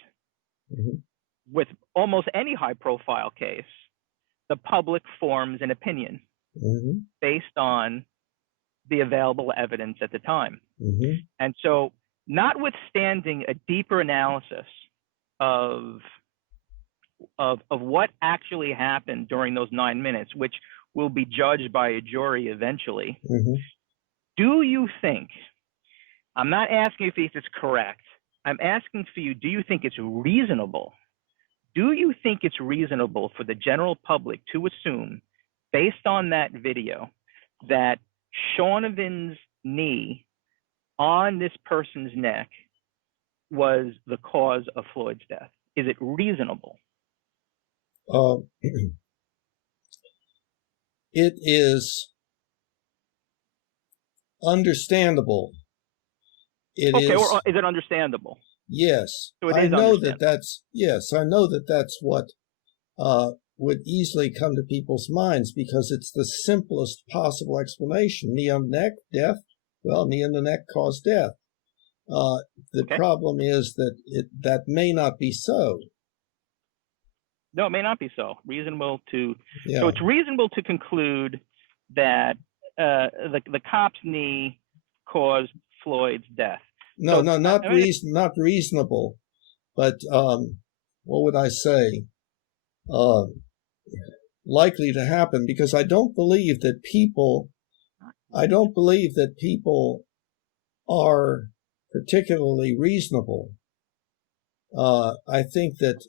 with almost any high-profile case, the public forms an opinion based on the available evidence at the time. And so, notwithstanding a deeper analysis of what actually happened during those 9 minutes, which will be judged by a jury eventually, do you think, I'm not asking if it's correct, I'm asking for you, do you think it's reasonable? Do you think it's reasonable for the general public to assume, based on that video, that Chauvin's knee on this person's neck was the cause of Floyd's death? Is it reasonable? It is understandable. Or is it understandable? Yes. So it I is know that that's what would easily come to people's minds, because it's the simplest possible explanation. Knee on the neck, death. Well, knee on the neck caused death. The problem is that that may not be so. No, it may not be so. So it's reasonable to conclude that the cop's knee caused Floyd's death. No, not reasonable, but what would I say? Likely to happen, because I don't believe that people are particularly reasonable. I think that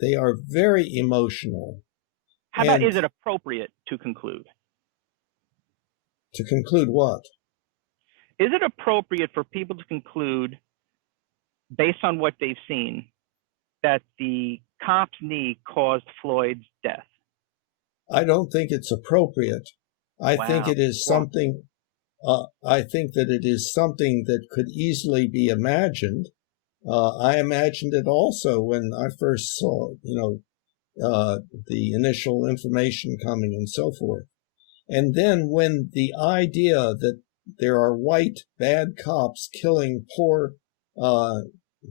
they are very emotional. How about, is it appropriate to conclude? To conclude what? Is it appropriate for people to conclude, based on what they've seen, that the cop's knee caused Floyd's death? I don't think it's appropriate. I think it is something. I think that it is something that could easily be imagined, I imagined it also when I first saw, the initial information coming and so forth. And then when the idea that there are white bad cops killing poor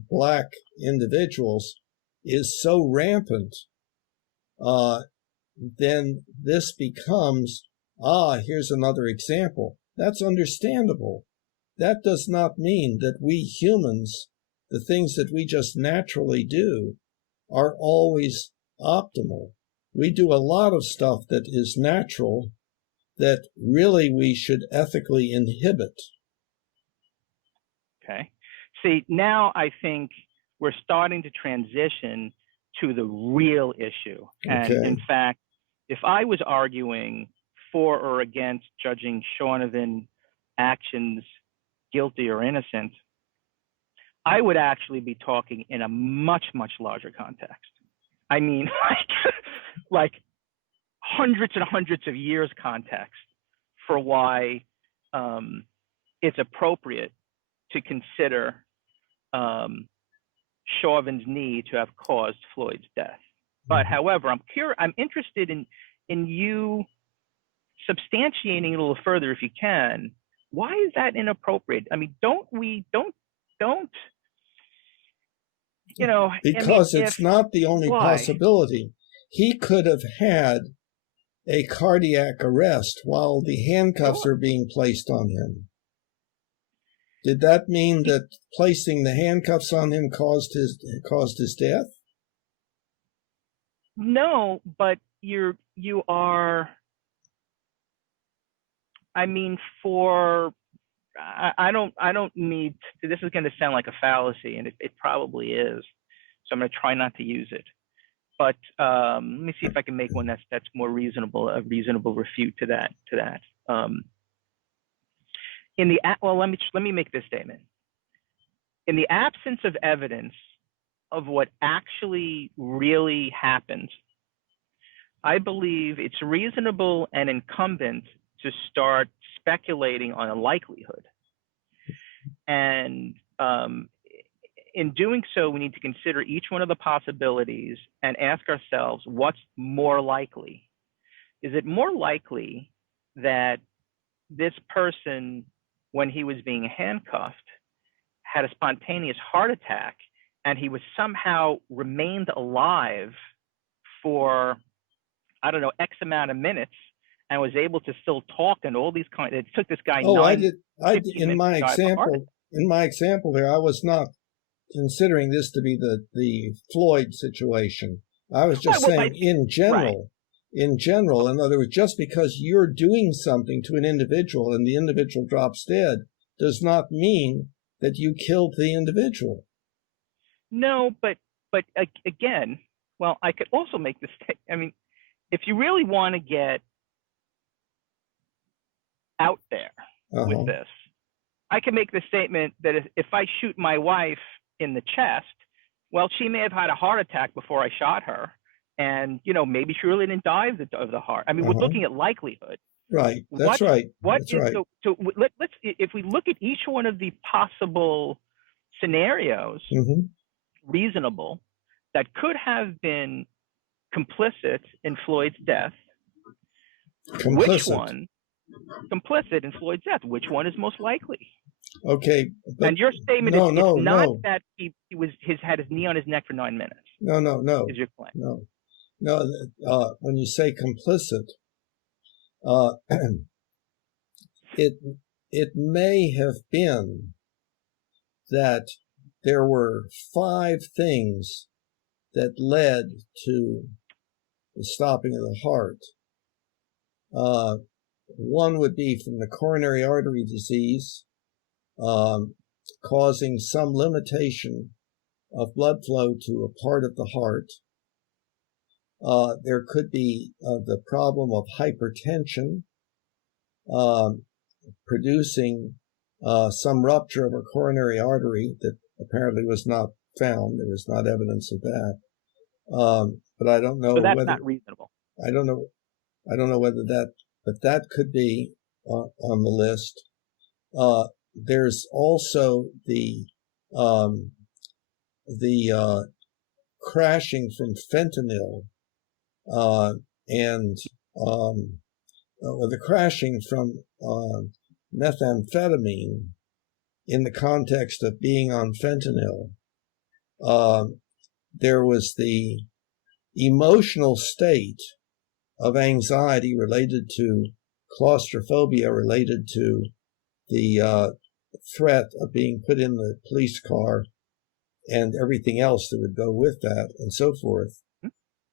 black individuals is so rampant, then this becomes, here's another example. That's understandable. That does not mean that we humans, the things that we just naturally do, are always optimal. We do a lot of stuff that is natural that really we should ethically inhibit. Okay. See, now I think we're starting to transition to the real issue. And in fact, if I was arguing for or against judging Shaunovan actions guilty or innocent, I would actually be talking in a much, much larger context. I mean, like hundreds and hundreds of years context for why it's appropriate to consider Chauvin's need to have caused Floyd's death. But however, I'm interested in you substantiating it a little further if you can. Why is that inappropriate? I mean, because it's not the only possibility. He could have had a cardiac arrest while the handcuffs are being placed on him. Did that mean that placing the handcuffs on him caused his death? No, but you are. I mean, I don't need to, this is going to sound like a fallacy, and it probably is. So I'm going to try not to use it. But let me see if I can make one that's more reasonable, a reasonable refute to that. Let me make this statement. In the absence of evidence of what actually really happened, I believe it's reasonable and incumbent to start speculating on a likelihood. And in doing so, we need to consider each one of the possibilities and ask ourselves, what's more likely? Is it more likely that this person, when he was being handcuffed, had a spontaneous heart attack and he was somehow remained alive for, I don't know, X amount of minutes and was able to still talk and all these kinds? It took this guy in my example there, I was not considering this to be the Floyd situation. I was just saying in general. In general, in other words, just because you're doing something to an individual and the individual drops dead does not mean that you killed the individual. No, but again, well, I could also make this statement. I mean, if you really want to get out there with this, I can make the statement that if I shoot my wife in the chest, well, she may have had a heart attack before I shot her. And, maybe she really didn't die of the heart. I mean, we're looking at likelihood. Right. That's right. So let's, if we look at each one of the possible scenarios, reasonable, that could have been complicit in Floyd's death, which one complicit in Floyd's death? Which one is most likely? Okay. And your statement is not that he had his knee on his neck for 9 minutes. No. Is your claim? No, when you say complicit, it may have been that there were 5 things that led to the stopping of the heart. One would be from the coronary artery disease, causing some limitation of blood flow to a part of the heart. There could be the problem of hypertension, producing some rupture of a coronary artery that apparently was not found. There was not evidence of that. But I don't know. So that's not reasonable. I don't know whether but that could be on the list. There's also the the crashing from fentanyl and the crashing from methamphetamine in the context of being on fentanyl. There was the emotional state of anxiety related to claustrophobia, related to the threat of being put in the police car and everything else that would go with that, and so forth.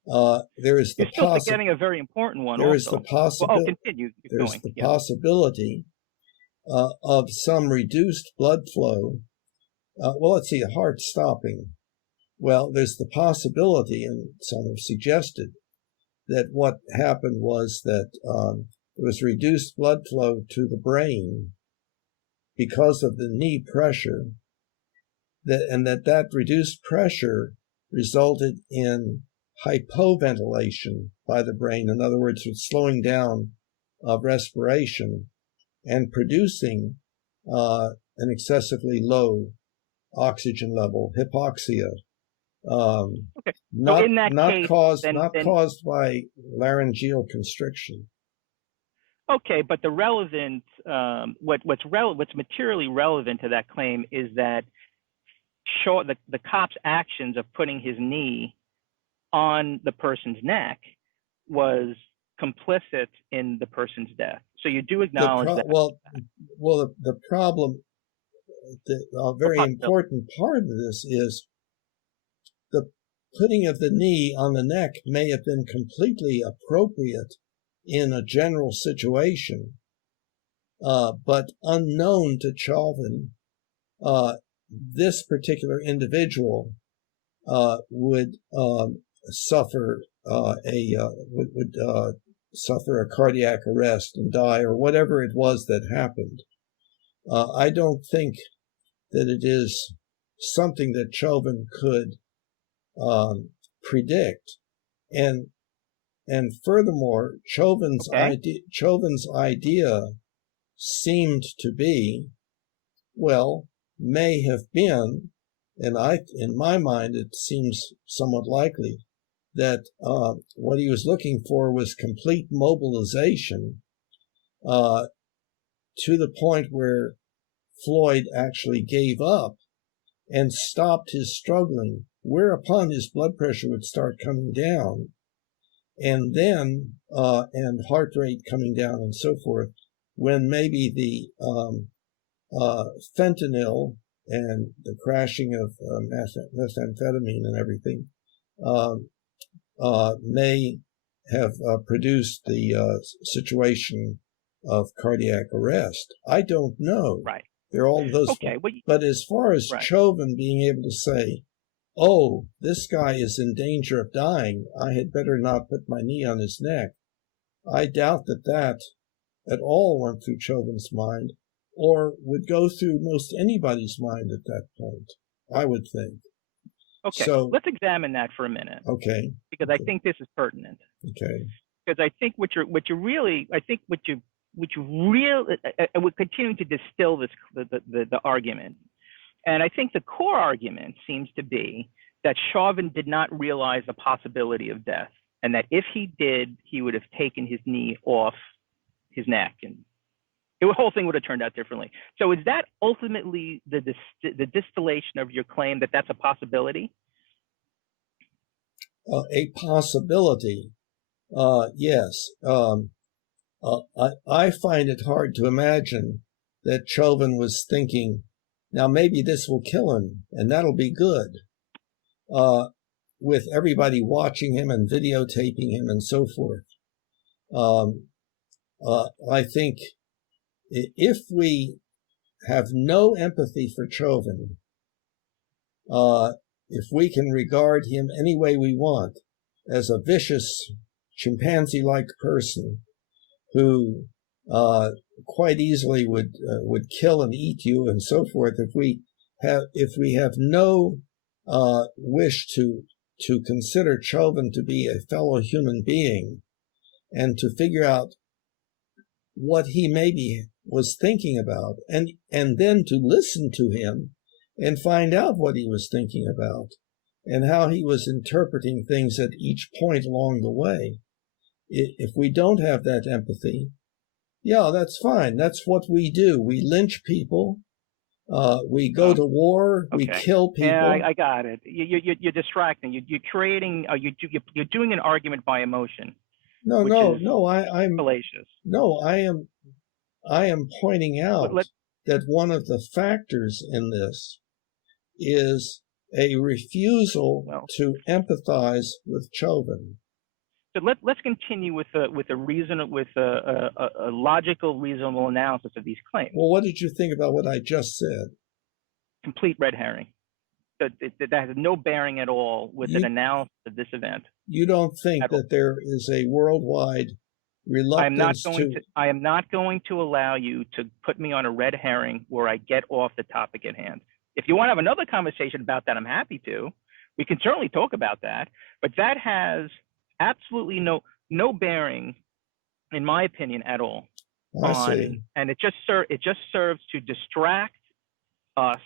There is the You're still forgetting a very important one. there is also. the possibility. Continue. There's the possibility of some reduced blood flow. Well, let's see, heart stopping. Well, there's the possibility, and some have suggested, that what happened was that there was reduced blood flow to the brain because of the knee pressure, that reduced pressure resulted in hypoventilation by the brain. In other words, it's slowing down of respiration and producing an excessively low oxygen level, hypoxia. Okay. So in that case, caused by laryngeal constriction. Okay, but the relevant, what's materially relevant to that claim is that the cop's actions of putting his knee on the person's neck was complicit in the person's death. So you do acknowledge that. Well, the problem, a very important part of this is the putting of the knee on the neck may have been completely appropriate in a general situation, but unknown to Chauvin, this particular individual would suffer suffer a cardiac arrest and die, or whatever it was that happened. I don't think that it is something that Chauvin could predict, and furthermore, Chauvin's idea seemed to be, well, may have been, and in my mind, it seems somewhat likely that what he was looking for was complete mobilization to the point where Floyd actually gave up and stopped his struggling, whereupon his blood pressure would start coming down, and then and heart rate coming down and so forth, when maybe the fentanyl and the crashing of methamphetamine and everything may have produced the situation of cardiac arrest. I don't know. Right. There are all those. Okay. But as far as Chauvin being able to say, oh, this guy is in danger of dying, I had better not put my knee on his neck, I doubt that at all went through Chauvin's mind, or would go through most anybody's mind at that point, I would think. Okay, so let's examine that for a minute. Okay. Because I think this is pertinent. Okay. Because I think we're continuing to distill the argument. And I think the core argument seems to be that Chauvin did not realize the possibility of death, and that if he did, he would have taken his knee off his neck, and the whole thing would have turned out differently. So is that ultimately the distillation of your claim, that that's a possibility? A possibility, yes. I find it hard to imagine that Chauvin was thinking, now maybe this will kill him, and that'll be good, with everybody watching him and videotaping him and so forth. I think if we have no empathy for Chauvin, if we can regard him any way we want as a vicious chimpanzee-like person who quite easily would kill and eat you and so forth, if we have no wish to consider Chauvin to be a fellow human being, and to figure out what he maybe was thinking about, and then to listen to him and find out what he was thinking about and how he was interpreting things at each point along the way. If we don't have that empathy, yeah, that's fine. That's what we do. We lynch people. We go to war. We kill people. Yeah, I got it. You're distracting. You're creating. You're doing an argument by emotion. No, I'm fallacious. No, I am pointing out that one of the factors in this is a refusal to empathize with Chauvin. So let's continue with a logical, reasonable analysis of these claims. Well, what did you think about what I just said? Complete red herring. That has no bearing at all with an analysis of this event. You don't think that there is a worldwide reluctance I am not going to allow you to put me on a red herring where I get off the topic at hand. If you want to have another conversation about that, I'm happy to. We can certainly talk about that, but that has absolutely no bearing, in my opinion, at all. I see. And it just serves to distract us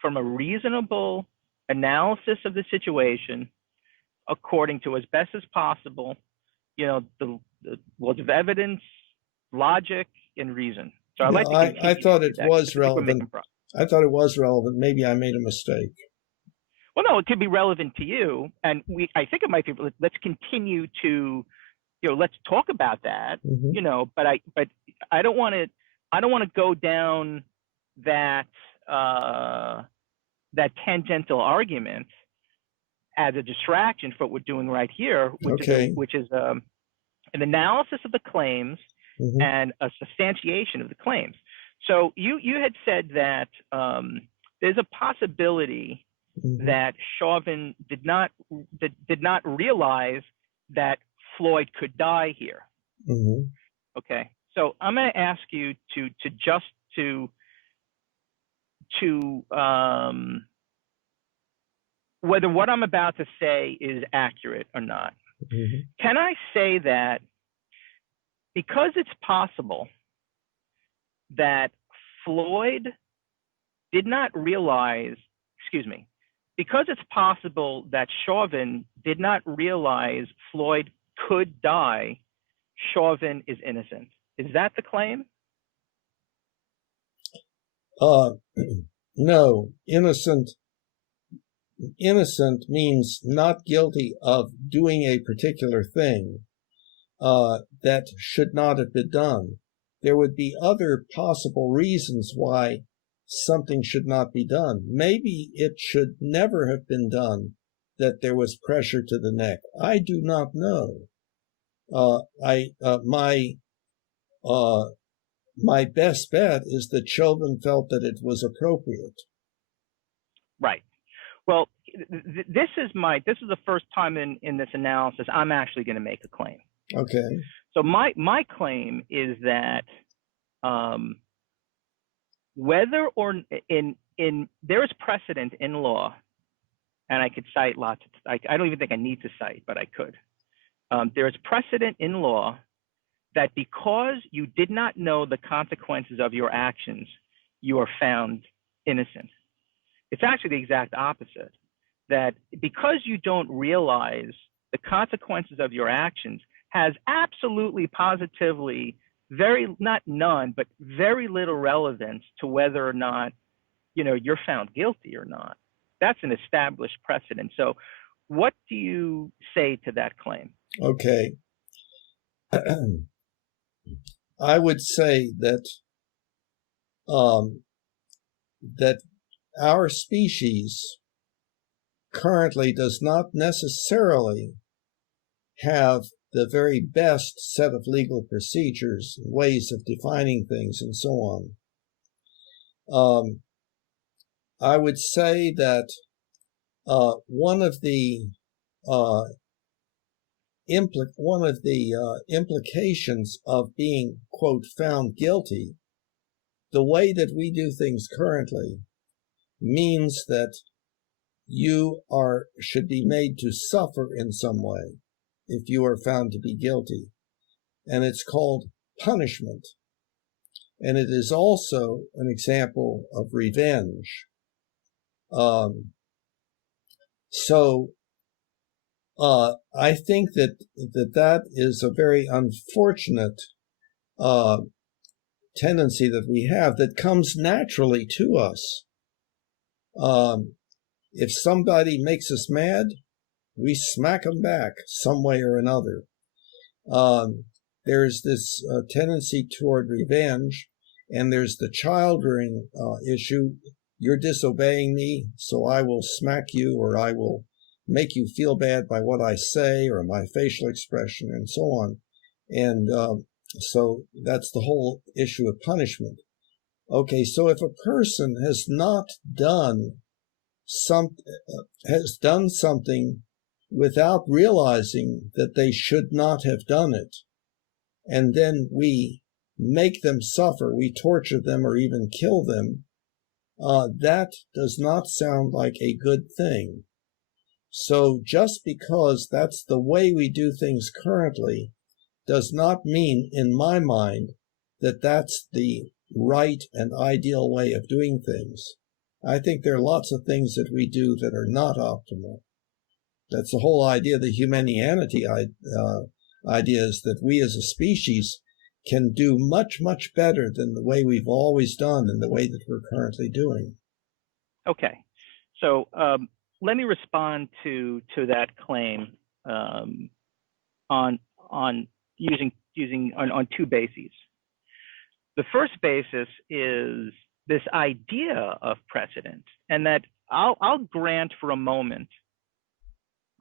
from a reasonable analysis of the situation, according to, as best as possible, the words of evidence, logic, and reason. So I thought it was relevant. I thought it was relevant. Maybe I made a mistake. Well, no, it could be relevant to you, and I think it might be. Let's continue to, let's talk about that. But I don't want to go down that tangential argument as a distraction for what we're doing right here, which is an analysis of the claims and a substantiation of the claims. So you had said that there's a possibility that Chauvin did not realize that Floyd could die here. Okay, so I'm going to ask you to whether what I'm about to say is accurate or not. Can I say that because it's possible that Floyd did not realize, because it's possible that Chauvin did not realize Floyd could die, Chauvin is innocent? Is that the claim? No, innocent means not guilty of doing a particular thing that should not have been done. There would be other possible reasons why something should not be done. Maybe it should never have been done, that there was pressure to the neck. I do not know. My best bet is that Chauvin felt that it was appropriate. Right. Well, this is the first time in this analysis I'm actually going to make a claim. Okay. So my claim is that whether or there is precedent in law, and I could cite lots. I don't even think I need to cite, but I could. There is precedent in law that because you did not know the consequences of your actions, you are found innocent. It's actually the exact opposite. That because you don't realize the consequences of your actions has absolutely, positively, not none, but very little relevance to whether or not, you're found guilty or not. That's an established precedent. So what do you say to that claim? Okay. I would say that that our species currently does not necessarily have the very best set of legal procedures, ways of defining things, and so on. I would say that one of the implications of being, quote, found guilty, the way that we do things currently, means that you should be made to suffer in some way if you are found to be guilty. And it's called punishment. And it is also an example of revenge. So I think that is a very unfortunate tendency that we have that comes naturally to us. If somebody makes us mad, we smack them back some way or another. There's this tendency toward revenge, and there's the child rearing issue. You're disobeying me, so I will smack you, or I will make you feel bad by what I say or my facial expression, and so on. And so that's the whole issue of punishment. Okay, so if a person has done something without realizing that they should not have done it, and then we make them suffer, we torture them or even kill them, that does not sound like a good thing. So just because that's the way we do things currently does not mean, in my mind, that that's the right and ideal way of doing things. I think there are lots of things that we do that are not optimal. That's the whole idea of the Humanianity idea, is that we as a species can do much, much better than the way we've always done and the way that we're currently doing. Okay, so let me respond to that claim on two bases. The first basis is this idea of precedent, and that I'll grant for a moment.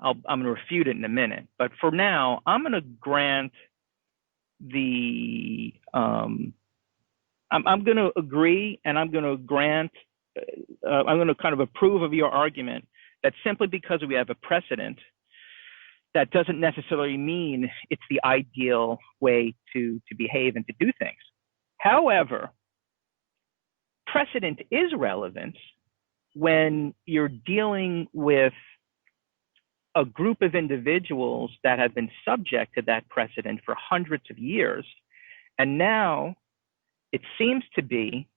I'm going to refute it in a minute, but for now, I'm going to grant the. I'm going to agree, and I'm going to grant. I'm going to kind of approve of your argument that simply because we have a precedent, that doesn't necessarily mean it's the ideal way to behave and to do things. However, precedent is relevant when you're dealing with a group of individuals that have been subject to that precedent for hundreds of years. And now it seems to be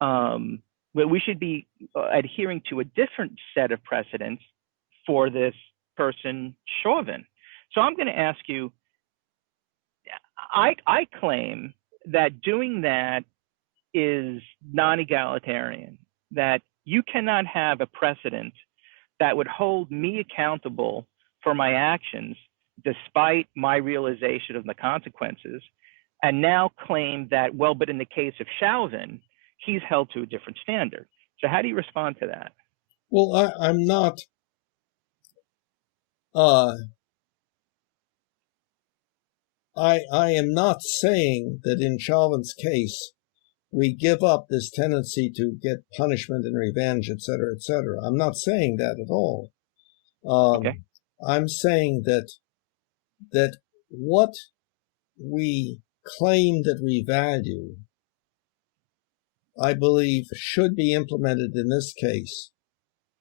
we should be adhering to a different set of precedents for this person, Chauvin. So I'm going to ask you, I claim that doing that is non-egalitarian, that you cannot have a precedent that would hold me accountable for my actions despite my realization of the consequences, and now claim that, well, but in the case of Chauvin, he's held to a different standard. So how do you respond to that? Well, I'm not I am not saying that in Chauvin's case we give up this tendency to get punishment and revenge, etc., etc. I'm not saying that at all. Okay. I'm saying that what we claim that we value, I believe, should be implemented in this case.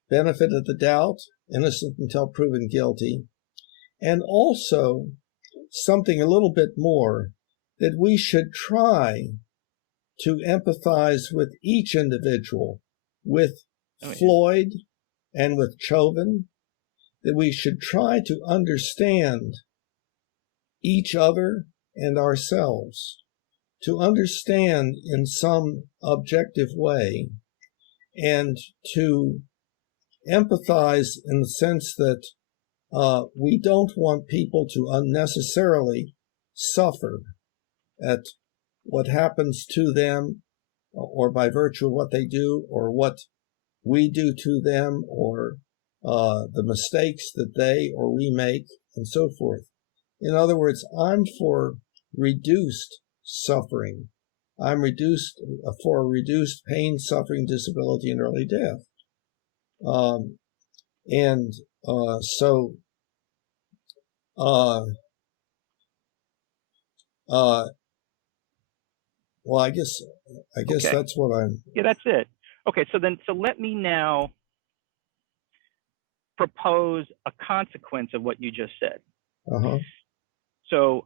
Benefit of the doubt, innocent until proven guilty, and also something a little bit more, that we should try to empathize with each individual, with Floyd and with Chauvin, that we should try to understand each other and ourselves, to understand in some objective way, and to empathize in the sense that we don't want people to unnecessarily suffer at what happens to them, or by virtue of what they do, or what we do to them, or the mistakes that they or we make, and so forth. In other words, I'm for reduced suffering. I'm for reduced pain, suffering, disability, and early death. Well, I guess okay. That's what I'm. Yeah, that's it. Okay, so let me now propose a consequence of what you just said. Uh-huh. So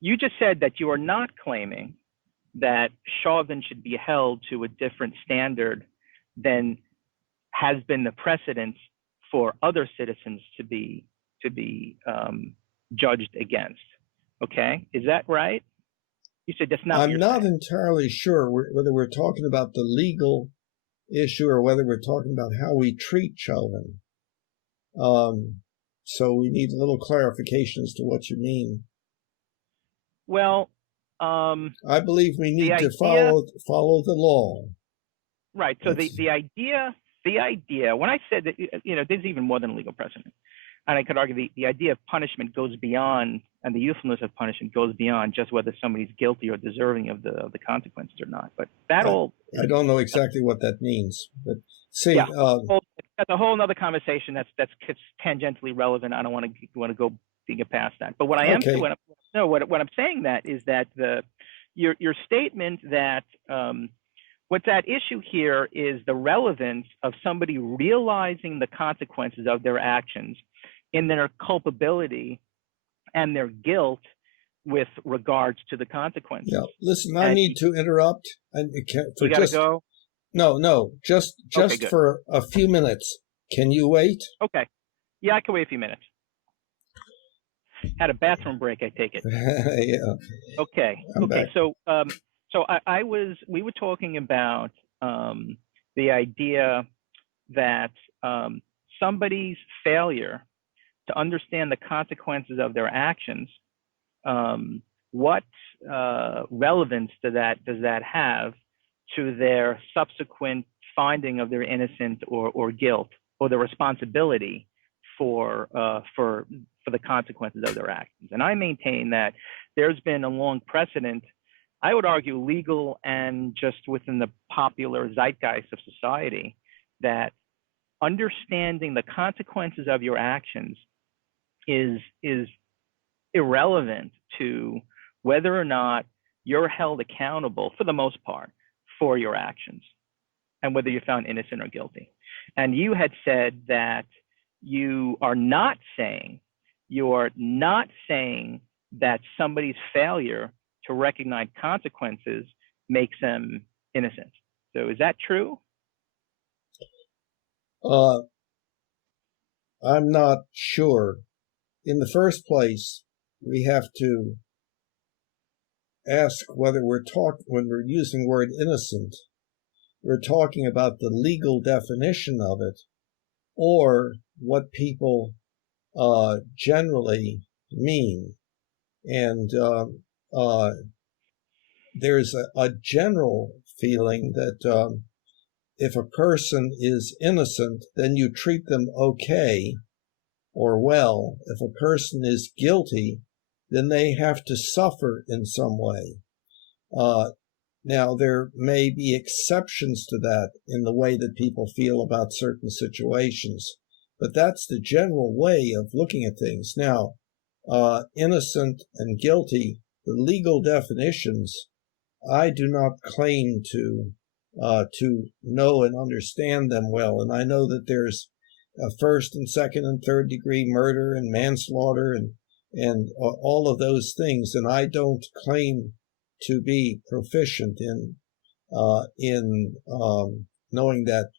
you just said that you are not claiming that Chauvin should be held to a different standard than has been the precedent for other citizens to be judged against. Okay, is that right? You said that's not what I'm you're not saying. entirely sure whether we're talking about the legal issue or whether we're talking about how we treat children. So we need a little clarification as to what you mean. Well, I believe we the need to idea, follow the law. right? So the idea, when I said that, there's even more than a legal precedent, and I could argue the idea of punishment goes beyond, and the usefulness of punishment goes beyond just whether somebody's guilty or deserving of the consequences or not. But that all is, I don't know exactly what that means, but see, yeah, that's a whole other conversation that's tangentially relevant. I don't want to go get past that. But what I am okay. what I'm saying that is that your statement that what's at issue here is the relevance of somebody realizing the consequences of their actions in their culpability and their guilt with regards to the consequences. Yeah, listen, I need to interrupt. You got to go? No, just Okay, for a few minutes. Can you wait? Okay. Yeah, I can wait a few minutes. Had a bathroom break, I take it. Yeah. Okay. I'm back. So we were talking about the idea that somebody's failure to understand the consequences of their actions, what relevance does that have to their subsequent finding of their innocence or guilt, or the responsibility for the consequences of their actions? And I maintain that there's been a long precedent, I would argue legal and just within the popular zeitgeist of society, that understanding the consequences of your actions is irrelevant to whether or not you're held accountable, for the most part, for your actions, and whether you're found innocent or guilty. And you had said that you're not saying that somebody's failure to recognize consequences makes them innocent. So is that true? I'm not sure. In the first place, we have to ask whether when we're using the word innocent, we're talking about the legal definition of it, or what people generally mean. And there's a general feeling that if a person is innocent, then you treat them okay or well. If a person is guilty, then they have to suffer in some way. Now, there may be exceptions to that in the way that people feel about certain situations, but that's the general way of looking at things. Now, innocent and guilty, the legal definitions, I do not claim to know and understand them well. And I know that there's first and second and third degree murder and manslaughter and all of those things. And I don't claim to be proficient in knowing that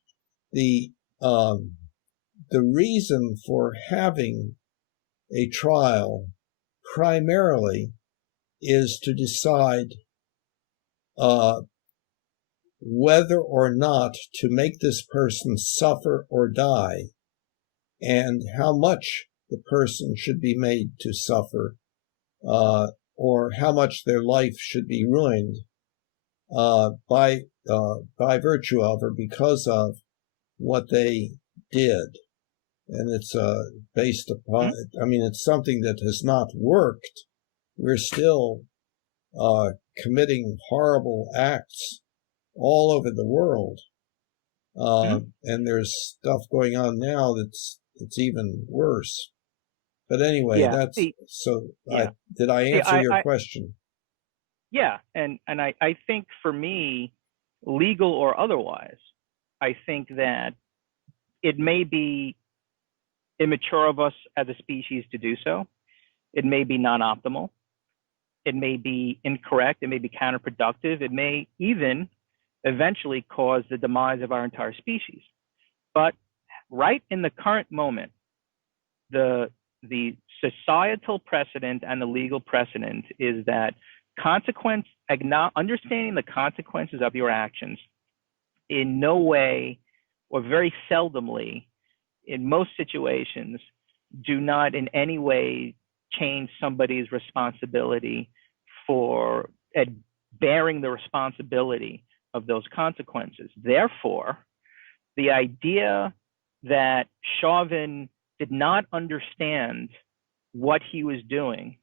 the reason for having a trial primarily is to decide whether or not to make this person suffer or die, and how much the person should be made to suffer, or how much their life should be ruined by virtue of or because of what they did. And it's based upon, it's something that has not worked. We're still committing horrible acts all over the world. And there's stuff going on now that's even worse. But anyway, did I answer your question? Yeah, and I think for me, legal or otherwise, I think that it may be immature of us as a species to do so. It may be non-optimal. It may be incorrect. It may be counterproductive. It may even eventually cause the demise of our entire species. But right in the current moment, the societal precedent and the legal precedent is that understanding the consequences of your actions in no way, or very seldomly, in most situations, do not in any way change somebody's responsibility for bearing the responsibility of those consequences. Therefore, the idea that Chauvin did not understand what he was doing,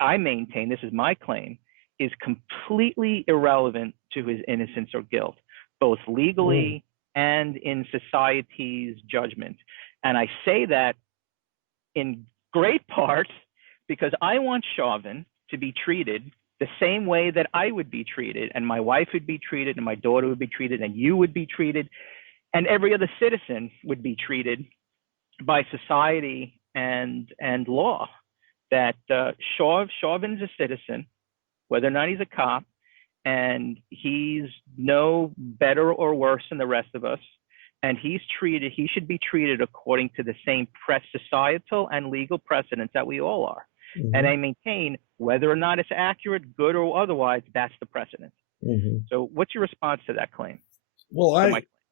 I maintain, this is my claim, is completely irrelevant to his innocence or guilt, both legally and in society's judgment. And I say that in great part because I want Chauvin to be treated the same way that I would be treated, and my wife would be treated, and my daughter would be treated, and you would be treated, and every other citizen would be treated by society and law. That Chauvin's a citizen, whether or not he's a cop, and he's no better or worse than the rest of us. And he should be treated according to the same societal and legal precedents that we all are. Mm-hmm. And I maintain, whether or not it's accurate, good or otherwise, that's the precedent. Mm-hmm. So what's your response to that claim? Well,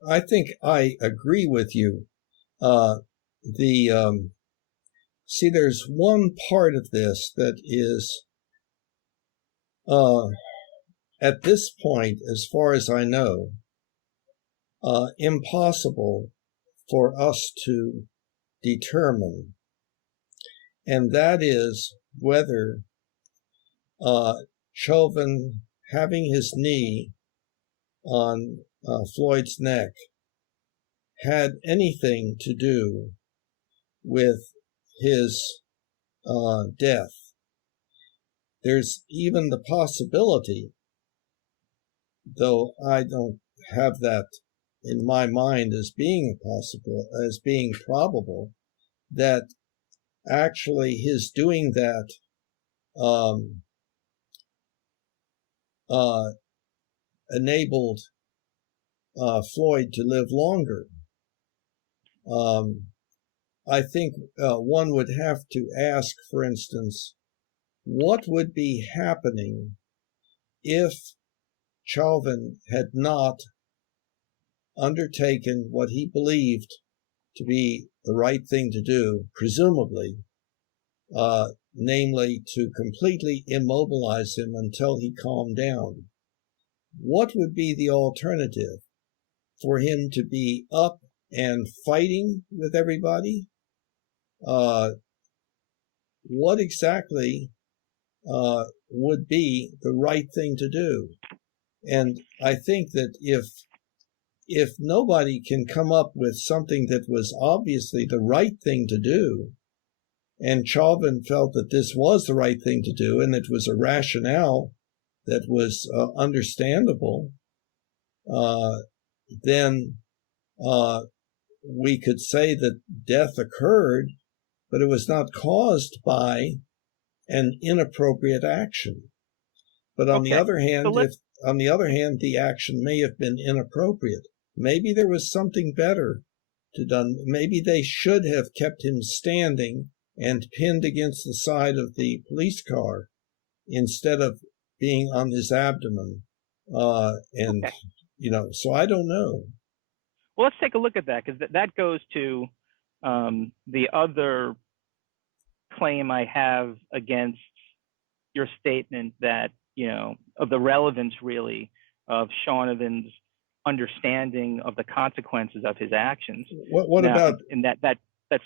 I think I agree with you. See, there's one part of this that is, at this point, as far as I know, impossible for us to determine, and that is whether Chauvin, having his knee on Floyd's neck, had anything to do with his death. There's even the possibility, though I don't have that in my mind as being probable, that actually his doing that enabled Floyd to live longer. I think one would have to ask, for instance, what would be happening if Chauvin had not undertaken what he believed to be the right thing to do, presumably, namely to completely immobilize him until he calmed down. What would be the alternative? For him to be up and fighting with everybody? What exactly would be the right thing to do? And I think that if nobody can come up with something that was obviously the right thing to do, and Chauvin felt that this was the right thing to do, and it was a rationale that was understandable, then we could say that death occurred, but it was not caused by an inappropriate action. But on the other hand, the action may have been inappropriate. Maybe there was something better to done. Maybe they should have kept him standing and pinned against the side of the police car instead of being on his abdomen. So I don't know. Well, let's take a look at that, because that goes to the other claim I have against your statement that, of the relevance, really, of Chauvin's understanding of the consequences of his actions. What about in that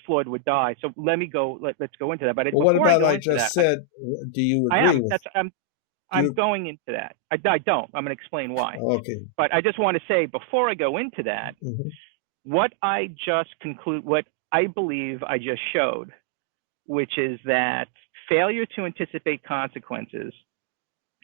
Floyd would die? So let's go into that. But what about I just said? Do you agree with? I'm going into that. I don't. I'm going to explain why. Okay. But I just want to say, before I go into that, what I believe I just showed, which is that failure to anticipate consequences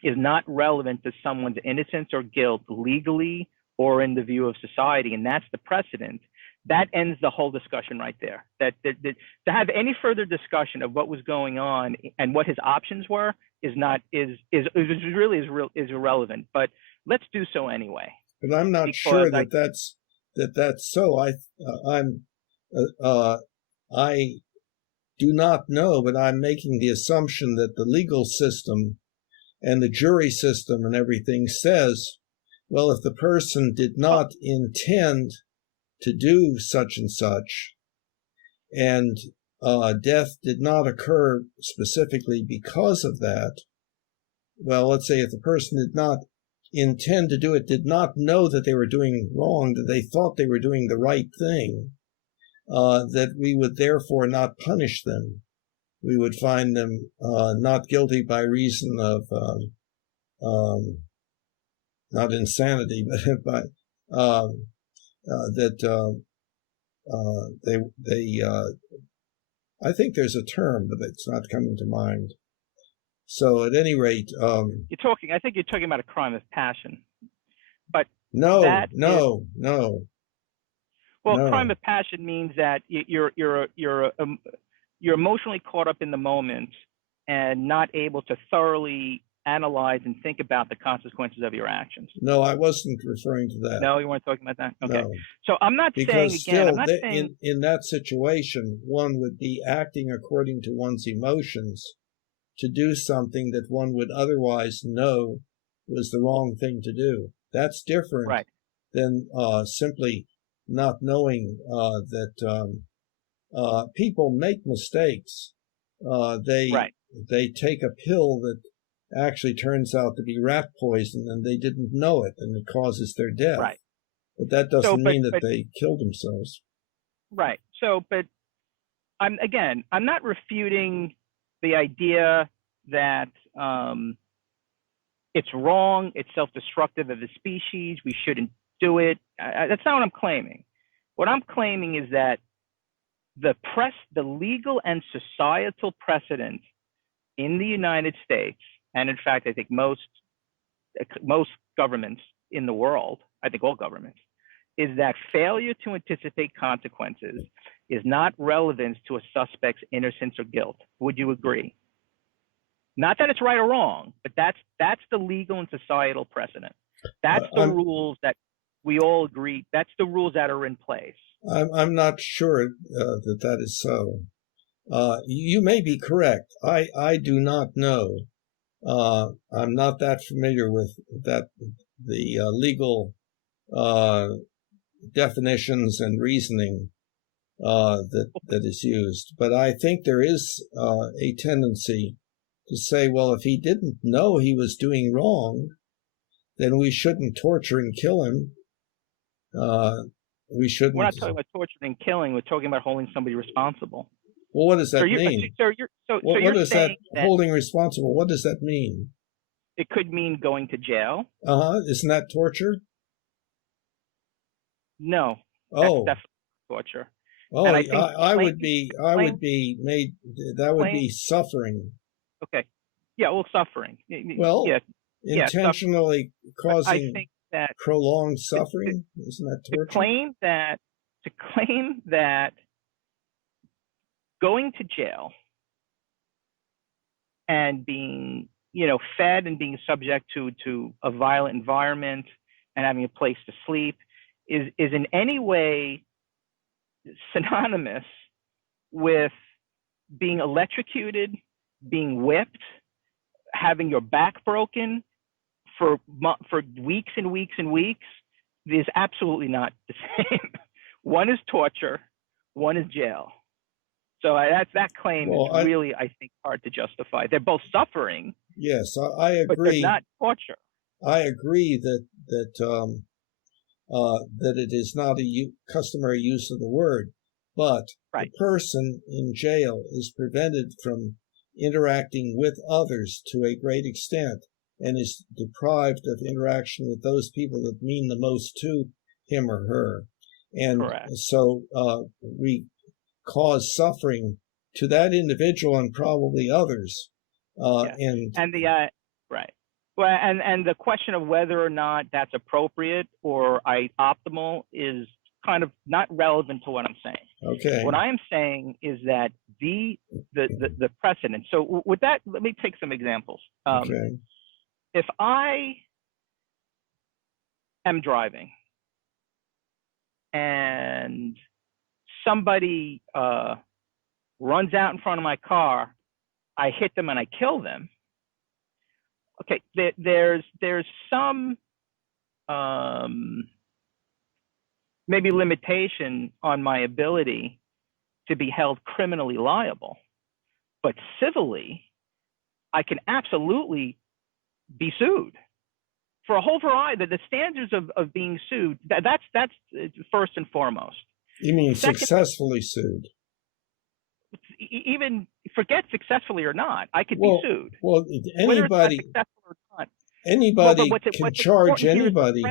is not relevant to someone's innocence or guilt legally or in the view of society, and that's the precedent. That ends the whole discussion right there. That to have any further discussion of what was going on and what his options were is irrelevant. But let's do so anyway. But I'm not sure that that's that that's so. I do not know, but I'm making the assumption that the legal system and the jury system and everything says, well, if the person did not intend to do such and such, and death did not occur specifically because of that, well, let's say if the person did not intend to do it, did not know that they were doing wrong, that they thought they were doing the right thing, that we would therefore not punish them. We would find them not guilty by reason of not insanity, but by that they I think there's a term, but it's not coming to mind. So at any rate, I think you're talking about a crime of passion, but no. Crime of passion means that you're emotionally caught up in the moment and not able to thoroughly analyze and think about the consequences of your actions. No, I wasn't referring to that. No, you weren't talking about that? Okay. No. So I'm not saying, again, I'm not saying... in that situation, one would be acting according to one's emotions to do something that one would otherwise know was the wrong thing to do. That's different than simply not knowing that people make mistakes. They take a pill that actually turns out to be rat poison, and they didn't know it, and it causes their death. Right. But that doesn't mean that they killed themselves. Right. So, but I'm not refuting the idea that it's wrong, it's self-destructive of the species, we shouldn't do it. That's not what I'm claiming. What I'm claiming is that the legal and societal precedent in the United States, and in fact, I think most governments in the world, I think all governments, is that failure to anticipate consequences is not relevant to a suspect's innocence or guilt. Would you agree? Not that it's right or wrong, but that's the legal and societal precedent. That's the rules that we all agree. That's the rules that are in place. I'm not sure that is so. You may be correct. I do not know. I'm not that familiar with the legal definitions and reasoning that is used. But I think there is a tendency to say, well, if he didn't know he was doing wrong, then we shouldn't torture and kill him. We shouldn't. We're not talking about torturing and killing. We're talking about holding somebody responsible. Well, what does that mean? What is that holding responsible? What does that mean? It could mean going to jail. Isn't that torture? No. That's definitely torture. Oh, I would be made. That would be suffering. Okay. Yeah. Well, suffering. Well, intentionally causing prolonged suffering. Isn't that torture? To claim that going to jail and being, fed and being subject to a violent environment and having a place to sleep is in any way synonymous with being electrocuted, being whipped, having your back broken for weeks and weeks and weeks. Is absolutely not the same. One is torture, one is jail. So that claim is really, I think, hard to justify. They're both suffering. Yes, I agree. But they're not torture. I agree that it is not a customary use of the word, but the person in jail is prevented from interacting with others to a great extent and is deprived of interaction with those people that mean the most to him or her. And so we cause suffering to that individual and probably others. Well, and the question of whether or not that's appropriate or optimal is kind of not relevant to what I'm saying. Okay. What I am saying is that the precedent. So with that, let me take some examples. Okay. If I am driving and somebody runs out in front of my car, I hit them and I kill them. Okay, there's some maybe limitation on my ability to be held criminally liable, but civilly, I can absolutely be sued for a whole variety. The standards of being sued, that's first and foremost. You mean Second, successfully sued? Even forget successfully or not, I could be sued. Well, anybody, or not. anybody can charge anybody.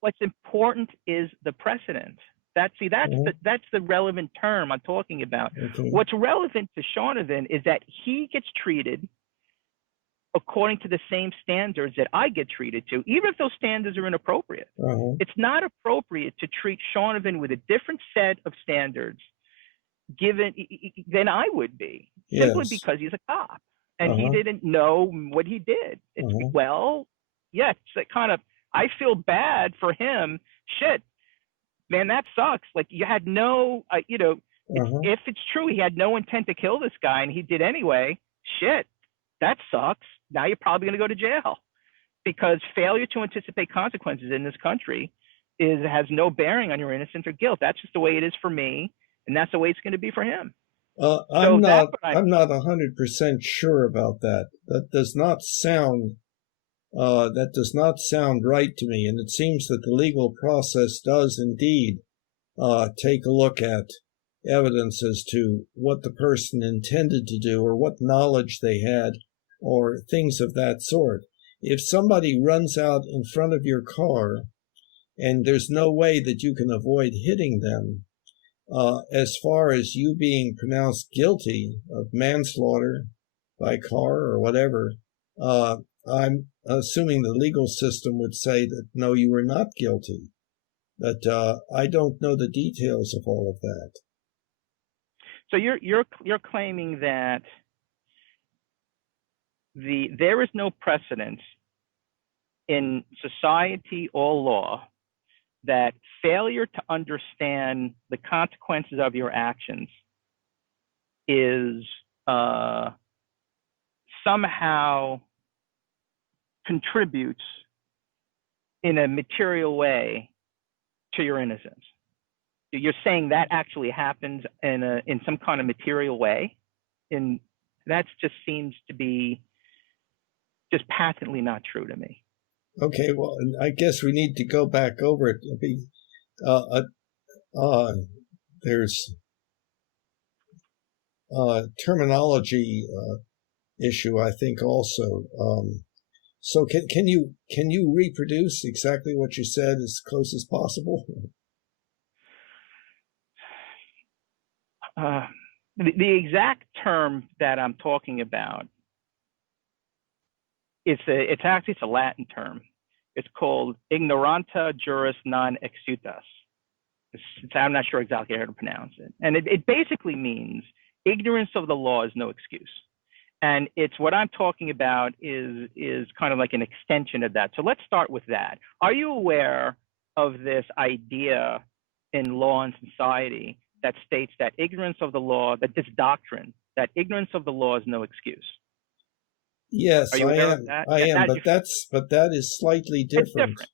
What's important is the precedent. That's the relevant term I'm talking about. Okay. What's relevant to Shonovan is that he gets treated according to the same standards that I get treated to, even if those standards are inappropriate. It's not appropriate to treat Shonovan with a different set of standards than I would be, simply because he's a cop and he didn't know what he did. Well, yes, it kind of, I feel bad for him. Shit, man, that sucks. Like, you had no, if it's true he had no intent to kill this guy and he did anyway, shit, that sucks. Now you're probably going to go to jail, because failure to anticipate consequences in this country has no bearing on your innocence or guilt. That's just the way it is for me, and that's the way it's going to be for him. I'm not 100% sure about that. That does not sound right to me, and it seems that the legal process does indeed take a look at evidence as to what the person intended to do or what knowledge they had or things of that sort. If somebody runs out in front of your car and there's no way that you can avoid hitting them, as far as you being pronounced guilty of manslaughter by car or whatever, I'm assuming the legal system would say that no, you were not guilty. But I don't know the details of all of that. So you're claiming that there is no precedent in society or law that failure to understand the consequences of your actions is somehow contributes in a material way to your innocence. You're saying that actually happens in some kind of material way, and that just seems to be just patently not true to me. Okay, well, I guess we need to go back over it. There's a terminology issue, I think, also. So can you reproduce exactly what you said as close as possible? The exact term that I'm talking about, it's a Latin term. It's called ignoranta juris non exutas. I'm not sure exactly how to pronounce it. And it basically means ignorance of the law is no excuse. And it's what I'm talking about is kind of like an extension of that. So let's start with that. Are you aware of this idea in law and society that states that ignorance of the law, that this doctrine, that ignorance of the law is no excuse? Yes, I am. But that is slightly different. It's different.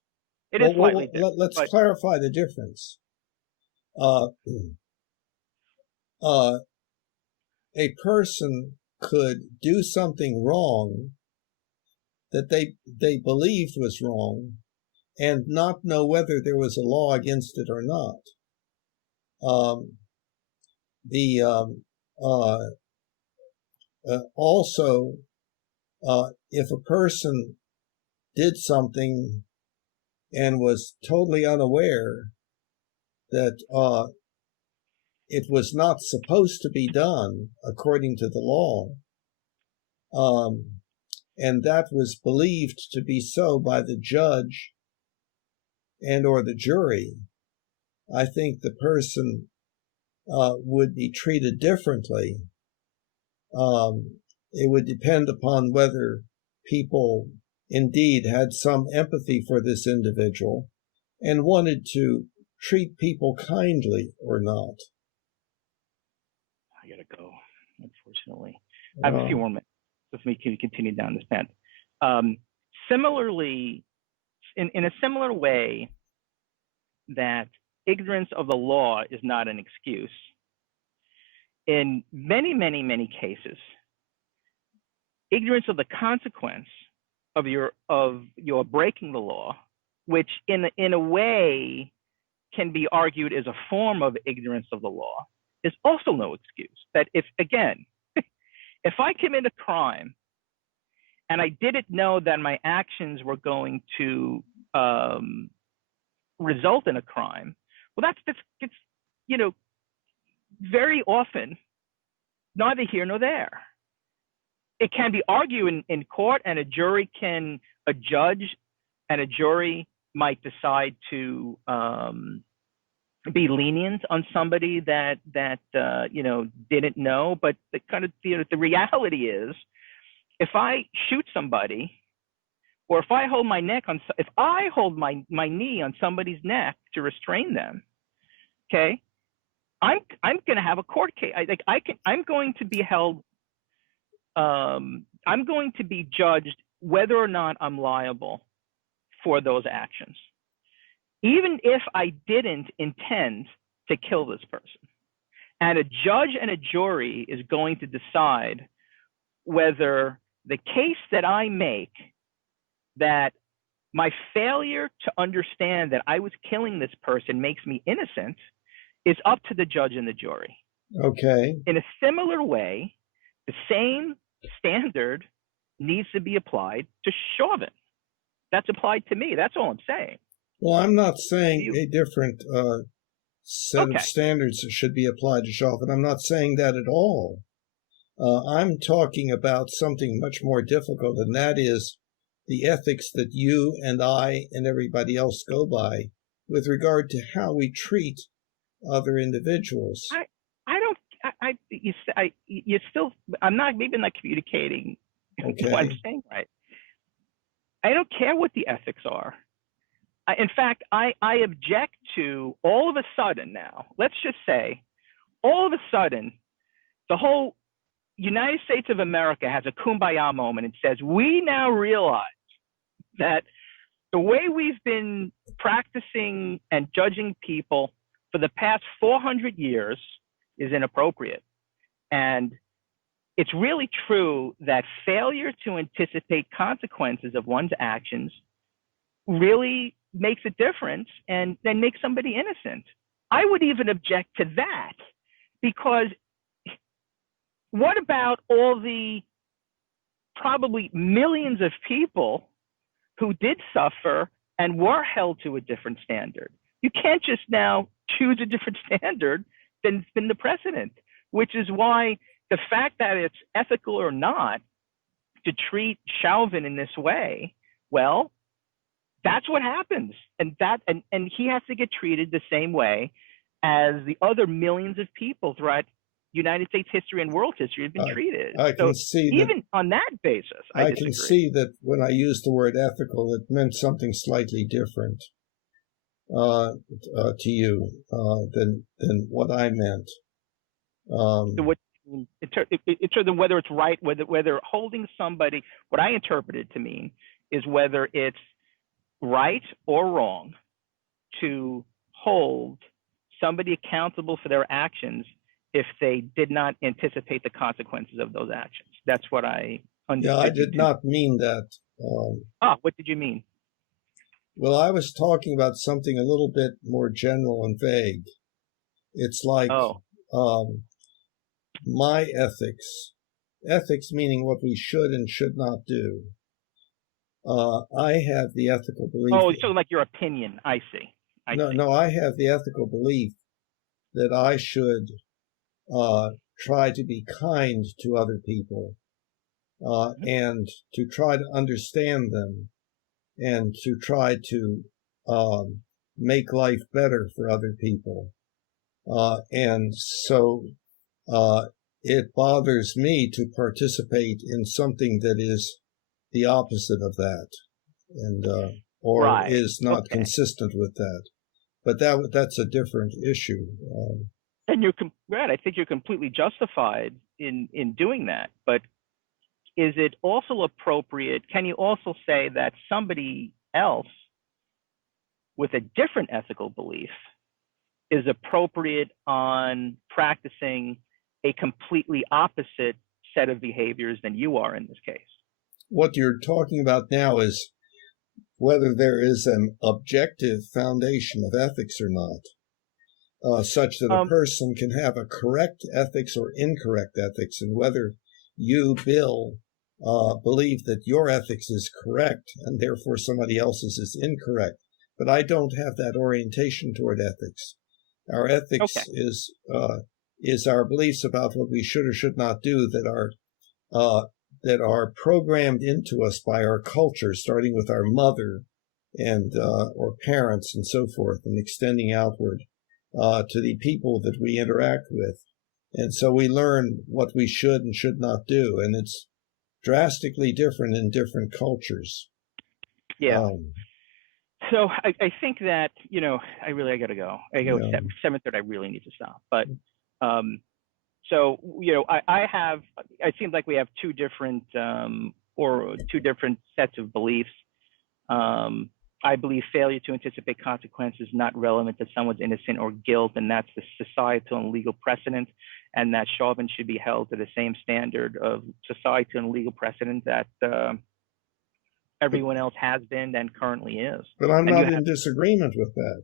It is slightly different. Let's clarify the difference. A person could do something wrong that they believed was wrong and not know whether there was a law against it or not. Also, if a person did something and was totally unaware that it was not supposed to be done according to the law, and that was believed to be so by the judge and or the jury, I think the person would be treated differently. It would depend upon whether people indeed had some empathy for this individual and wanted to treat people kindly or not? I gotta go, unfortunately. I have a few Uh, more minutes. Let me continue down this path. Similarly, in a similar way that ignorance of the law is not an excuse, in many, many, many cases, ignorance of the consequence of your breaking the law, which in a way can be argued as a form of ignorance of the law, is also no excuse. That if, again, if I commit a crime and I didn't know that my actions were going to result in a crime, well, that's it's, you know, very often neither here nor there. It can be argued in court, and a judge and a jury might decide to be lenient on somebody that didn't know. But the reality is, if I shoot somebody, or if I hold my knee on somebody's neck to restrain them, okay, I'm going to have a court case. I'm going to be held. I'm going to be judged whether or not I'm liable for those actions, even if I didn't intend to kill this person. And a judge and a jury is going to decide whether the case that I make, that my failure to understand that I was killing this person makes me innocent, is up to the judge and the jury. okay. In a similar way, the same standard needs to be applied to Chauvin. That's applied to me. That's all I'm saying. Well, I'm not saying a different set Okay. of standards should be applied to Chauvin. I'm not saying that at all. I'm talking about something much more difficult, and that is the ethics that you and I and everybody else go by with regard to how we treat other individuals. I'm not communicating Okay. what I'm saying right. I don't care what the ethics are. In fact, I object to all of a sudden now, let's just say, all of a sudden, the whole United States of America has a kumbaya moment and says, we now realize that the way we've been practicing and judging people for the past 400 years is inappropriate. And it's really true that failure to anticipate consequences of one's actions really makes a difference and then makes somebody innocent. I would even object to that, because what about all the probably millions of people who did suffer and were held to a different standard? You can't just now choose a different standard than's been the precedent, which is why the fact that it's ethical or not to treat Chauvin in this way, well, that's what happens. And he has to get treated the same way as the other millions of people throughout United States history and world history have been treated. I can see even on that basis, I disagree. can see that when I used the word ethical, it meant something slightly different to you than what I meant. So what in terms of whether it's right, whether holding somebody, what I interpret it to mean is whether it's right or wrong to hold somebody accountable for their actions if they did not anticipate the consequences of those actions. That's what I understood. Yeah, I did not mean that. What did you mean? Well, I was talking about something a little bit more general and vague. It's like my ethics meaning what we should and should not do. I have the ethical belief. Oh, so like your opinion. I see. No, I have the ethical belief that I should try to be kind to other people and to try to understand them and to try to make life better for other people. And so it bothers me to participate in something that is the opposite of that, and or is not consistent with that. but that's a different issue. And you're right. I think you're completely justified in doing that. But is it also appropriate? Can you also say that somebody else with a different ethical belief is appropriate on practicing a completely opposite set of behaviors than you are in this case? What you're talking about now is whether there is an objective foundation of ethics or not, such that a person can have a correct ethics or incorrect ethics, and whether you, Bill, believe that your ethics is correct and therefore somebody else's is incorrect. But I don't have that orientation toward ethics. Our ethics is our beliefs about what we should or should not do that are programmed into us by our culture, starting with our mother and or parents and so forth, and extending outward to the people that we interact with. And so we learn what we should and should not do, and it's drastically different in different cultures. Yeah. So I think that, I got to go. I go 7:30. I really need to stop. But so, it seems like we have two different sets of beliefs. I believe failure to anticipate consequences is not relevant to someone's innocence or guilt, and that's the societal and legal precedent, and that Chauvin should be held to the same standard of societal and legal precedent that everyone else has been and currently is. But I'm not in disagreement with that.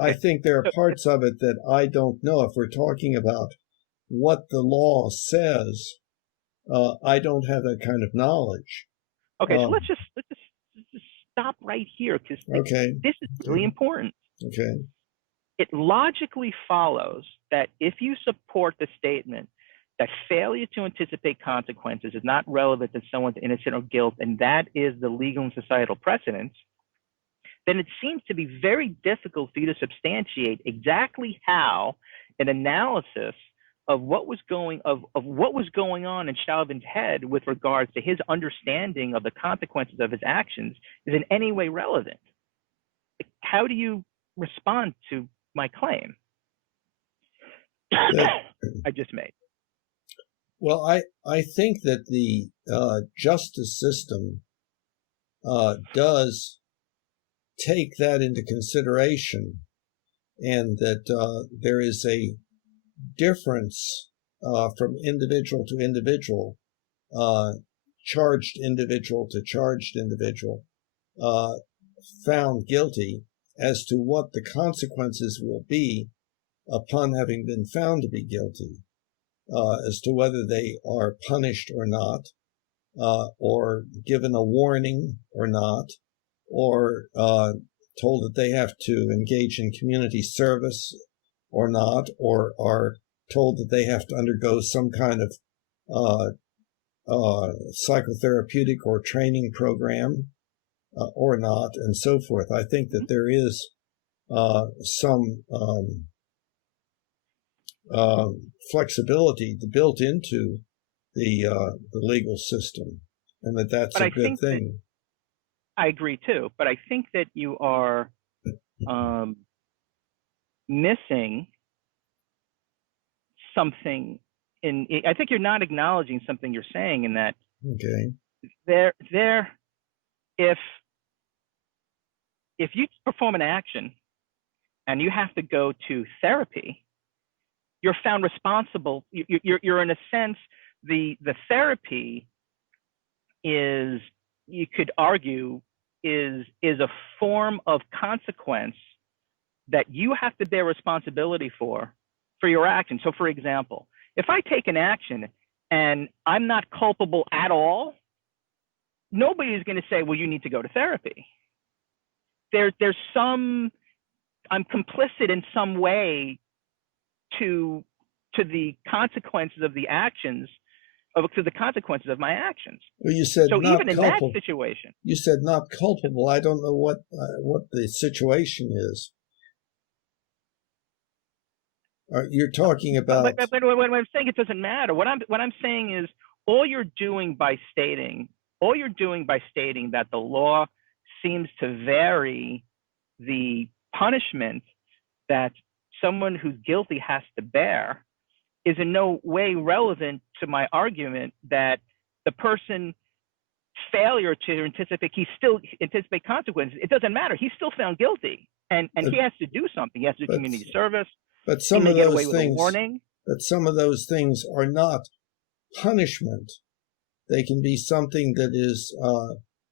I think there are parts of it that I don't know. If we're talking about what the law says, I don't have that kind of knowledge. Okay, so let's just stop right here, because this is really important. Okay. It logically follows that if you support the statement that failure to anticipate consequences is not relevant to someone's innocence or guilt, and that is the legal and societal precedent, then it seems to be very difficult for you to substantiate exactly how an analysis of what was going on in Chauvin's head with regards to his understanding of the consequences of his actions is in any way relevant. How do you respond to my claim I just made? Well, I think that the justice system does take that into consideration, and that there is a difference from individual to individual, charged individual to charged individual, found guilty, as to what the consequences will be upon having been found to be guilty, as to whether they are punished or not, or given a warning or not, or told that they have to engage in community service or not, or are told that they have to undergo some kind of psychotherapeutic or training program or not, and so forth. I think that there is some flexibility built into the legal system, and that's a good thing. I agree too, but I think that you are missing something. I think you're not acknowledging something you're saying, in that if you perform an action and you have to go to therapy, you're found responsible. You're in a sense, the therapy is, you could argue, is a form of consequence that you have to bear responsibility for your action. So, for example, if I take an action and I'm not culpable at all, nobody is going to say, well, you need to go to therapy. There's some, I'm complicit in some way to the consequences of the actions, to the consequences of my actions. Well, you said so. Not even culpable. In that situation, you said not culpable. I don't know what the situation is. You're talking about. But when I'm saying it doesn't matter, what I'm saying is all you're doing by stating that the law seems to vary the punishment that someone who's guilty has to bear is in no way relevant to my argument that the person failure to anticipate consequences. It doesn't matter. He's still found guilty, and he has to do something. He has to do community service. But he may get away with a warning. But some of those things are not punishment. They can be something that is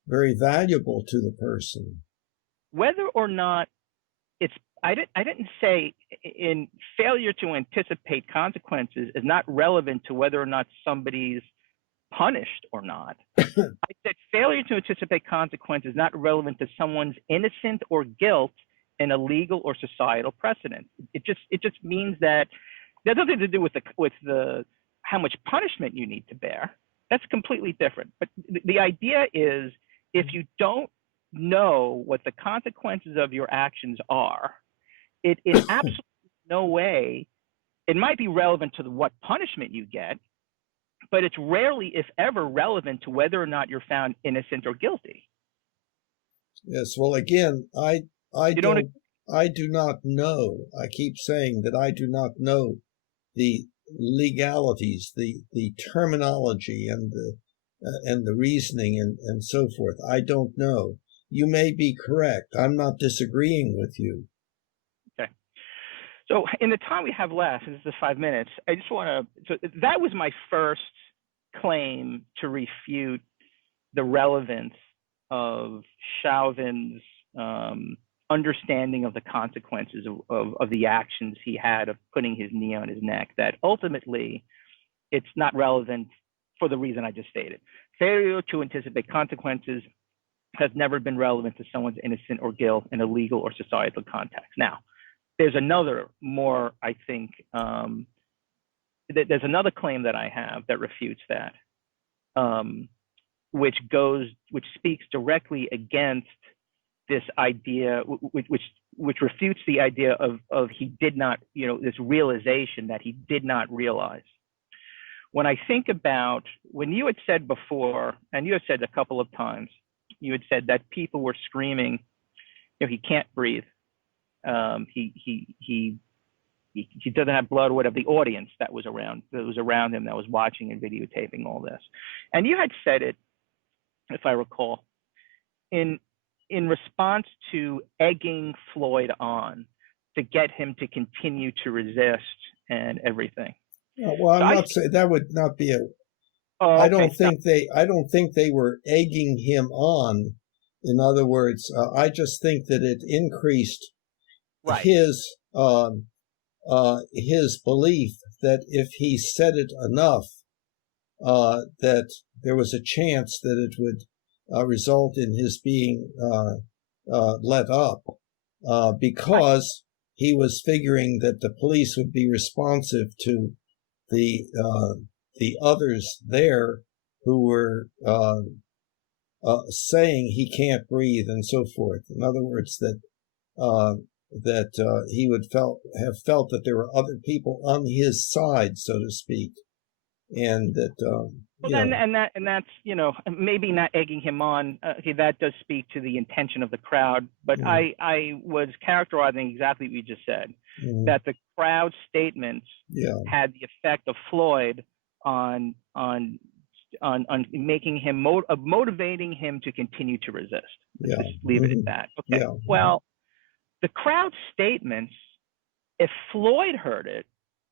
very valuable to the person. Whether or not it's, I didn't say in failure to anticipate consequences is not relevant to whether or not somebody's punished or not. I said failure to anticipate consequences is not relevant to someone's innocent or guilt in a legal or societal precedent. It just means that there's nothing to do with the how much punishment you need to bear. That's completely different. But the idea is, if you don't know what the consequences of your actions are, it in absolutely no way, it might be relevant to what punishment you get, but it's rarely, if ever, relevant to whether or not you're found innocent or guilty. Yes, well, again, I do not know. I keep saying that I do not know the legalities, the terminology, and the reasoning, and so forth. I don't know. You may be correct. I'm not disagreeing with you. Okay. So in the time we have left, this is 5 minutes, I just want to, so that was my first claim to refute the relevance of Chauvin's understanding of the consequences of the actions he had of putting his knee on his neck, that ultimately it's not relevant for the reason I just stated. Failure to anticipate consequences has never been relevant to someone's innocence or guilt in a legal or societal context. Now, there's another more, I think, there's another claim that I have that refutes that, which speaks directly against this idea, which refutes the idea of he did not, this realization that he did not realize. When I think about, when you had said before, and you had said a couple of times, you had said that people were screaming, he can't breathe. He doesn't have blood, or whatever, the audience that was around him, that was watching and videotaping all this. And you had said it, if I recall, in response to egging Floyd on to get him to continue to resist and everything. Well, I'm not saying that would not be a. Oh, okay. I don't think they were egging him on. In other words, I just think that it increased his belief that if he said it enough, that there was a chance that it would result in his being let up, because he was figuring that the police would be responsive to the others there who were saying he can't breathe and so forth. In other words, that he would have felt that there were other people on his side, so to speak, and that. And that's maybe not egging him on. Okay, that does speak to the intention of the crowd, but I was characterizing exactly what you just said, that the crowd statements had the effect of Floyd on making him motivating him to continue to resist. Let's just leave it at that. Okay. Well, the crowd statements, if Floyd heard it,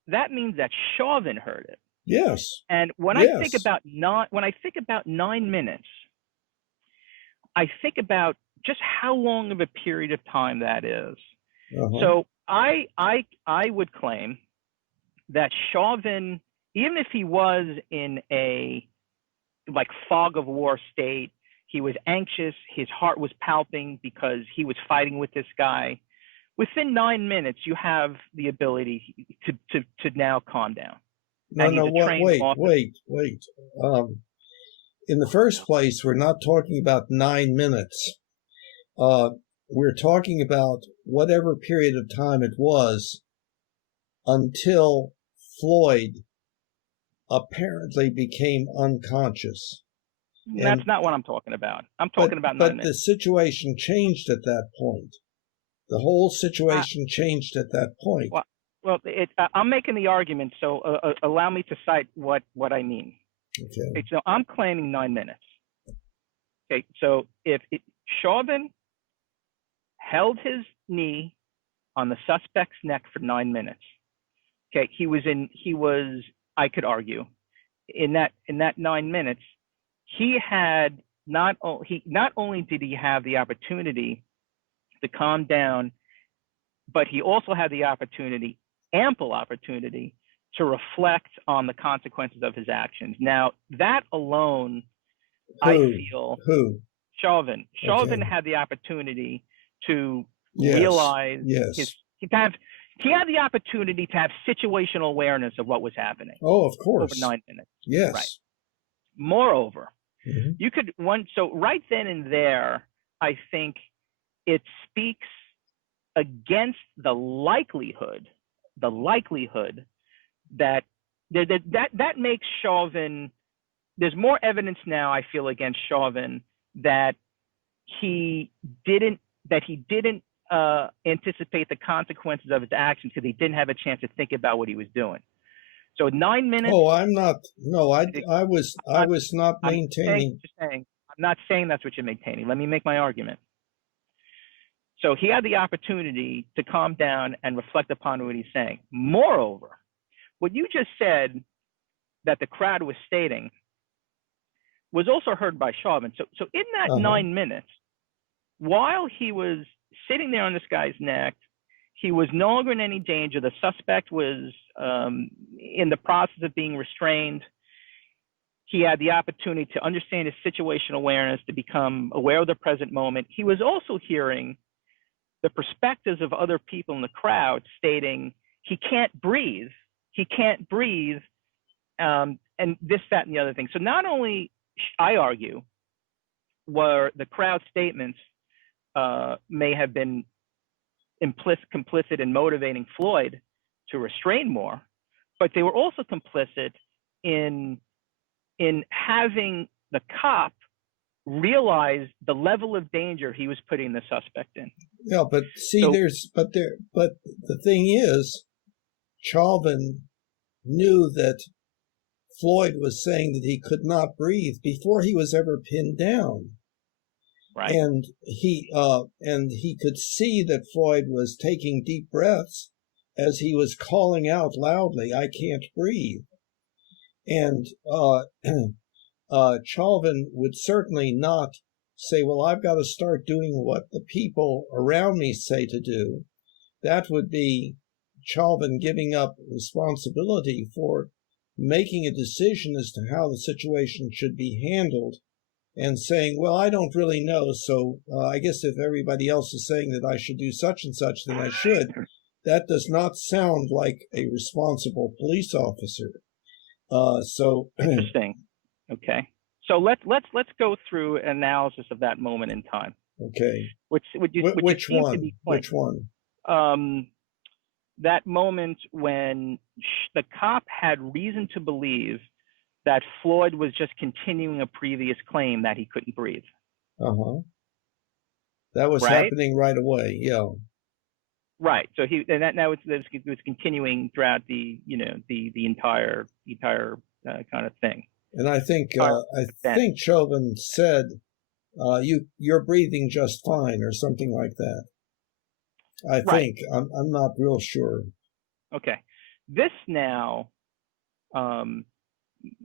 that means that Chauvin heard it. Yes. And when I think about 9 minutes, I think about just how long of a period of time that is. So I would claim that Chauvin, even if he was in a fog of war state, he was anxious, his heart was palpitating because he was fighting with this guy. Within 9 minutes, you have the ability to now calm down. No, wait. In the first place, we're not talking about 9 minutes. We're talking about whatever period of time it was until Floyd apparently became unconscious. That's not what I'm talking about. I'm talking about 9 minutes. But the situation changed at that point. The whole situation changed at that point. Well, I'm making the argument, so allow me to cite what I mean. Okay. So I'm claiming 9 minutes. Okay, so if Chauvin held his knee on the suspect's neck for 9 minutes, okay, he was, I could argue, in that 9 minutes, he had not only did he have the opportunity to calm down, but he also had the opportunity, ample opportunity, to reflect on the consequences of his actions. Now, that alone, I feel, Chauvin had the opportunity to realize he had the opportunity to have situational awareness of what was happening. Oh, of course. Over 9 minutes. Yes. Right. Moreover, you could so right then and there, I think it speaks against the likelihood that makes Chauvin. There's more evidence now, I feel, against Chauvin that he didn't anticipate the consequences of his actions because he didn't have a chance to think about what he was doing. So 9 minutes. Oh, I'm not. No, I was not maintaining. I'm not saying that's what you're maintaining. Let me make my argument. So he had the opportunity to calm down and reflect upon what he's saying. Moreover, what you just said that the crowd was stating was also heard by Chauvin. So in that 9 minutes, while he was sitting there on this guy's neck, he was no longer in any danger. The suspect was in the process of being restrained. He had the opportunity to understand his situational awareness, to become aware of the present moment. He was also hearing the perspectives of other people in the crowd stating he can't breathe, and this, that, and the other thing. So not only, I argue, were the crowd statements may have been complicit in motivating Floyd to restrain more, but they were also complicit in having the cop realize the level of danger he was putting the suspect in. Yeah, but see, but the thing is, Chauvin knew that Floyd was saying that he could not breathe before he was ever pinned down. Right. And he could see that Floyd was taking deep breaths as he was calling out loudly, "I can't breathe." And Chauvin would certainly not say, "Well, I've got to start doing what the people around me say to do." That would be Chauvin giving up responsibility for making a decision as to how the situation should be handled and saying, "Well, I don't really know, so I guess if everybody else is saying that I should do such and such, then I should." That does not sound like a responsible police officer. So interesting. Okay. So let's go through an analysis of that moment in time. Okay. Which one? Which one? That moment when the cop had reason to believe that Floyd was just continuing a previous claim that he couldn't breathe. That was happening right away. Yeah. Right. So that was continuing throughout the entire kind of thing. And I think Chauvin said, "You're breathing just fine," or something like that. I think I'm not real sure. Okay. This now,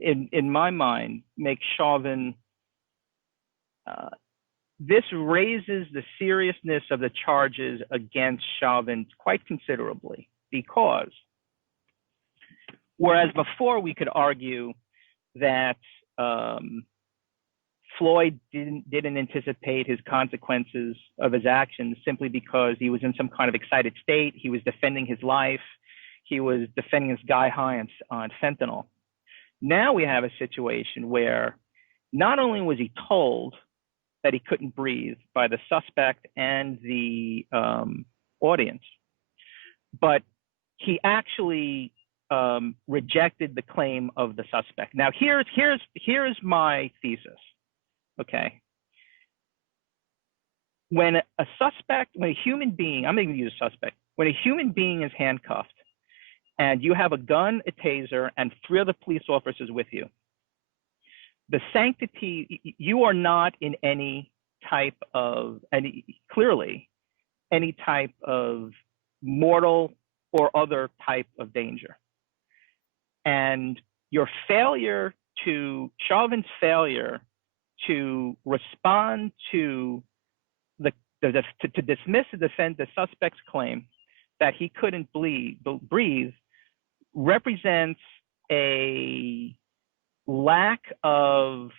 in my mind, makes Chauvin. This raises the seriousness of the charges against Chauvin quite considerably, because whereas before we could argue that Floyd didn't anticipate his consequences of his actions simply because he was in some kind of excited state, he was defending his life, he was defending this guy high on fentanyl. Now we have a situation where not only was he told that he couldn't breathe by the suspect and the audience, but he actually rejected the claim of the suspect. Now, here's my thesis. Okay. when a suspect, when a human being, I'm going to use suspect, when a human being is handcuffed and you have a gun, a taser, and 3 other police officers with you, the sanctity, you are not in any type of, clearly, any type of mortal or other type of danger. And your failure to, Chauvin's failure to respond to to dismiss the suspect's claim that he couldn't breathe represents a lack of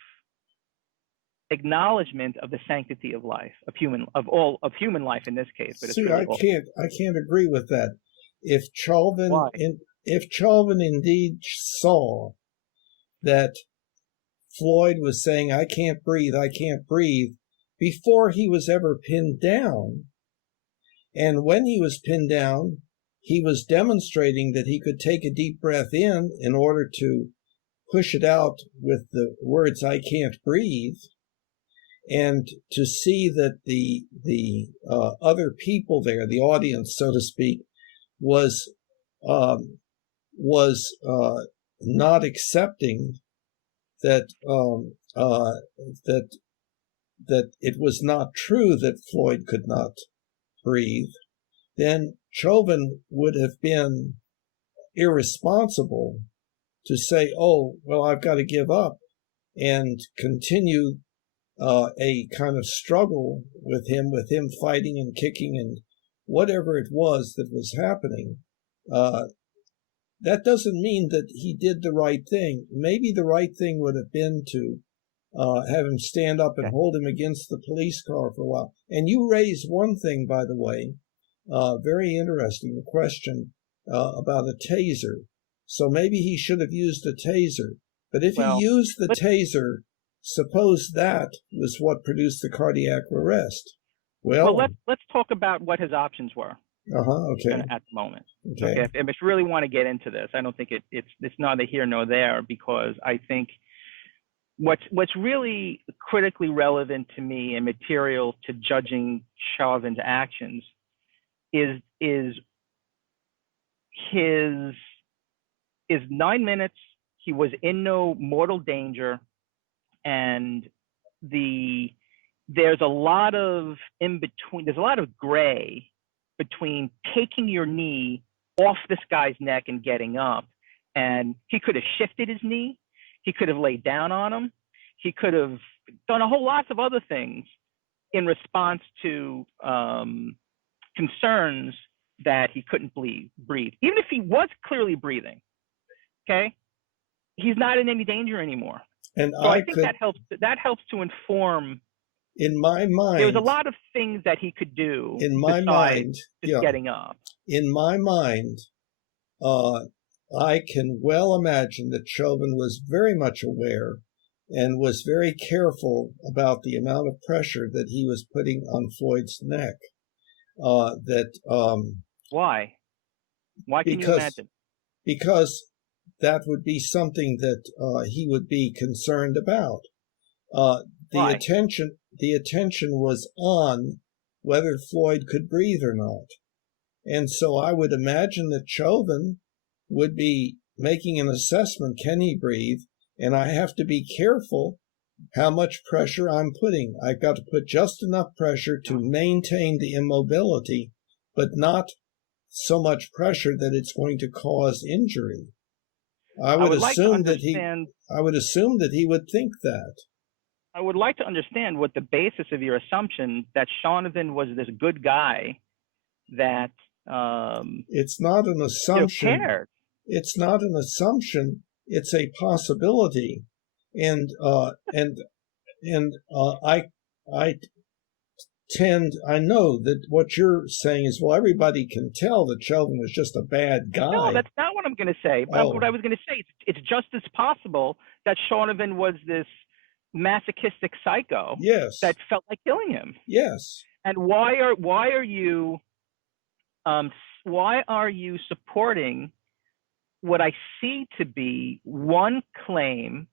acknowledgement of the sanctity of life, of human life in this case. But See, it's really I can't agree with that. If Why? Chauvin indeed saw that Floyd was saying, I can't breathe, before he was ever pinned down, and when he was pinned down, he was demonstrating that he could take a deep breath in order to push it out with the words, I can't breathe, and to see that the other people there, the audience, so to speak, was not accepting that that it was not true that Floyd could not breathe, then Chauvin would have been irresponsible to say, oh, well, I've got to give up, and continue a kind of struggle with him fighting and kicking and whatever it was that was happening. That doesn't mean that he did the right thing. Maybe the right thing would have been to have him stand up and hold him against the police car for a while. And you raised one thing, by the way, very interesting, the question about a taser. So maybe he should have used a taser. But if he used the taser, suppose that was what produced the cardiac arrest. Well, let's talk about what his options were. Okay. At the moment. Okay. If I really want to get into this, I don't think it's neither here nor there, because I think what's really critically relevant to me and material to judging Chauvin's actions is his 9 minutes. He was in no mortal danger, and there's a lot of in between. There's a lot of gray between taking your knee off this guy's neck and getting up. And he could have shifted his knee. He could have laid down on him. He could have done a whole lot of other things in response to concerns that he couldn't breathe. Even if he was clearly breathing, okay, he's not in any danger anymore. And so I think that helps to inform. In my mind, there's a lot of things that he could do. In my mind, getting up. In my mind, I can well imagine that Chauvin was very much aware and was very careful about the amount of pressure that he was putting on Floyd's neck. Why? Why can you imagine? Because that would be something that he would be concerned about. The attention was on whether Floyd could breathe or not. And so I would imagine that Chauvin would be making an assessment, can he breathe? And I have to be careful how much pressure I'm putting. I've got to put just enough pressure to maintain the immobility, but not so much pressure that it's going to cause injury. I would assume that he would think that. I would like to understand what the basis of your assumption that Chauvin was this good guy that it's not an assumption. Cared. It's not an assumption. It's a possibility, and I know that what you're saying is, well, everybody can tell that Chauvin was just a bad guy. No, that's not what I'm going to say. What I was going to say is it's just as possible that Chauvin was this masochistic psycho that felt like killing him. Yes. And why are you supporting what I see to be one claim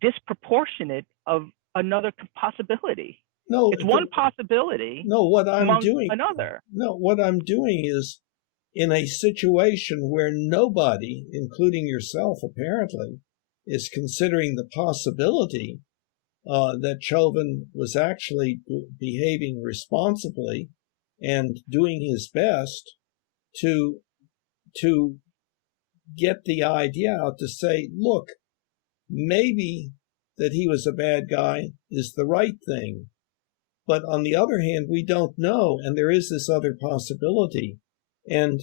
disproportionate of another possibility? No, It's one possibility no, what I'm among doing, another. no, what I'm doing is in a situation where nobody, including yourself apparently, is considering the possibility that Chauvin was actually behaving responsibly and doing his best to get the idea out to say, look, maybe that he was a bad guy is the right thing. But on the other hand, we don't know, and there is this other possibility. And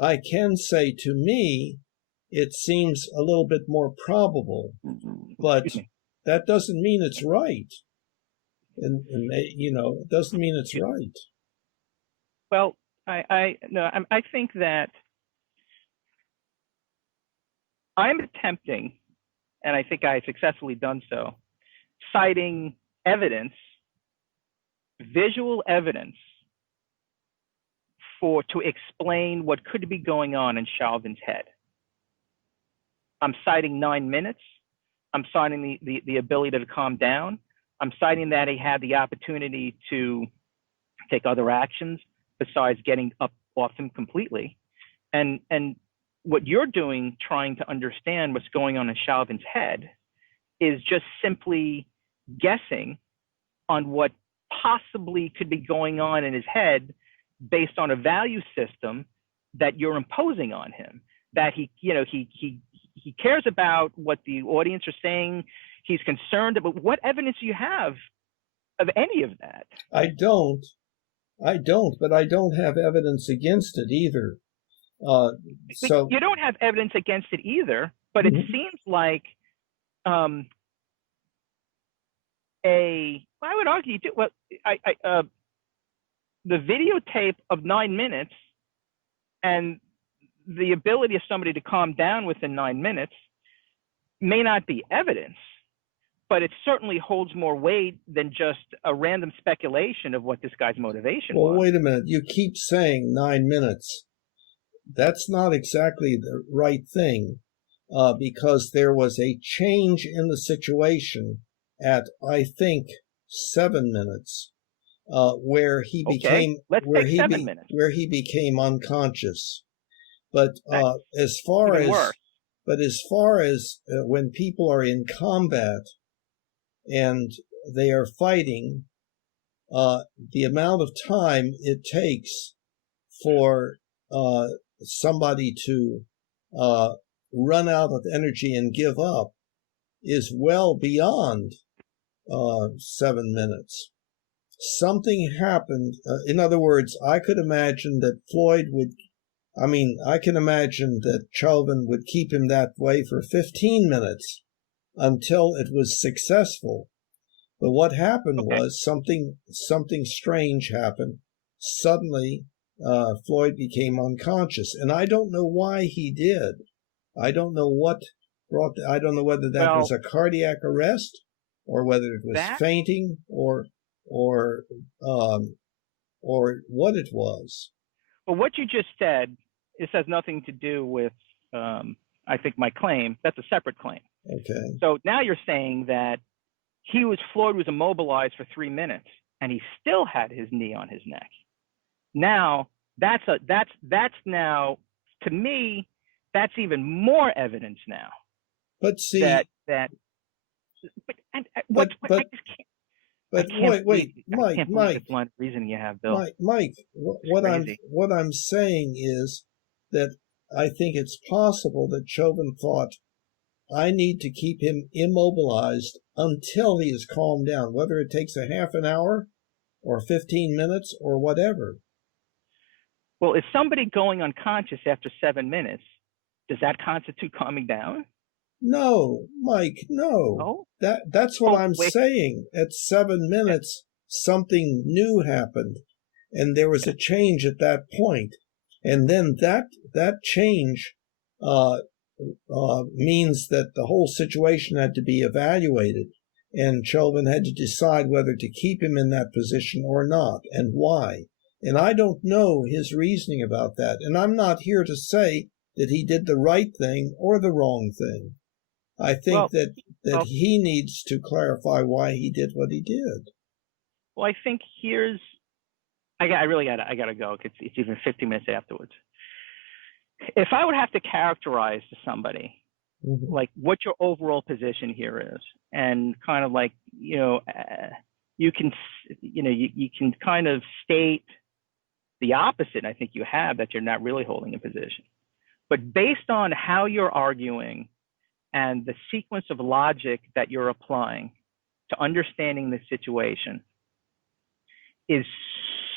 I can say, to me, it seems a little bit more probable, but that doesn't mean it's right. And it doesn't mean it's right. Well, I think that I'm attempting, and I think I successfully done so, citing evidence, visual evidence, to explain what could be going on in Chauvin's head. I'm citing 9 minutes. I'm citing the ability to calm down. I'm citing that he had the opportunity to take other actions besides getting up off him completely. And what you're doing, trying to understand what's going on in Chauvin's head, is just simply guessing on what possibly could be going on in his head based on a value system that you're imposing on him. That he cares about what the audience are saying. He's concerned about. What evidence do you have of any of that? I don't, but I don't have evidence against it either. So you don't have evidence against it either, but it seems like I would argue, well, the videotape of 9 minutes and the ability of somebody to calm down within 9 minutes may not be evidence, but it certainly holds more weight than just a random speculation of what this guy's motivation was. Well, wait a minute. You keep saying 9 minutes. That's not exactly the right thing, because there was a change in the situation at, I think, 7 minutes, where he became where he became unconscious. But as far as when people are in combat and they are fighting, the amount of time it takes for somebody to run out of energy and give up is well beyond 7 minutes. Something happened. In other words, I could imagine that I can imagine that Chauvin would keep him that way for 15 minutes until it was successful. But what happened was something strange happened. Suddenly, Floyd became unconscious, and I don't know why he did. I don't know what I don't know whether that was a cardiac arrest or whether it was fainting or what it was. Well, what you just said, this has nothing to do with, I think, my claim. That's a separate claim. Okay. So now you're saying that Floyd was immobilized for 3 minutes, and he still had his knee on his neck. Now that's now, to me, that's even more evidence now. But see I just can't. But wait, I can't believe this line of reasoning you have, Bill. Mike, what I'm saying is that I think it's possible that Chauvin thought, I need to keep him immobilized until he is calmed down, whether it takes a half an hour or 15 minutes or whatever. Well, is somebody going unconscious after 7 minutes, does that constitute calming down? No, Mike, no. That's what I'm saying. At 7 minutes, something new happened, and there was a change at that point. And then that change means that the whole situation had to be evaluated, and Chauvin had to decide whether to keep him in that position or not, and why. And I don't know his reasoning about that, and I'm not here to say that he did the right thing or the wrong thing. I think that he needs to clarify why he did what he did. Well, I think here's, I gotta go. It's even 50 minutes afterwards. If I would have to characterize to somebody, like what your overall position here is, and kind of like, you can, you can kind of state the opposite. I think you have that you're not really holding a position, but based on how you're arguing and the sequence of logic that you're applying to understanding the situation is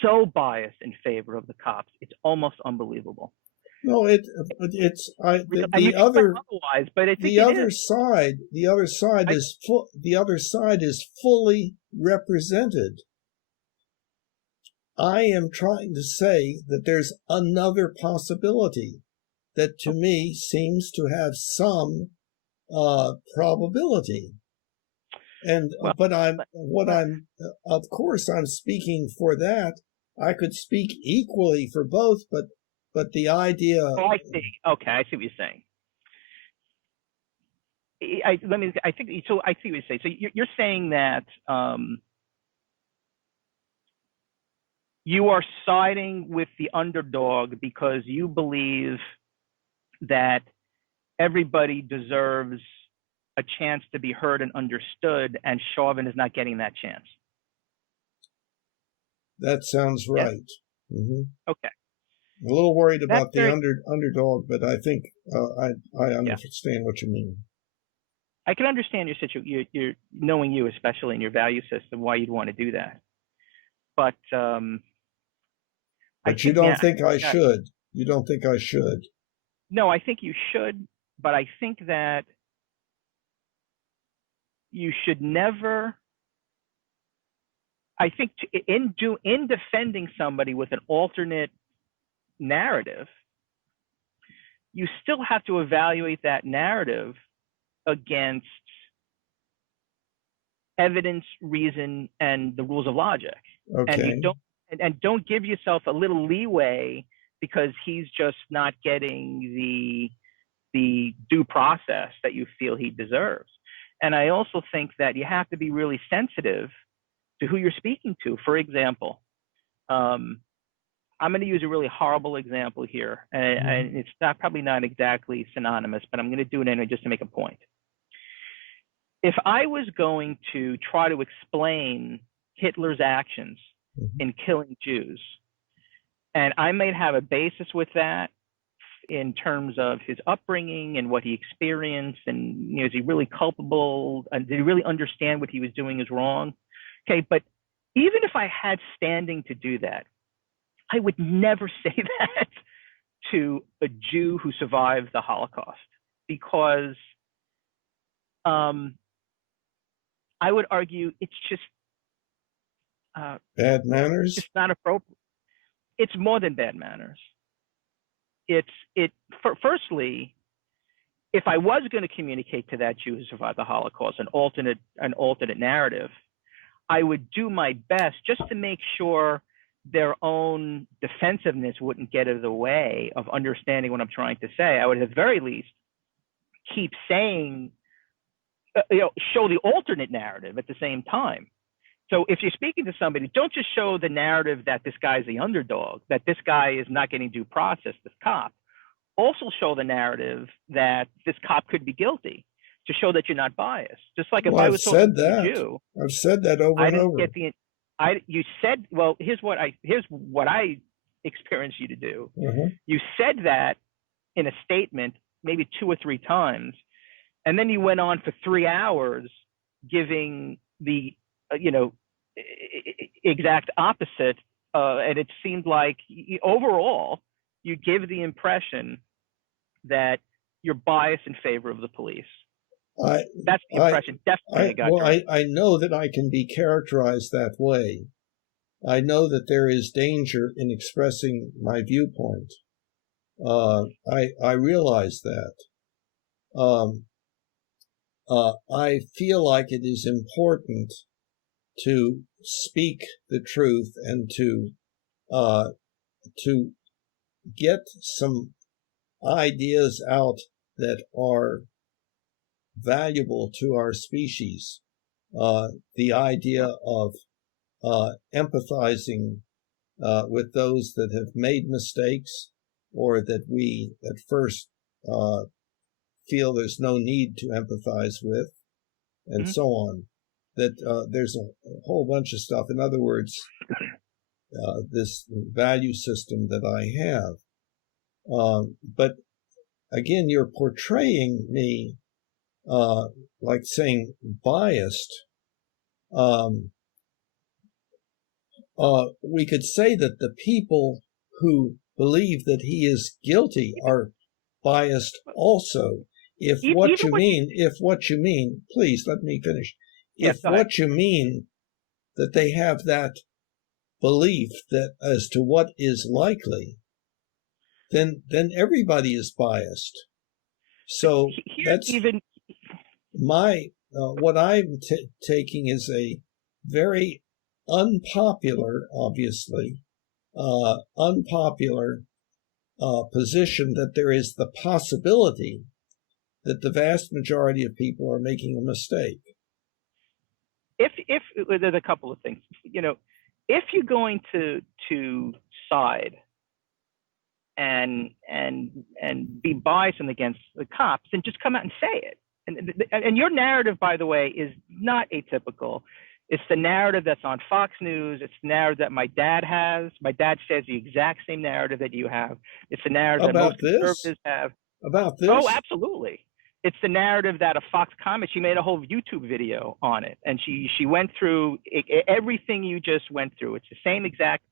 so biased in favor of the cops. It's almost unbelievable. No, the other otherwise, but I think the other side is fully represented. I am trying to say that there's another possibility that to me seems to have some probability. And of course I'm speaking for that. I could speak equally for both, but the idea. Oh, I see. Okay, I see what you're saying. I see what you're saying. So you're saying that you are siding with the underdog because you believe that everybody deserves a chance to be heard and understood, and Chauvin is not getting that chance. That sounds right. Yeah? Mm-hmm. Okay. I'm a little worried about the underdog, but I think I understand what you mean. I can understand your situation. You're knowing you, especially in your value system, why you'd want to do that. But you don't think I should. You don't think I should. No, I think you should, but I think that you should never. I think in defending somebody with an alternate narrative, you still have to evaluate that narrative against evidence, reason, and the rules of logic. Okay. And don't give yourself a little leeway because he's just not getting the due process that you feel he deserves. And I also think that you have to be really sensitive to who you're speaking to. For example, I'm going to use a really horrible example here, and it's probably not exactly synonymous, but I'm going to do it anyway just to make a point. If I was going to try to explain Hitler's actions in killing Jews, and I might have a basis with that in terms of his upbringing and what he experienced, and is he really culpable? And did he really understand what he was doing is wrong? Okay, but even if I had standing to do that, I would never say that to a Jew who survived the Holocaust, because I would argue it's just bad manners. It's not appropriate. It's more than bad manners. Firstly, if I was going to communicate to that Jew who survived the Holocaust an alternate narrative, I would do my best just to make sure their own defensiveness wouldn't get in the way of understanding what I'm trying to say. I would at the very least keep saying, show the alternate narrative at the same time. So if you're speaking to somebody, don't just show the narrative that this guy's the underdog, that this guy is not getting due process, this cop. Also show the narrative that this cop could be guilty, to show that you're not biased. Just like if I was talking to a Jew, I've said that over and over. You said, well, here's what I experienced you to do. You said that in a statement maybe 2 or 3 times, and then you went on for 3 hours giving the exact opposite, and it seemed like overall you give the impression that you're biased in favor of the police. That's the impression definitely I got. Well, I know that I can be characterized that way. I know that there is danger in expressing my viewpoint. I realize that. I feel like it is important to speak the truth and to get some ideas out that are valuable to our species. The idea of empathizing with those that have made mistakes, or that we at first feel there's no need to empathize with, and so on. That there's a whole bunch of stuff. In other words, this value system that I have. But again, you're portraying me like saying biased. We could say that the people who believe that he is guilty are biased also. If what you mean, please let me finish. Yes, If what you mean that they have that belief that as to what is likely, then everybody is biased. So that's my what I'm taking is a very unpopular, obviously, unpopular position that there is the possibility that the vast majority of people are making a mistake. If there's a couple of things, if you're going to side and be biased and against the cops, then just come out and say it. And your narrative, by the way, is not atypical. It's the narrative that's on Fox News. It's the narrative that my dad has. My dad says the exact same narrative that you have. It's the narrative that most conservatives have. About this? Oh, absolutely. It's the narrative that a Fox comment, she made a whole YouTube video on it. And she went through everything you just went through. It's the same exact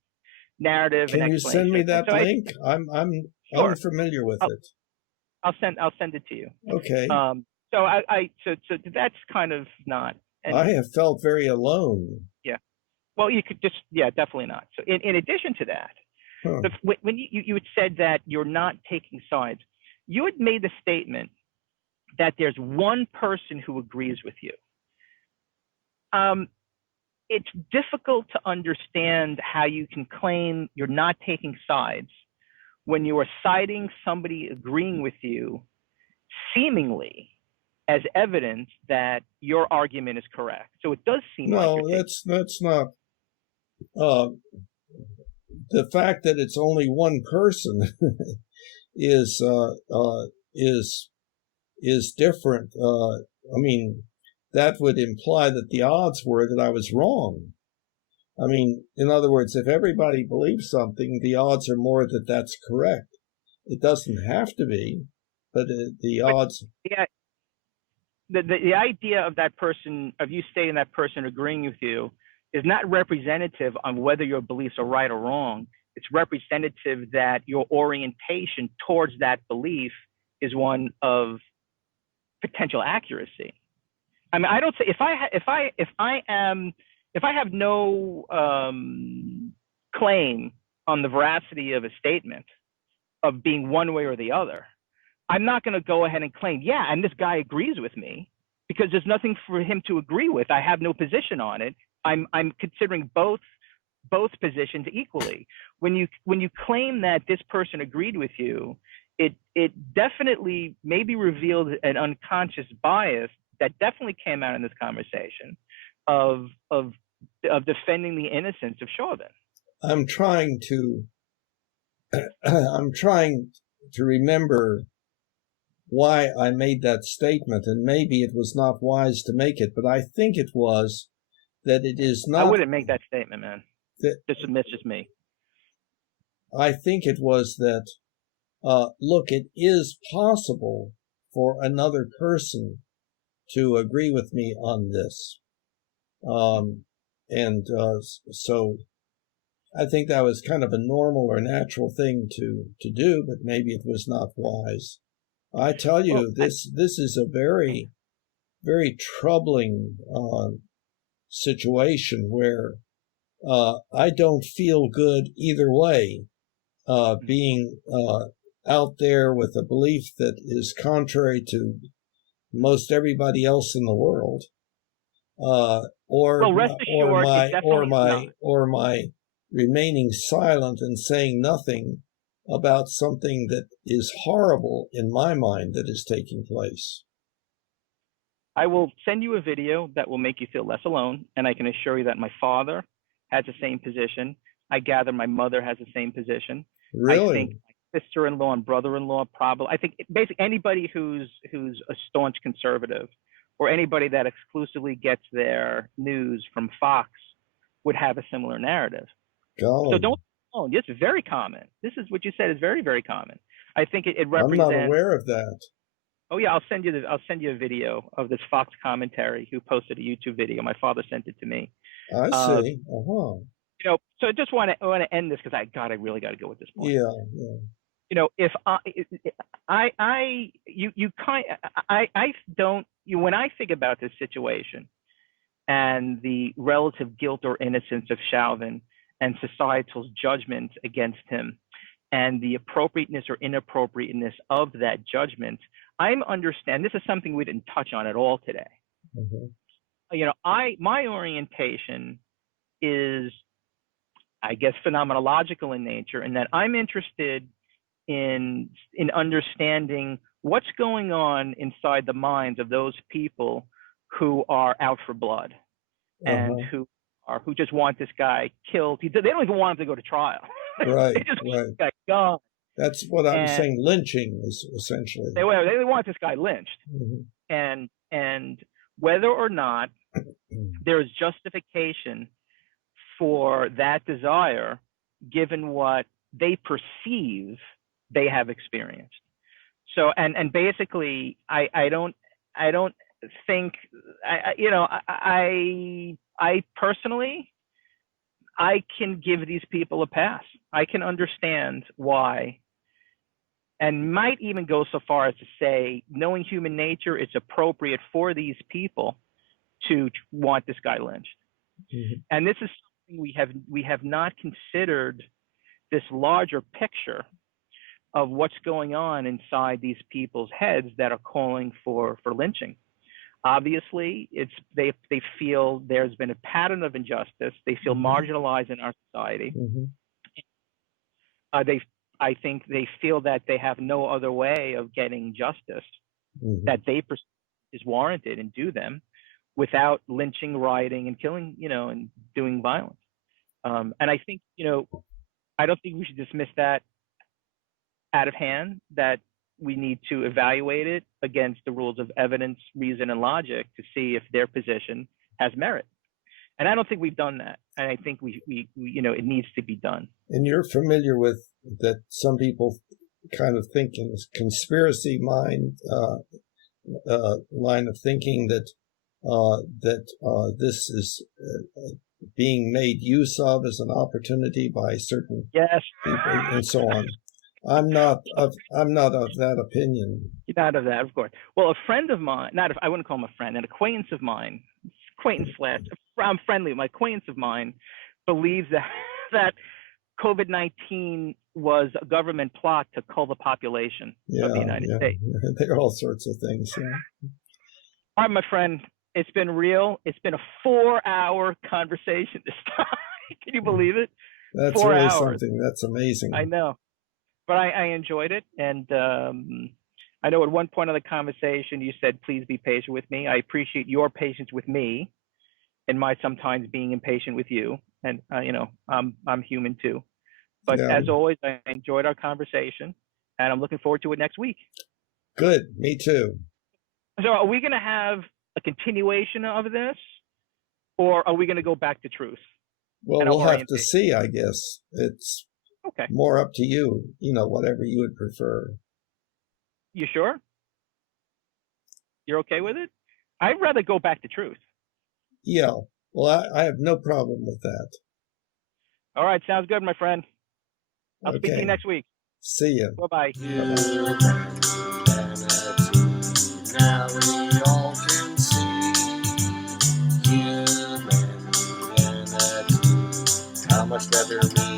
narrative. Can you send me that link? I'm sure. unfamiliar with it. I'll send it to you. Okay. So so that's kind of not. I have felt very alone. Yeah. Well, you could just, definitely not. So in addition to that, when you had said that you're not taking sides, you had made the statement that there's one person who agrees with you. It's difficult to understand how you can claim you're not taking sides when you are citing somebody agreeing with you seemingly as evidence that your argument is correct. So it does seem like that's not the fact that it's only one person is different. I mean, that would imply that the odds were that I was wrong. I mean, in other words, if everybody believes something, the odds are more that that's correct. It doesn't have to be, but the odds. Yeah. The idea of that person, of you stating that person agreeing with you, is not representative on whether your beliefs are right or wrong. It's representative that your orientation towards that belief is one of potential accuracy. I mean, I don't say if I have no claim on the veracity of a statement of being one way or the other, I'm not going to go ahead and claim, and this guy agrees with me, because there's nothing for him to agree with. I have no position on it. I'm considering both positions equally. When you claim that this person agreed with you, it definitely maybe revealed an unconscious bias that definitely came out in this conversation of defending the innocence of Chauvin. I'm trying to remember why I made that statement, and maybe it was not wise to make it, but I think it was that it is not. I wouldn't make that statement, man. That's just me. I think it was that, look, it is possible for another person to agree with me on this. So I think that was kind of a normal or natural thing to do, but maybe it was not wise. I tell you, this is a very, very troubling situation where I don't feel good either way, being out there with a belief that is contrary to most everybody else in the world, or my remaining silent and saying nothing about something that is horrible in my mind that is taking place. I will send you a video that will make you feel less alone, and I can assure you that my father has the same position. I gather my mother has the same position. Really? I think my sister-in-law and brother-in-law probably. I think basically anybody who's a staunch conservative, or anybody that exclusively gets their news from Fox, would have a similar narrative. Golly. So don't. Oh, this is very common. This is what you said is very, very common. I think it represents. I'm not aware of that. Oh yeah, I'll send you a video of this Fox commentary who posted a YouTube video. My father sent it to me. I see. You know, so I just want to end this because I really got to go at this point. Yeah. You know, if when I think about this situation and the relative guilt or innocence of Chauvin and societal's judgment against him and the appropriateness or inappropriateness of that judgment, I'm understand this is something we didn't touch on at all today. You know, my orientation is, I guess, phenomenological in nature, in that I'm interested in understanding what's going on inside the minds of those people who are out for blood and who just want this guy killed. They don't even want him to go to trial. Right. They just want this guy gone. That's what I'm saying. Lynching is essentially. They want this guy lynched. And whether or not there is justification for that desire, given what they perceive they have experienced. So, and basically, I don't think, I personally, I can give these people a pass. I can understand why, and might even go so far as to say, knowing human nature, it's appropriate for these people to want this guy lynched. And this is something we have not considered, this larger picture of what's going on inside these people's heads that are calling for lynching. Obviously, they feel there's been a pattern of injustice. They feel marginalized in our society. I think they feel that they have no other way of getting justice that they perceive is warranted and due them without lynching, rioting, and killing, and doing violence. And I think, I don't think we should dismiss that out of hand, that we need to evaluate it against the rules of evidence, reason, and logic to see if their position has merit. And I don't think we've done that. And I think we it needs to be done. And you're familiar with that some people kind of think in this conspiracy line of thinking that this is being made use of as an opportunity by certain people and so on. I'm not of that opinion. You're not of that, of course. Well, a friend of mine, I wouldn't call him a friend, an acquaintance of mine, I'm friendly, my acquaintance of mine believes that COVID-19 was a government plot to cull the population of the United States. There are all sorts of things. All right, my friend, it's been real. It's been a 4-hour conversation this time. Can you believe it? That's 4 really hours. something. That's amazing. I know. But I enjoyed it. And I know at one point of the conversation, you said, please be patient with me. I appreciate your patience with me and my sometimes being impatient with you. And, I'm human too. But as always, I enjoyed our conversation and I'm looking forward to it next week. Good. Me too. So are we going to have a continuation of this, or are we going to go back to truth? Well, we'll have to see, I guess. It's more up to you, whatever you would prefer. You sure? You're okay with it? I'd rather go back to truth. Yeah. Well, I have no problem with that. All right. Sounds good, my friend. I'll speak to you next week. See you. Bye-bye. Now we all can see humanity, how much better we